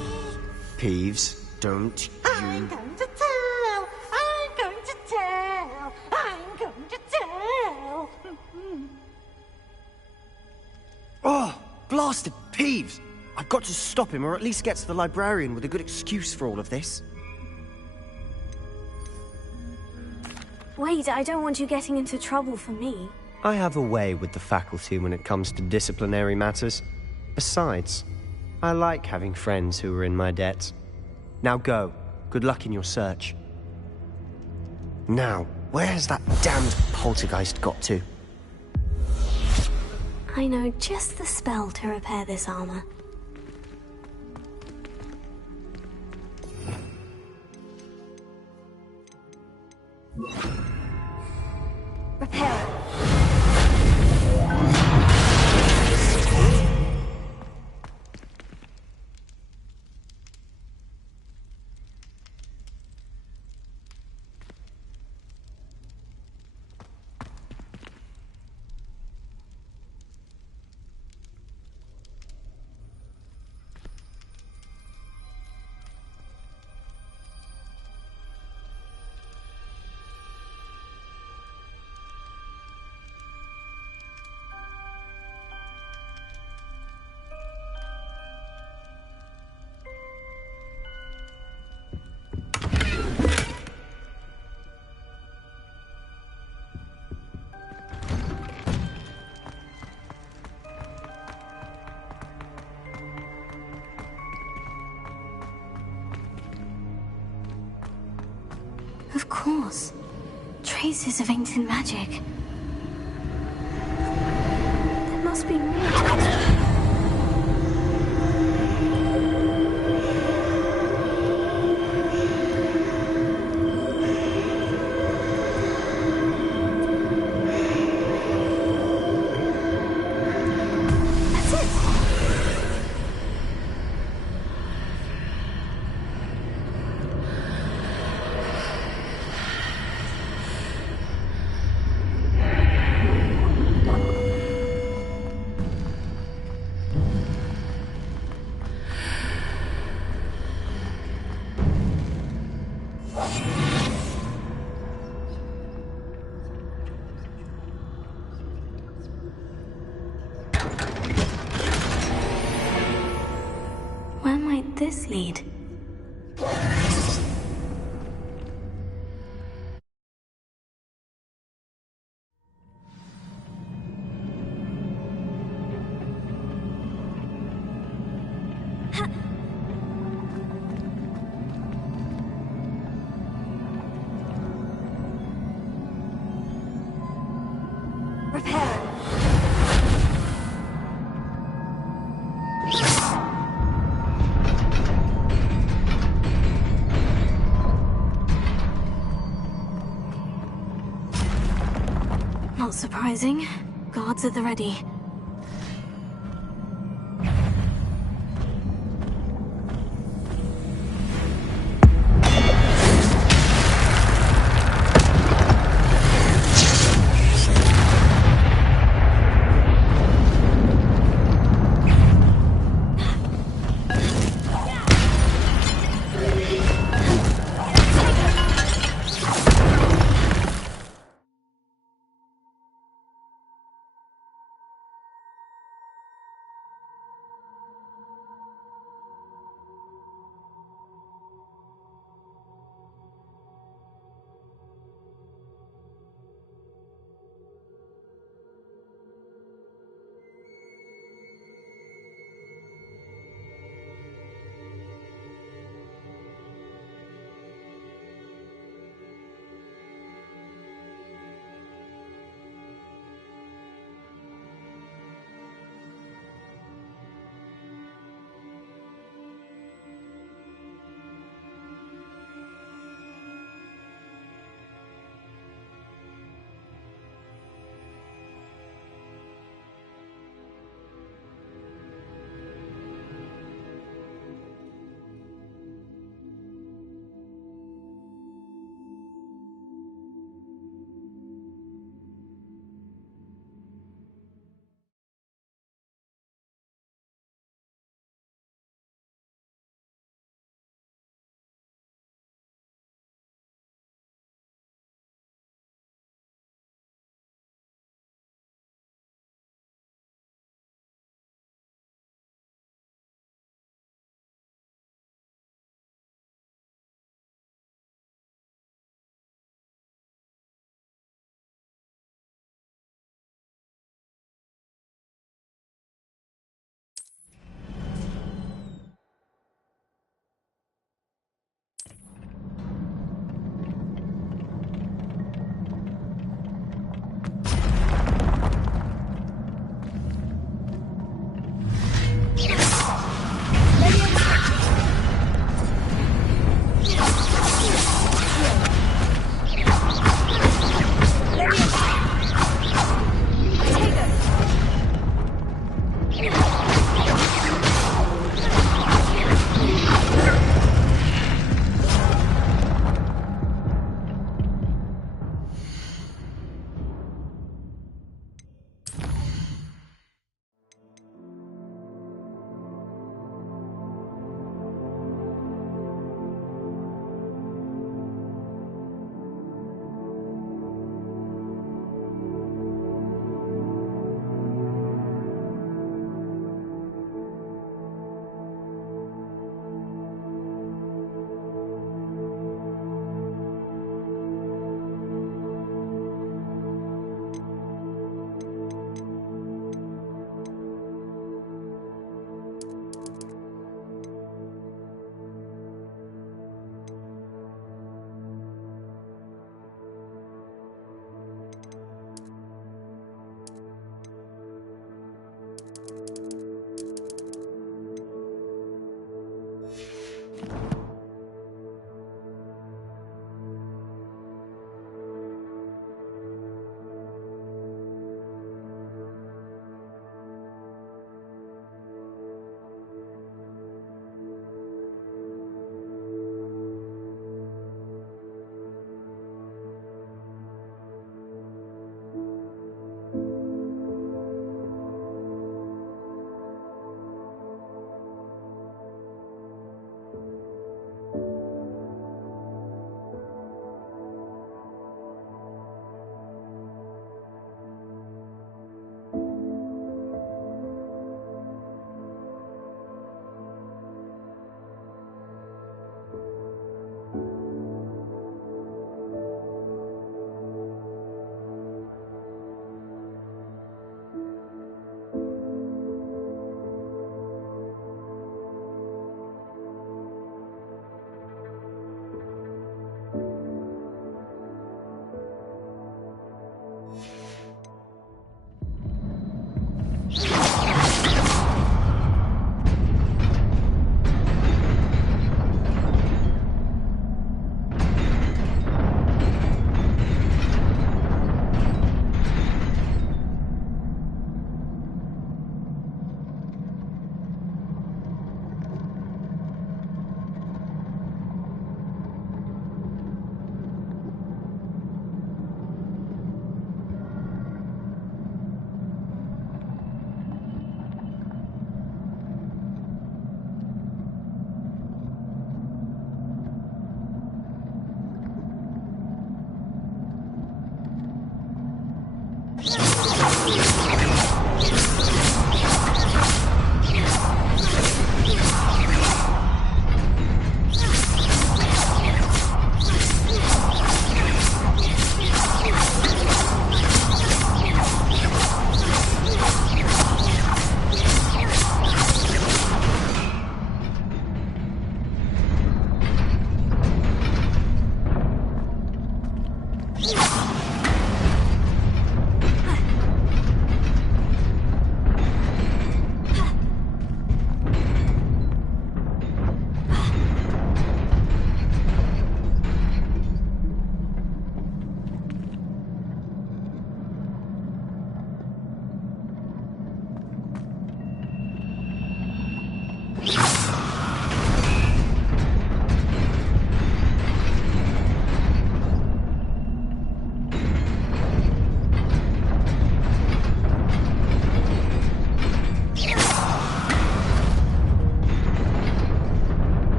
Peeves, don't I'm going to tell, I'm going to tell, I'm going to tell. Oh, blasted Peeves! I've got to stop him, or at least get to the librarian with a good excuse for all of this. Wait, I don't want you getting into trouble for me. I have a way with the faculty when it comes to disciplinary matters. Besides, I like having friends who are in my debt. Now go. Good luck in your search. Now, where has that damned poltergeist got to? I know just the spell to repair this armor. Repair it. Of course. Traces of ancient magic. There must be more to it. this lead? Not surprising. Guards at the ready.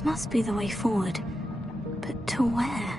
This must be the way forward. But to where?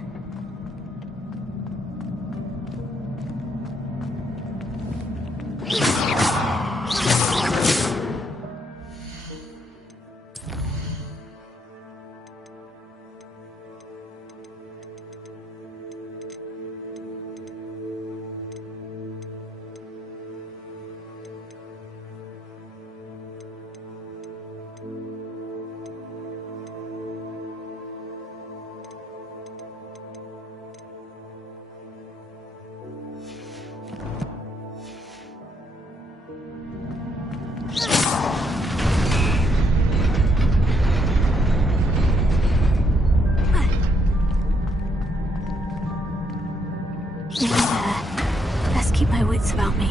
Best keep my wits about me.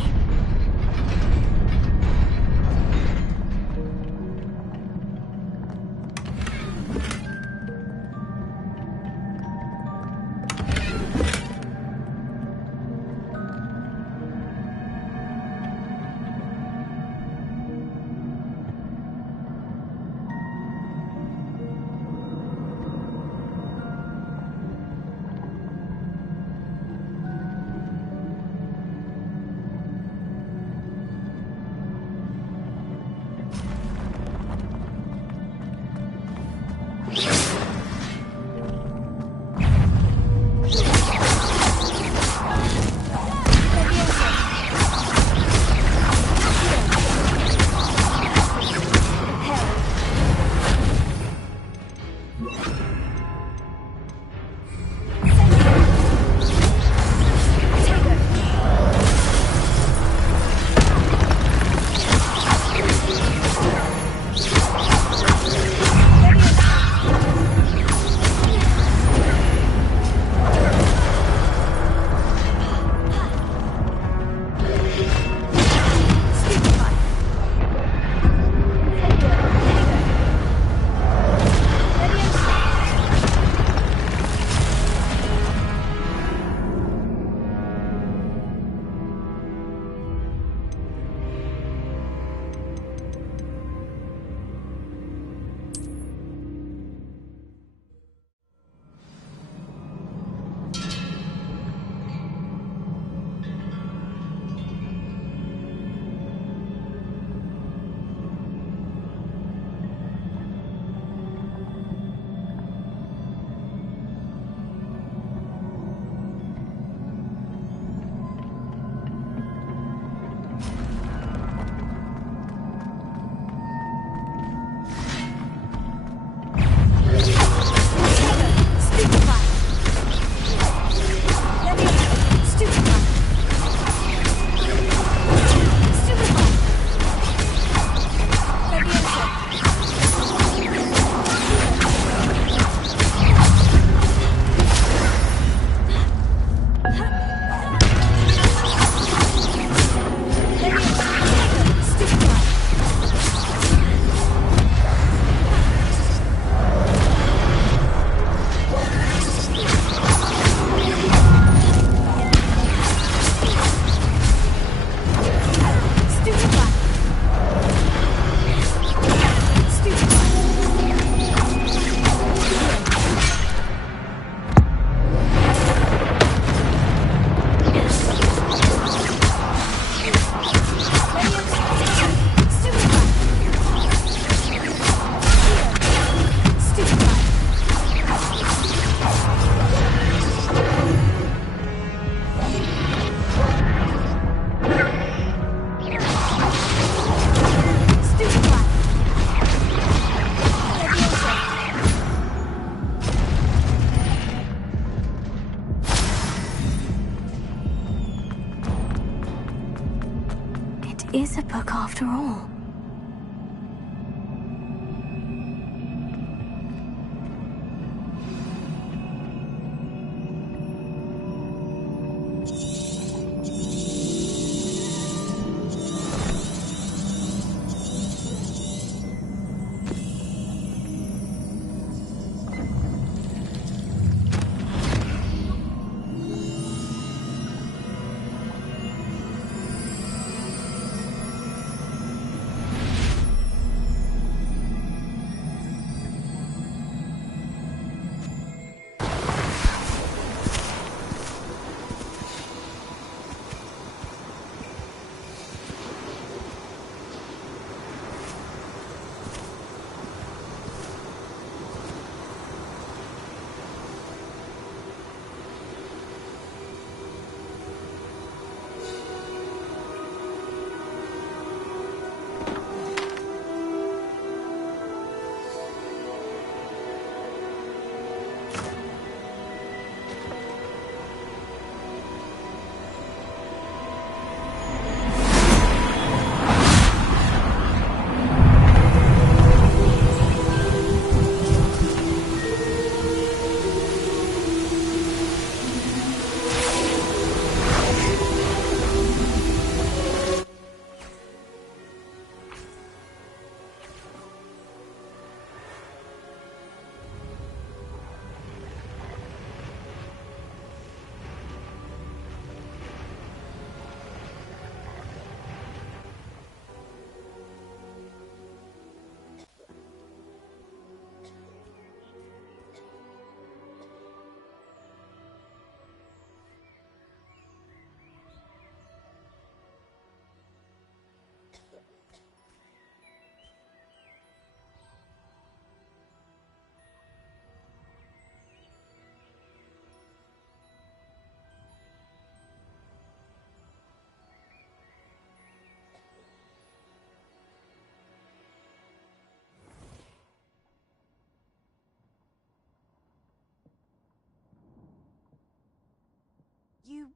Is a book after all.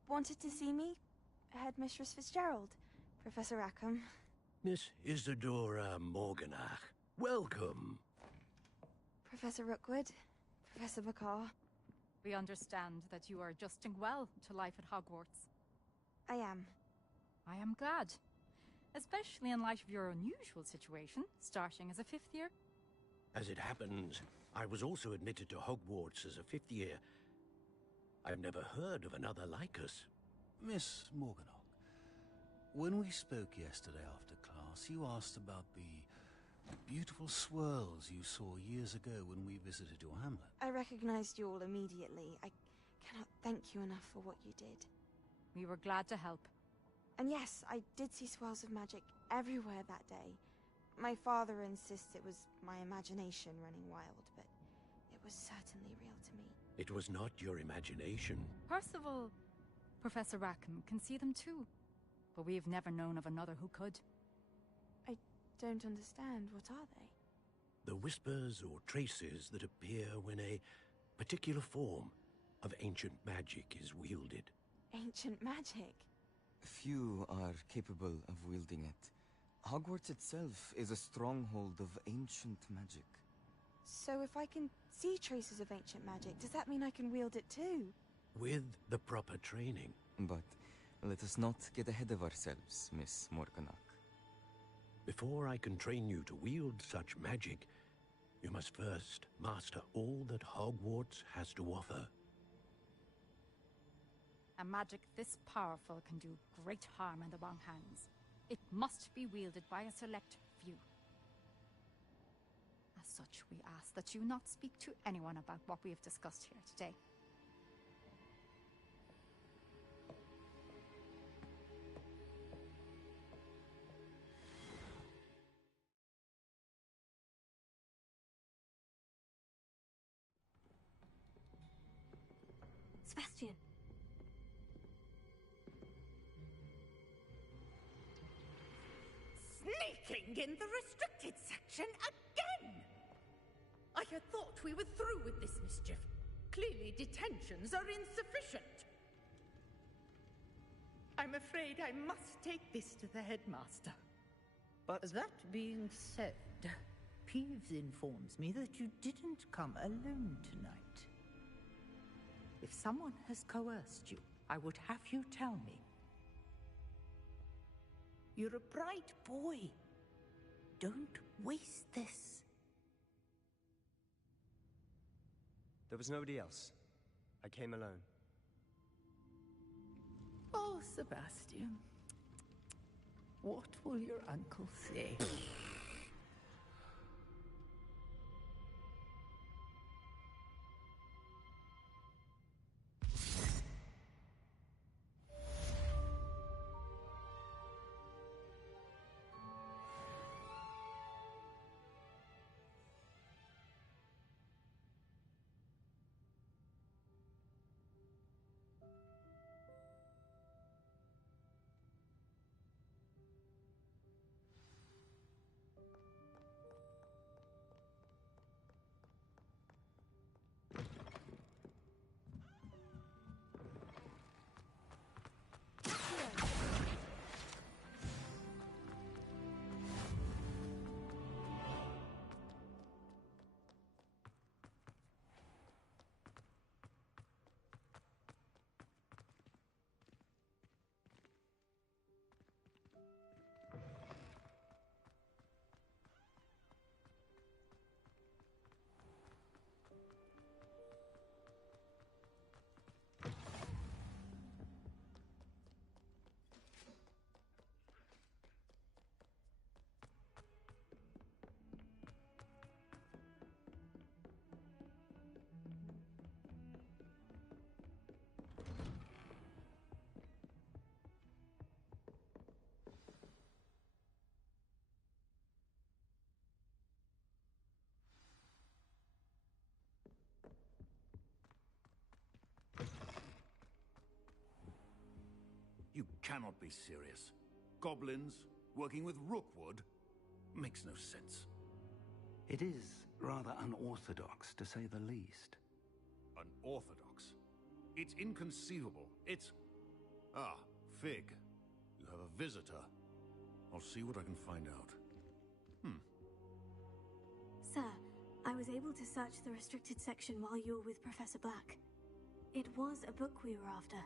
wanted to see me? Headmistress Fitzgerald, Professor Rackham. Miss Isadora Morganach, welcome. Professor Rookwood, Professor Bakar. We understand that you are adjusting well to life at Hogwarts. I am. I am glad. Especially in light of your unusual situation, starting as a 5th year. As it happens, I was also admitted to Hogwarts as a 5th year. I've never heard of another like us. Miss Morganach, when we spoke yesterday after class, you asked about the beautiful swirls you saw years ago when we visited your hamlet. I recognized you all immediately. I cannot thank you enough for what you did. We were glad to help. And yes, I did see swirls of magic everywhere that day. My father insists it was my imagination running wild, but it was certainly real to me. It was not your imagination. Percival, Professor Rackham can see them too. But we've never known of another who could. I don't understand. What are they? The whispers or traces that appear when a particular form of ancient magic is wielded. Ancient magic? Few are capable of wielding it. Hogwarts itself is a stronghold of ancient magic. So if I can see traces of ancient magic, does that mean I can wield it too? With the proper training. But let us not get ahead of ourselves, Miss Morganach. Before I can train you to wield such magic, you must first master all that Hogwarts has to offer. A magic this powerful can do great harm in the wrong hands. It must be wielded by a select few. As such, we ask that you not speak to anyone about what we have discussed here today. Sebastian. Sneaking in the restricted section again! I had thought we were through with this mischief. Clearly detentions are insufficient. I'm afraid I must take this to the headmaster. But that being said, Peeves informs me that you didn't come alone tonight. If someone has coerced you, I would have you tell me. You're a bright boy. Don't waste this. There was nobody else. I came alone. Oh, Sebastian. What will your uncle say? You cannot be serious. Goblins working with Rookwood makes no sense. It is rather unorthodox, to say the least. Unorthodox? It's inconceivable. It's... Ah, Fig. You have a visitor. I'll see what I can find out. Sir, I was able to search the restricted section while you were with Professor Black. It was a book we were after.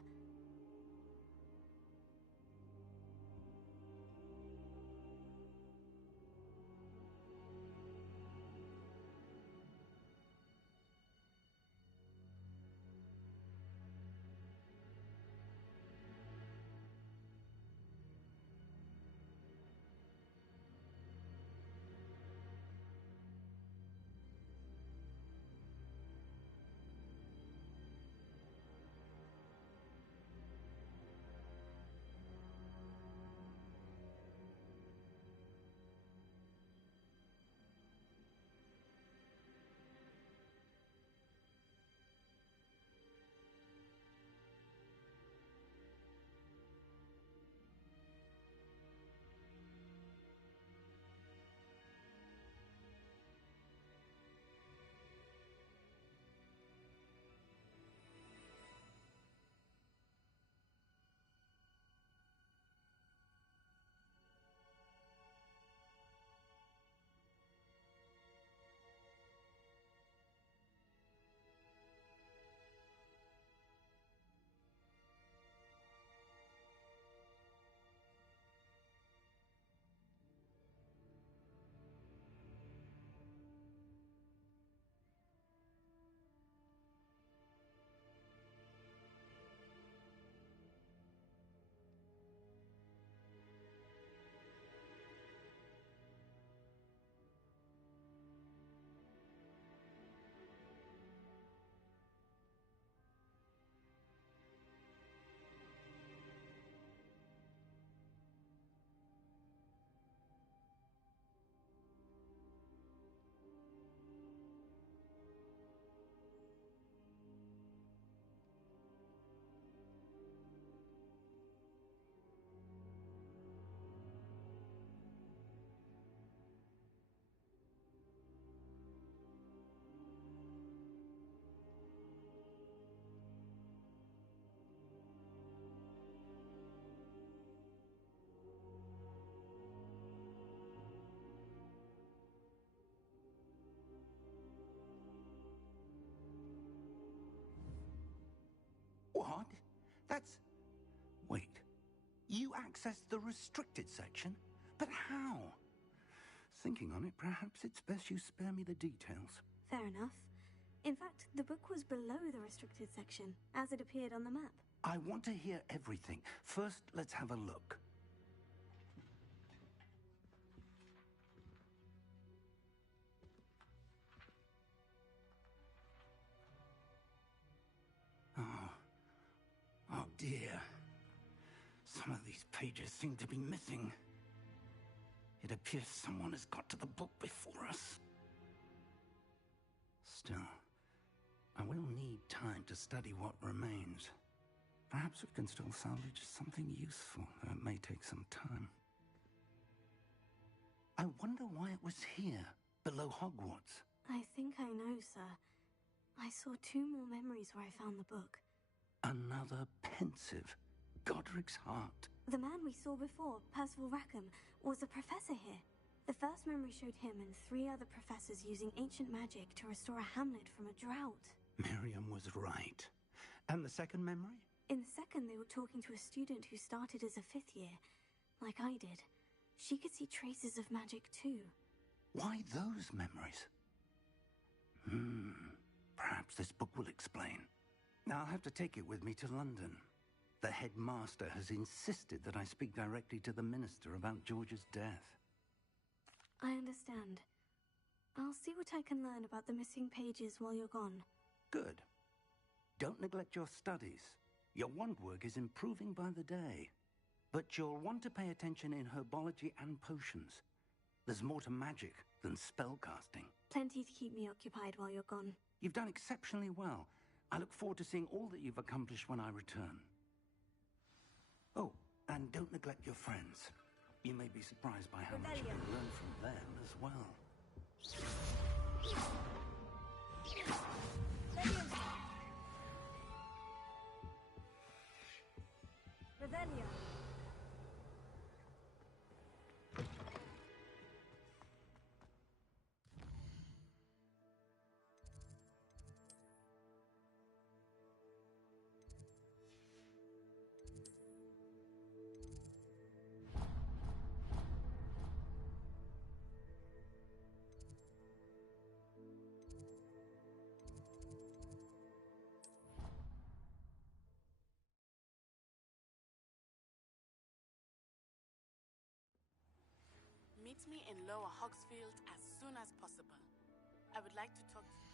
What? That's... Wait. You accessed the restricted section? But how? Thinking on it, perhaps it's best you spare me the details. Fair enough. In fact, the book was below the restricted section, as it appeared on the map. I want to hear everything. First, let's have a look. Oh dear. Some of these pages seem to be missing. It appears someone has got to the book before us. Still, I will need time to study what remains. Perhaps we can still salvage something useful, though it may take some time. I wonder why it was here, below Hogwarts. I think I know, sir. I saw 2 more memories where I found the book. Another pensive. Godric's heart. The man we saw before, Percival Rackham, was a professor here. The first memory showed him and 3 other professors using ancient magic to restore a hamlet from a drought. Miriam was right. And the second memory? In the second, they were talking to a student who started as a 5th year, like I did. She could see traces of magic too. Why those memories? Perhaps this book will explain. Now I'll have to take it with me to London. The headmaster has insisted that I speak directly to the minister about George's death. I understand. I'll see what I can learn about the missing pages while you're gone. Good. Don't neglect your studies. Your wand work is improving by the day. But you'll want to pay attention in herbology and potions. There's more to magic than spellcasting. Plenty to keep me occupied while you're gone. You've done exceptionally well. I look forward to seeing all that you've accomplished when I return. Oh, and don't neglect your friends. You may be surprised by how much you can learn from them as well. Meet me in Lower Hogsfield as soon as possible. I would like to talk to